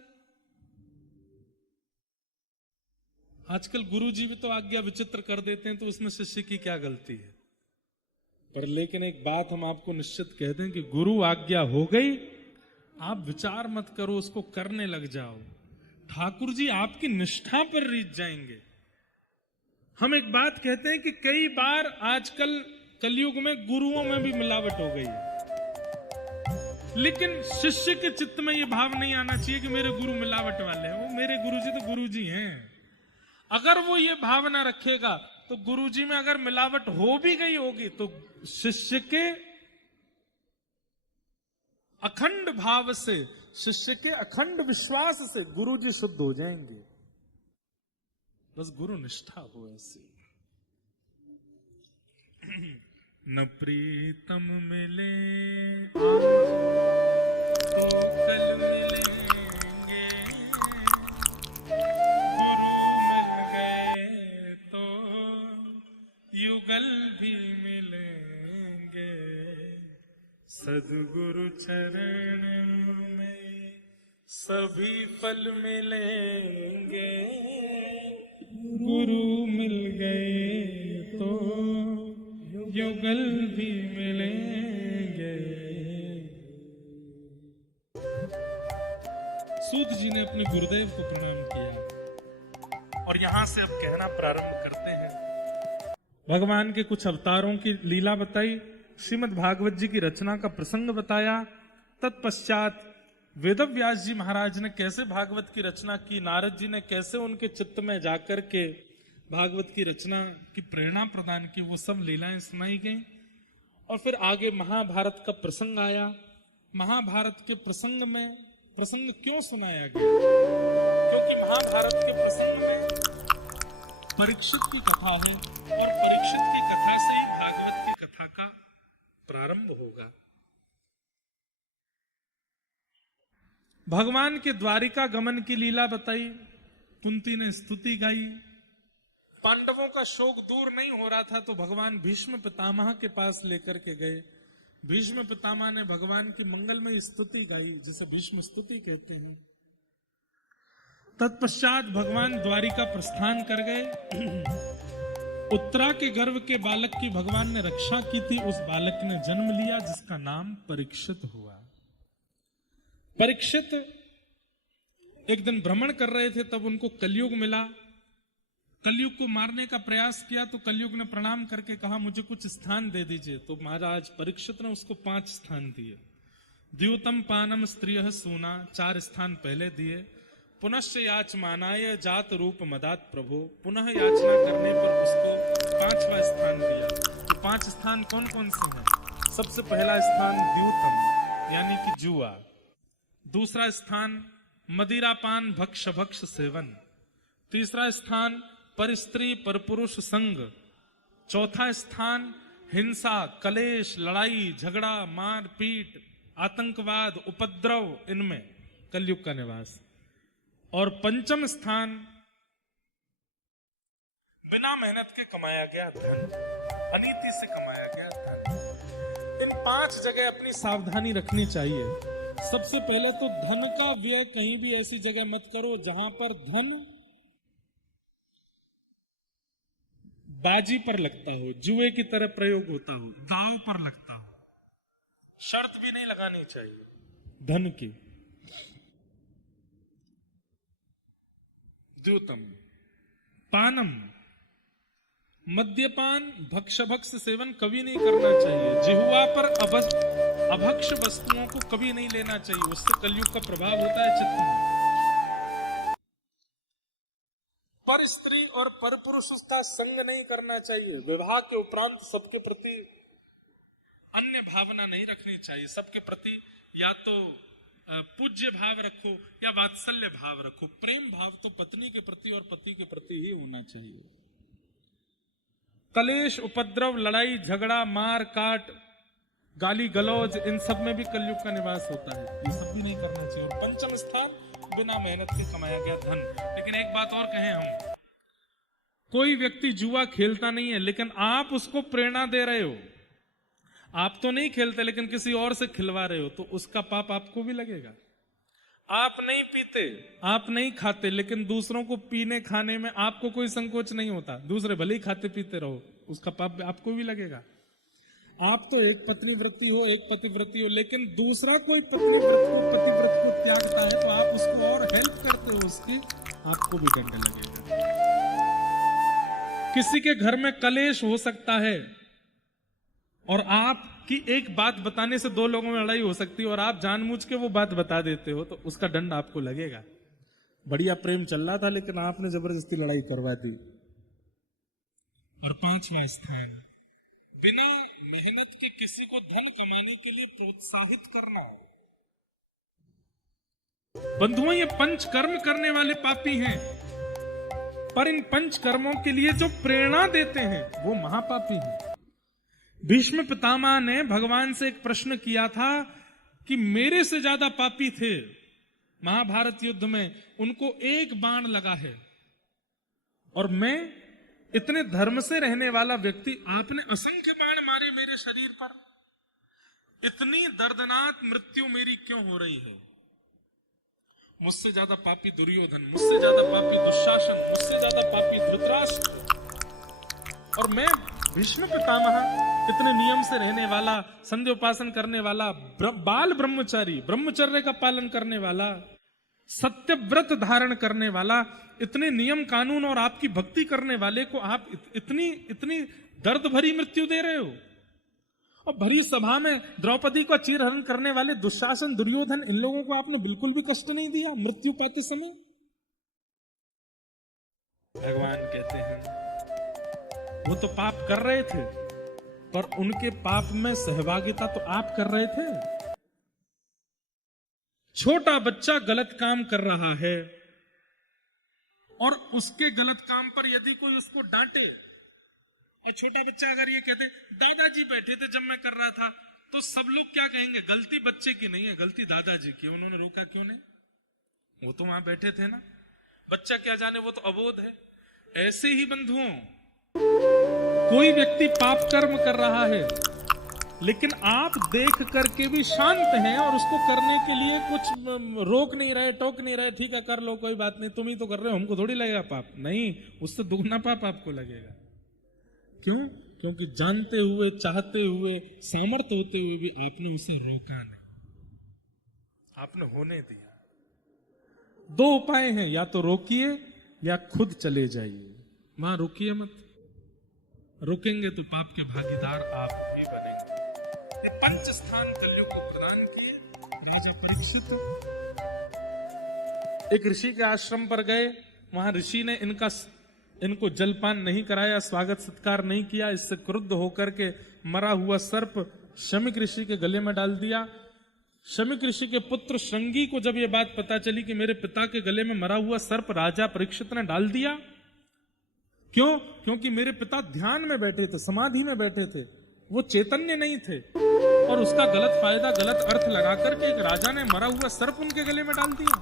आजकल गुरुजी भी तो आज्ञा विचित्र कर देते हैं, तो उसमें शिष्य की क्या गलती है? पर लेकिन एक बात हम आपको निश्चित कह दें कि गुरु आज्ञा हो गई, आप विचार मत करो, उसको करने लग जाओ। ठाकुर जी आपकी निष्ठा पर रीझ जाएंगे। हम एक बात कहते हैं कि कई बार आजकल कलयुग में गुरुओं में भी मिलावट हो गई है, लेकिन शिष्य के चित्त में यह भाव नहीं आना चाहिए कि मेरे गुरु मिलावट वाले हैं। वो मेरे गुरुजी तो गुरुजी हैं। अगर वो ये भावना रखेगा तो गुरुजी में अगर मिलावट हो भी गई होगी तो शिष्य के अखंड भाव से, शिष्य के अखंड विश्वास से गुरुजी शुद्ध हो जाएंगे। बस गुरु निष्ठा हो ऐसी। न प्रीतम मिले तो कल मिलेंगे, युगल भी मिलेंगे, सद्गुरु चरण में सभी फल मिलेंगे। गुरु मिल गए तो युगल भी मिलेंगे। सूत जी ने अपने गुरुदेव को प्रणाम किया और यहां से अब कहना प्रारंभ करते हैं। भगवान के कुछ अवतारों की लीला बताई, श्रीमद् भागवत जी की रचना का प्रसंग बताया। तत्पश्चात वेदव्यास जी महाराज ने कैसे भागवत की रचना की, नारद जी ने कैसे उनके चित्त में जाकर के भागवत की रचना की प्रेरणा प्रदान की, वो सब लीलाएं सुनाई गई। और फिर आगे महाभारत का प्रसंग आया। महाभारत के प्रसंग में प्रसंग क्यों सुनाया गया? क्योंकि महाभारत के प्रसंग में परीक्षित की कथा है और परीक्षित की कथा से ही भागवत की कथा का प्रारंभ होगा। भगवान के द्वारिका गमन की लीला बताई, कुंती ने स्तुति गाई। पांडवों का शोक दूर नहीं हो रहा था तो भगवान भीष्म पितामह के पास लेकर के गए। भीष्म पितामह ने भगवान की मंगलमय स्तुति गाई, जिसे भीष्म स्तुति कहते हैं। तत्पश्चात भगवान द्वारिका प्रस्थान कर गए। उत्तरा के गर्भ के बालक की भगवान ने रक्षा की थी। उस बालक ने जन्म लिया जिसका नाम परीक्षित हुआ। परीक्षित एक दिन भ्रमण कर रहे थे, तब उनको कलयुग मिला। कलयुग को मारने का प्रयास किया तो कलयुग ने प्रणाम करके कहा मुझे कुछ स्थान दे दीजिए। तो महाराज परीक्षित ने उसको 5 स्थान दिए। द्यूतम पानम स्त्रियः सूना, 4 स्थान पहले दिए। पुनश्च याचमानाय जात रूप मदात प्रभु, पुनः याचना करने पर उसको 5वां स्थान दिया। तो 5 स्थान कौन कौन से हैं? सबसे पहला स्थान द्यूतम यानी कि जुआ। दूसरा स्थान मदिरापान भक्ष भक्ष सेवन। तीसरा स्थान पर स्त्री पर पुरुष संग। चौथा स्थान हिंसा, कलेश, लड़ाई झगड़ा, मारपीट, आतंकवाद, उपद्रव, इनमें कलयुग का निवास। और पंचम स्थान बिना मेहनत के कमाया गया धन, अनीति से कमाया गया धन। इन 5 जगह अपनी सावधानी रखनी चाहिए। सबसे पहले तो धन का व्यय कहीं भी ऐसी जगह मत करो जहां पर धन बाजी पर लगता हो, जुए की तरह प्रयोग होता हो, दांव पर लगता हो। शर्त भी नहीं लगानी चाहिए धन की। द्यूतम पानम, मद्यपान, भक्ष सेवन कभी नहीं करना चाहिए। जिह्वा पर अभक्ष वस्तुओं को कभी नहीं लेना चाहिए, उससे कलयुग का प्रभाव होता है चित्त में। पर स्त्री और पर पुरुष का संग नहीं करना चाहिए। विवाह के उपरांत सबके प्रति अन्य भावना नहीं रखनी चाहिए। सबके प्रति या तो पूज्य भाव रखो या वात्सल्य भाव रखो। प्रेम भाव तो पत्नी के प्रति और पति के प्रति ही होना चाहिए। कलेश, उपद्रव, लड़ाई झगड़ा, मार काट, गाली गलौज, इन सब में भी कलयुग का निवास होता है। ये सब भी नहीं करना चाहिए। और पंचम स्थान बिना मेहनत के कमाया गया धन। लेकिन एक बात और कहें हम, कोई व्यक्ति जुआ खेलता नहीं है लेकिन आप उसको प्रेरणा दे रहे हो। आप तो नहीं खेलते लेकिन किसी और से खिलवा रहे हो, तो उसका पाप आपको भी लगेगा। आप नहीं पीते, आप नहीं खाते, लेकिन दूसरों को पीने खाने में आपको कोई संकोच नहीं होता। दूसरे भले ही खाते पीते रहो, उसका पाप आपको भी लगेगा। आप तो एक पत्नी व्रती हो, एक पतिव्रती हो, लेकिन दूसरा कोई पतिव्रत को त्यागता है तो आप उसको और हेल्प करते हो, उसकी आपको भी दंड लगेगा। किसी के घर में कलेश हो सकता है और आपकी एक बात बताने से 2 लोगों में लड़ाई हो सकती है और आप जानबूझ के वो बात बता देते हो, तो उसका दंड आपको लगेगा। बढ़िया प्रेम चल रहा था लेकिन आपने जबरदस्ती लड़ाई करवा दी। और 5वां स्थान, बिना मेहनत के किसी को धन कमाने के लिए प्रोत्साहित करना। बंधुओं, ये पंच कर्म करने वाले पापी हैं, पर इन पंच कर्मों के लिए जो प्रेरणा देते हैं वो महापापी हैं। भीष्म पितामह ने भगवान से एक प्रश्न किया था कि मेरे से ज्यादा पापी थे महाभारत युद्ध में, उनको एक बाण लगा है और मैं इतने धर्म से रहने वाला व्यक्ति, आपने असंख्य बाण मारे मेरे शरीर पर, इतनी दर्दनाक मृत्यु मेरी क्यों हो रही है? मुझसे ज्यादा पापी दुर्योधन, मुझसे ज्यादा पापी दुशासन, मुझसे ज्यादा पापी धृतराष्ट्र, और मैं भीष्म पितामह इतने नियम से रहने वाला, संध्योपासन करने वाला, बाल ब्रह्मचारी, ब्रह्मचर्य का पालन करने वाला, सत्यव्रत धारण करने वाला, इतने नियम कानून और आपकी भक्ति करने वाले को आप इतनी दर्द भरी मृत्यु दे रहे हो। और भरी सभा में द्रौपदी का चीरहरण करने वाले दुशासन, दुर्योधन, इन लोगों को आपने बिल्कुल भी कष्ट नहीं दिया मृत्यु पाते समय। भगवान कहते हैं वो तो पाप कर रहे थे, पर उनके पाप में सहभागिता तो आप कर रहे थे। छोटा बच्चा गलत काम कर रहा है और उसके गलत काम पर यदि कोई उसको डांटे, और छोटा बच्चा अगर ये कहते दादाजी बैठे थे जब मैं कर रहा था, तो सब लोग क्या कहेंगे? गलती बच्चे की नहीं है, गलती दादाजी की, उन्होंने रोका क्यों नहीं? वो तो वहां बैठे थे ना। बच्चा क्या जाने, वो तो अबोध है। ऐसे ही बंधुओं, कोई व्यक्ति पाप कर्म कर रहा है लेकिन आप देख करके भी शांत हैं और उसको करने के लिए कुछ रोक नहीं रहे, टोक नहीं रहे, ठीक है कर लो कोई बात नहीं, तुम ही तो कर रहे हो, हमको थोड़ी लगेगा पाप। नहीं, उससे दुगना पाप आपको लगेगा। क्यों? क्योंकि जानते हुए, चाहते हुए, सामर्थ्य होते हुए भी आपने उसे रोका नहीं, आपने होने दिया। 2 उपाय हैं, या तो रोकिए या खुद चले जाइए। वहां रोकिए मत, रोकेंगे तो पाप के भागीदार आप ही बनेंगे। ये 5 स्थान कलयुग को प्रदान किए राजा परीक्षित। एक ऋषि के आश्रम पर गए, वहां ऋषि ने इनको जलपान नहीं कराया, स्वागत सत्कार नहीं किया। इससे क्रुद्ध होकर के मरा हुआ सर्प शमीक ऋषि के गले में डाल दिया। शमीक ऋषि के पुत्र श्रृंगी को जब यह बात पता चली कि मेरे पिता के गले में मरा हुआ सर्प राजा परीक्षित ने डाल दिया, क्यों? क्योंकि मेरे पिता ध्यान में बैठे थे, समाधि में बैठे थे, वो चैतन्य नहीं थे, और उसका गलत फायदा, गलत अर्थ लगा करके एक राजा ने मरा हुआ सर्प उनके गले में डाल दिया।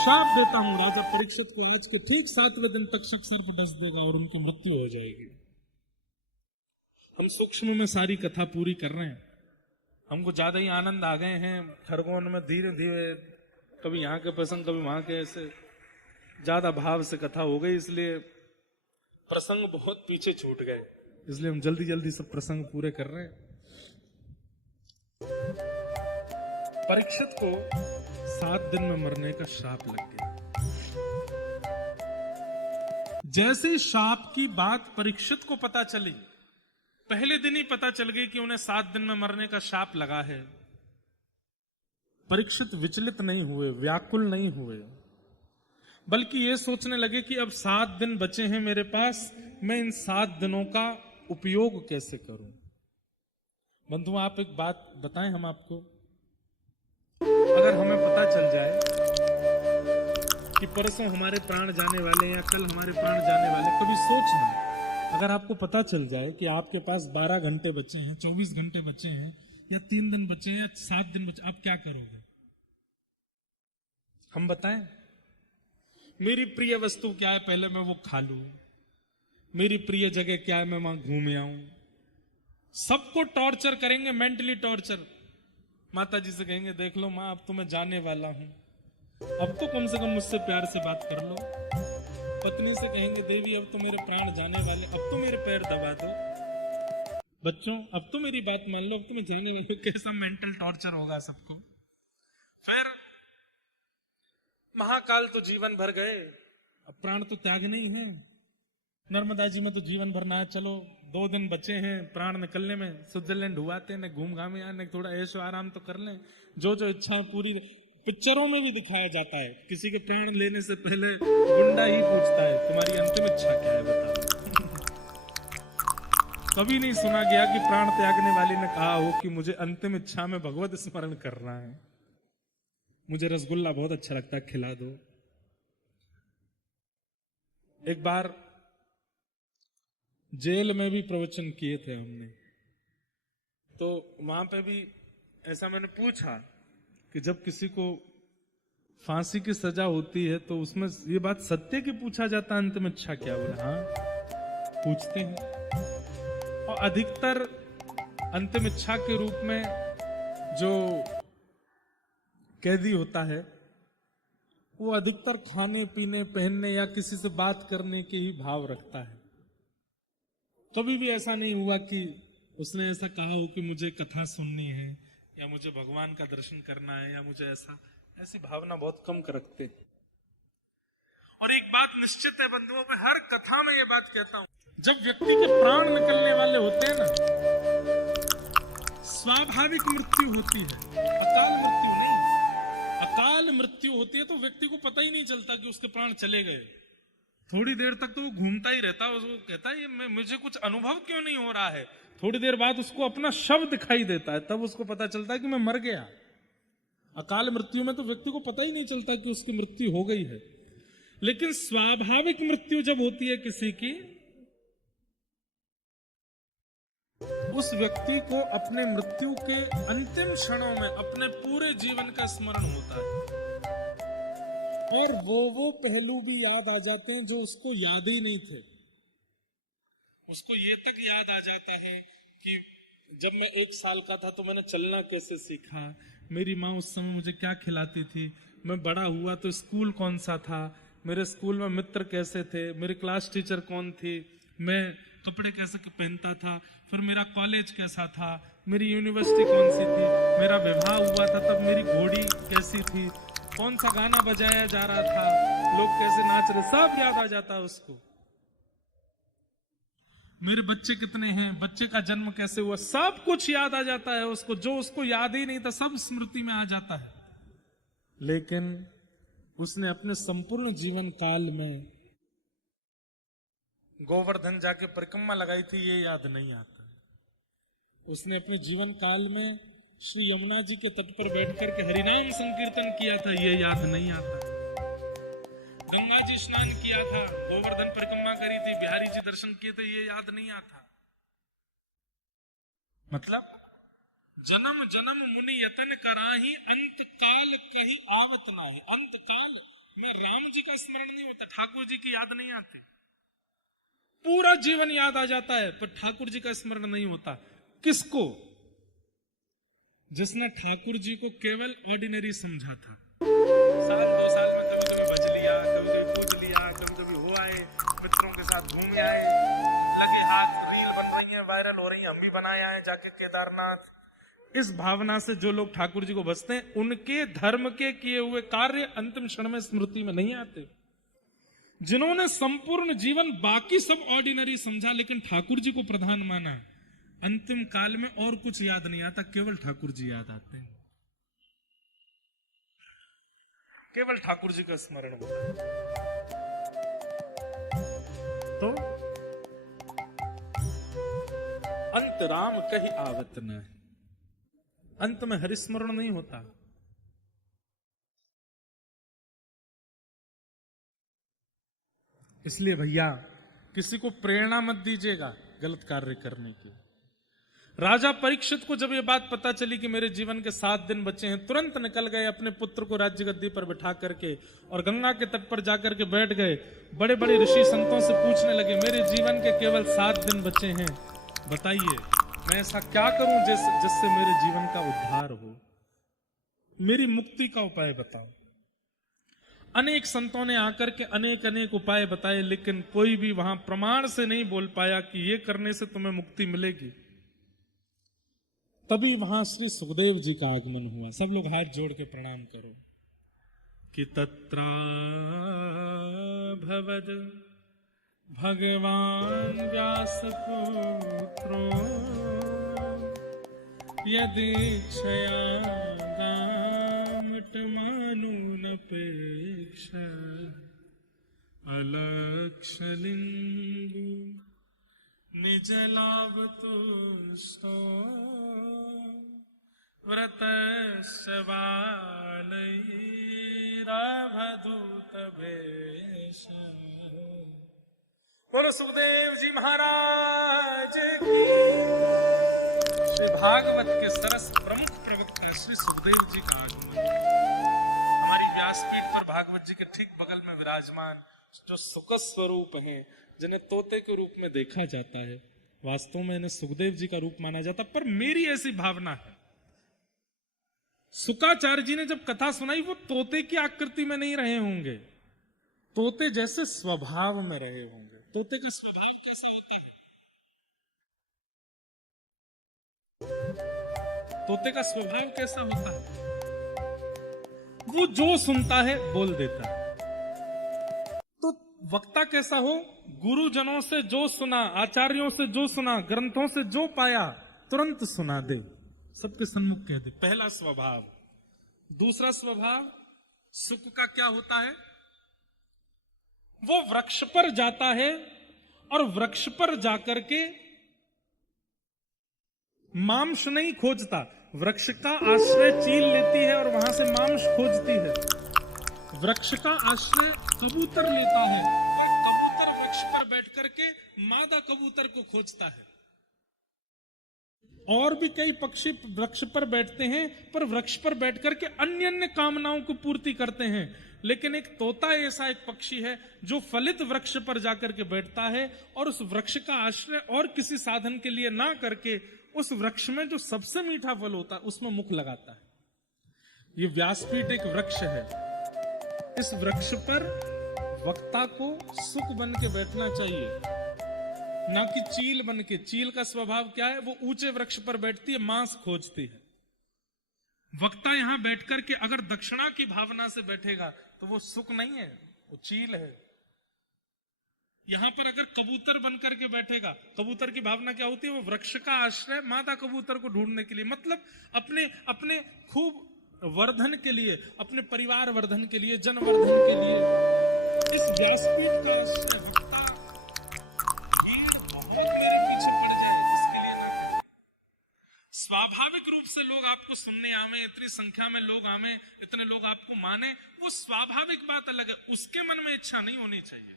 शाप देता हूं राजा परीक्षित को, आज के ठीक 7वें दिन तक्षक सर्प डस देगा और उनकी मृत्यु हो जाएगी। हम सूक्ष्म में सारी कथा पूरी कर रहे हैं, हमको ज्यादा ही आनंद आ गए हैं खरगोन में। धीरे धीरे कभी यहाँ के प्रसंग कभी वहां के, ऐसे ज्यादा भाव से कथा हो गई, इसलिए प्रसंग बहुत पीछे छूट गए, इसलिए हम जल्दी जल्दी सब प्रसंग पूरे कर रहे हैं। परीक्षित को 7 दिन में मरने का श्राप लग गया। जैसे ही श्राप की बात परीक्षित को पता चली, पहले दिन ही पता चल गई कि उन्हें 7 दिन में मरने का श्राप लगा है, परीक्षित विचलित नहीं हुए, व्याकुल नहीं हुए, बल्कि ये सोचने लगे कि अब 7 दिन बचे हैं मेरे पास, मैं इन 7 दिनों का उपयोग कैसे करूं। बंधु, आप एक बात बताएं हम आपको, अगर हमें पता चल जाए कि परसों हमारे प्राण जाने वाले या कल हमारे प्राण जाने वाले, कभी सोचना, अगर आपको पता चल जाए कि आपके पास 12 घंटे बचे हैं, 24 घंटे बचे हैं, या 3 दिन बचे हैं, या 7 दिन बचे, आप क्या करोगे? हम बताएं। मेरी प्रिय वस्तु क्या है, पहले मैं वो खा लूं। मेरी प्रिय जगह क्या है, मैं वहां घूम आऊं। सबको टॉर्चर करेंगे, मेंटली टॉर्चर। माता जी से कहेंगे, देख लो माँ, अब तो मैं जाने वाला हूं, अब तो कम से कम मुझसे प्यार से बात कर लो। पत्नी से कहेंगे, देवी अब तो मेरे प्राण जाने वाले, अब तो मेरे पैर दबा दो। बच्चों, अब तो मेरी बात मान लो, अब तो मैं जाने वाला। कैसा मेंटल टॉर्चर होगा सबको। फिर महाकाल तो जीवन भर गए, अब प्राण तो त्यागने ही है। नर्मदा जी में तो जीवन भर ना, चलो 2 दिन बचे हैं प्राण निकलने में, स्विट्जरलैंड हुआते हैं, घूम घामे आने, थोड़ा ऐशो आराम तो कर लें, जो जो इच्छा पूरी। पिक्चरों में भी दिखाया जाता है, किसी के प्राण लेने से पहले गुंडा ही पूछता है, तुम्हारी अंतिम इच्छा क्या है बताओ। कभी नहीं सुना गया कि प्राण त्यागने वाले ने कहा हो कि मुझे अंतिम इच्छा में भगवत स्मरण करना है, मुझे रसगुल्ला बहुत अच्छा लगता है, खिला दो। एक बार जेल में भी प्रवचन किए थे हमने, तो वहां पे भी ऐसा मैंने पूछा कि जब किसी को फांसी की सजा होती है तो उसमें ये बात सत्य की पूछा जाता है, अंतिम इच्छा क्या? बोले हाँ, पूछते हैं। और अधिकतर अंतिम इच्छा के रूप में जो कैदी होता है, वो अधिकतर खाने पीने, पहनने या किसी से बात करने के ही भाव रखता है। कभी भी ऐसा नहीं हुआ कि उसने ऐसा कहा हो कि मुझे कथा सुननी है, या मुझे भगवान का दर्शन करना है, या मुझे ऐसी भावना बहुत कम रखते। और एक बात निश्चित है बंधुओं, मैं हर कथा में ये बात कहता हूं, जब व्यक्ति के प्राण निकलने वाले होते हैं ना, स्वाभाविक मृत्यु होती है, अकाल मृत्यु नहीं। अकाल मृत्यु होती है तो व्यक्ति को पता ही नहीं चलता कि उसके प्राण चले गए। थोड़ी देर तक तो वो घूमता ही रहता है, उसको कहता है ये मुझे कुछ अनुभव क्यों नहीं हो रहा है। थोड़ी देर बाद उसको अपना शव दिखाई देता है, तब उसको पता चलता है कि मैं मर गया। अकाल मृत्यु में तो व्यक्ति को पता ही नहीं चलता कि उसकी मृत्यु हो गई है। लेकिन स्वाभाविक मृत्यु जब होती है किसी की, उस व्यक्ति को अपने मृत्यु के अंतिम क्षणों में अपने पूरे जीवन का स्मरण होता है, और वो पहलू भी याद आ जाते हैं जो उसको याद ही नहीं थे। उसको ये तक याद आ जाता है कि जब मैं 1 साल का था तो मैंने चलना कैसे सीखा, मेरी माँ उस समय मुझे क्या खिलाती थी, मैं बड़ा हुआ तो स्कूल कौन सा था, मेरे स्कूल में मित्र कैसे थे, मेरी क्लास टीचर कौन थी, मैं कपड़े कैसे पहनता था, फिर मेरा कॉलेज कैसा था, मेरी यूनिवर्सिटी कौन सी थी, मेरा विवाह हुआ था तब मेरी घोड़ी कैसी थी, कौन सा गाना बजाया जा रहा था, लोग कैसे नाच रहे, सब याद आ जाता है उसको। मेरे बच्चे कितने हैं, बच्चे का जन्म कैसे हुआ, सब कुछ याद आ जाता है उसको। जो उसको याद ही नहीं था सब स्मृति में आ जाता है। लेकिन उसने अपने संपूर्ण जीवन काल में गोवर्धन जाके परिक्रमा लगाई थी, ये याद नहीं आता। उसने अपने जीवन काल में श्री यमुना जी के तट पर बैठकर के हरिनाम संकीर्तन किया था, ये याद नहीं आता। गंगा जी स्नान किया था, गोवर्धन परिक्रमा करी थी, बिहारी जी दर्शन किए थे, ये याद नहीं आता। मतलब जन्म जन्म मुनि यतन कराही, अंत काल कहीं आवत ना है। अंत काल में राम जी का स्मरण नहीं होता, ठाकुर जी की याद नहीं आती। पूरा जीवन याद आ जाता है पर ठाकुर जी का स्मरण नहीं होता। किसको? जिसने ठाकुर जी को केवल ऑर्डिनरी समझा था। साल 2 साल में कभी कभी बच लिया, कभी कभी कूद लिया, कभी कभी हो आए, मित्रों के साथ घूम आए, लगे हाथ, रील बन रही है, वायरल हो रही है, हम भी बनाए आए जाके केदारनाथ। इस भावना से जो लोग ठाकुर जी को बसते हैं, उनके धर्म के किए हुए कार्य अंतिम क्षण में स्मृति में नहीं आते। जिन्होंने संपूर्ण जीवन बाकी सब ऑर्डिनरी समझा लेकिन ठाकुर जी को प्रधान माना, अंतिम काल में और कुछ याद नहीं आता, केवल ठाकुर जी याद आते हैं, केवल ठाकुर जी का स्मरण होता है। तो अंत राम कही आवत न है, अंत में हरिस्मरण नहीं होता। इसलिए भैया किसी को प्रेरणा मत दीजिएगा गलत कार्य करने की। राजा परीक्षित को जब ये बात पता चली कि मेरे जीवन के 7 दिन बचे हैं, तुरंत निकल गए अपने पुत्र को राज्य गद्दी पर बिठा करके और गंगा के तट पर जाकर के बैठ गए। बड़े बड़े ऋषि संतों से पूछने लगे, मेरे जीवन के केवल 7 दिन बचे हैं, बताइए मैं ऐसा क्या करूं जिससे मेरे जीवन का उद्धार हो, मेरी मुक्ति का उपाय बताओ। अनेक संतों ने आकर के अनेक अनेक उपाय बताए, लेकिन कोई भी वहां प्रमाण से नहीं बोल पाया कि ये करने से तुम्हें मुक्ति मिलेगी। तभी वहां श्री सुखदेव जी का आगमन हुआ। सब लोग हाथ जोड़ के प्रणाम करो। कि तत्रा भवद भगवान व्यासपुत्रो यदि क्षया मानूनपेक्ष अलक्षलिंगु निज लाभ तुष्टो व्रतस्वालैरवधूत भेष। बोलो सुखदेव जी महाराज की। श्री भागवत के सरस प्रमुख प्रवक्ता श्री सुखदेव जी का आगमन। हमारी व्यासपीठ पर भागवत जी के ठीक बगल में विराजमान जो सुख स्वरूप हैं, जिन्हें तोते के रूप में देखा जाता है, वास्तव में इन्हें सुखदेव जी का रूप माना जाता। पर मेरी ऐसी भावना है, शुकाचार्य जी ने जब कथा सुनाई वो तोते की आकृति में नहीं रहे होंगे, तोते जैसे स्वभाव में रहे होंगे। तोते का स्वभाव कैसा होता है? तोते का स्वभाव कैसा होता है? वो जो सुनता है बोल देता है। तो वक्ता कैसा हो? गुरुजनों से जो सुना, आचार्यों से जो सुना, ग्रंथों से जो पाया, तुरंत सुना दे, सबके सन्मुख कह दे। पहला स्वभाव। दूसरा स्वभाव सुख का क्या होता है? वो वृक्ष पर जाता है और वृक्ष पर जाकर के मांस नहीं खोजता, वृक्ष का आश्रय चील लेती है और वहां से मांस खोजती है। वृक्ष का आश्रय कबूतर लेता है और कबूतर वृक्ष पर बैठ करके मादा कबूतर को खोजता है। और भी कई पक्षी वृक्ष पर बैठते हैं, पर वृक्ष पर बैठ करके अन्य अन्य कामनाओं को पूर्ति करते हैं। लेकिन एक तोता ऐसा एक पक्षी है जो फलित वृक्ष पर जाकर के बैठता है और उस वृक्ष का आश्रय और किसी साधन के लिए ना करके उस वृक्ष में जो सबसे मीठा फल होता है उसमें मुख लगाता है। ये व्यासपीठ एक वृक्ष है। इस वृक्ष पर वक्ता को सुख बन के बैठना चाहिए, ना कि चील बन के। चील का स्वभाव क्या है? वो ऊंचे वृक्ष पर बैठती है, मांस खोजती है। वक्ता यहां बैठकर के अगर दक्षिणा की भावना से बैठेगा तो वो सुख नहीं है, वो चील है। यहां पर अगर कबूतर बनकर के बैठेगा, कबूतर की भावना क्या होती है? वो वृक्ष का आश्रय मादा कबूतर को ढूंढने के लिए, मतलब अपने खूब वर्धन के लिए, अपने परिवार वर्धन के लिए, जनवर्धन के लिए इस व्यासपीठ का आश्रय वक्ता मेरे पीछे पड़ जाए इसके लिए ना। स्वाभाविक रूप से लोग आपको सुनने आवे, इतनी संख्या में लोग आवे, इतने लोग आपको माने, वो स्वाभाविक बात अलग है। उसके मन में इच्छा नहीं होनी चाहिए।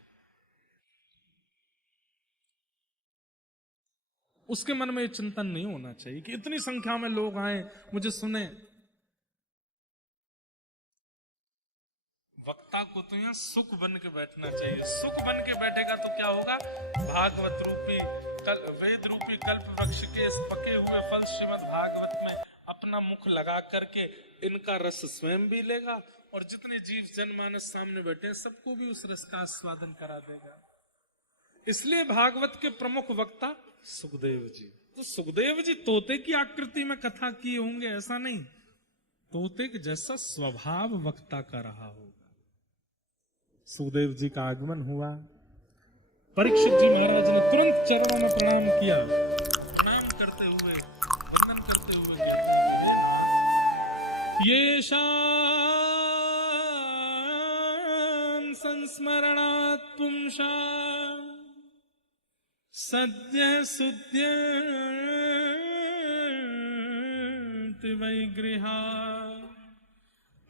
उसके मन में ये चिंतन नहीं होना चाहिए कि इतनी संख्या में लोग आए, मुझे सुने। वक्ता को तो यहाँ सुख बन के बैठना चाहिए। सुख बन के बैठेगा तो क्या होगा? भागवत रूपी वेद रूपी कल्प वृक्ष के इस पके हुए फल श्रीमद् भागवत में अपना मुख लगा करके इनका रस स्वयं भी लेगा और जितने जीव जनमानस सामने बैठे हैं सबको भी उस रस का आस्वादन करा देगा। इसलिए भागवत के प्रमुख वक्ता सुखदेव जी। तो सुखदेव जी तोते की आकृति में कथा किए होंगे ऐसा नहीं, तोते के जैसा स्वभाव वक्ता का रहा होगा। सुखदेव जी का आगमन हुआ, परीक्षित जी महाराज ने तुरंत चरणों में प्रणाम किया। प्रणाम करते हुए, वंदन करते हुए येषां संस्मरणात् पुंसां सद्यः सुध्यन्ति वैगृहा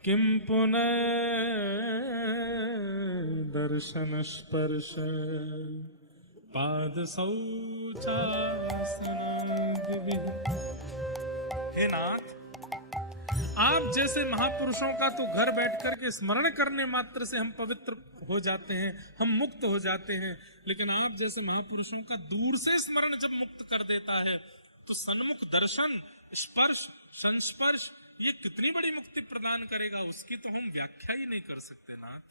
किं पुनः दर्शन स्पर्श पाद शौचासनादि। हे नाथ, आप जैसे महापुरुषों का तो घर बैठ करके स्मरण करने मात्र से हम पवित्र हो जाते हैं, हम मुक्त हो जाते हैं, लेकिन आप जैसे महापुरुषों का दूर से स्मरण जब मुक्त कर देता है तो सन्मुख दर्शन, स्पर्श, संस्पर्श, ये कितनी बड़ी मुक्ति प्रदान करेगा, उसकी तो हम व्याख्या ही नहीं कर सकते नाथ।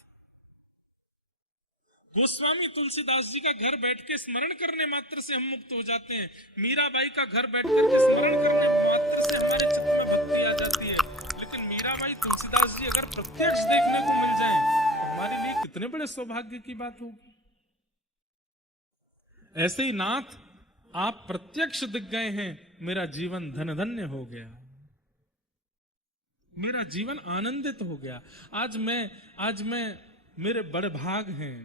गोस्वामी तुलसीदास जी का घर बैठ के स्मरण करने मात्र से हम मुक्त हो जाते हैं। मीराबाई का घर बैठ करके स्मरण करने मात्र से हमारे चित्त में भक्ति आ जाती है। लेकिन मीराबाई, तुलसीदास जी अगर प्रत्यक्ष देखने को मिल जाएं तो हमारे लिए कितने बड़े सौभाग्य की बात होगी। ऐसे ही नाथ, आप प्रत्यक्ष दिख गए हैं, मेरा जीवन धन धन्य हो गया, मेरा जीवन आनंदित हो गया। आज मैं मेरे बड़े भाग हैं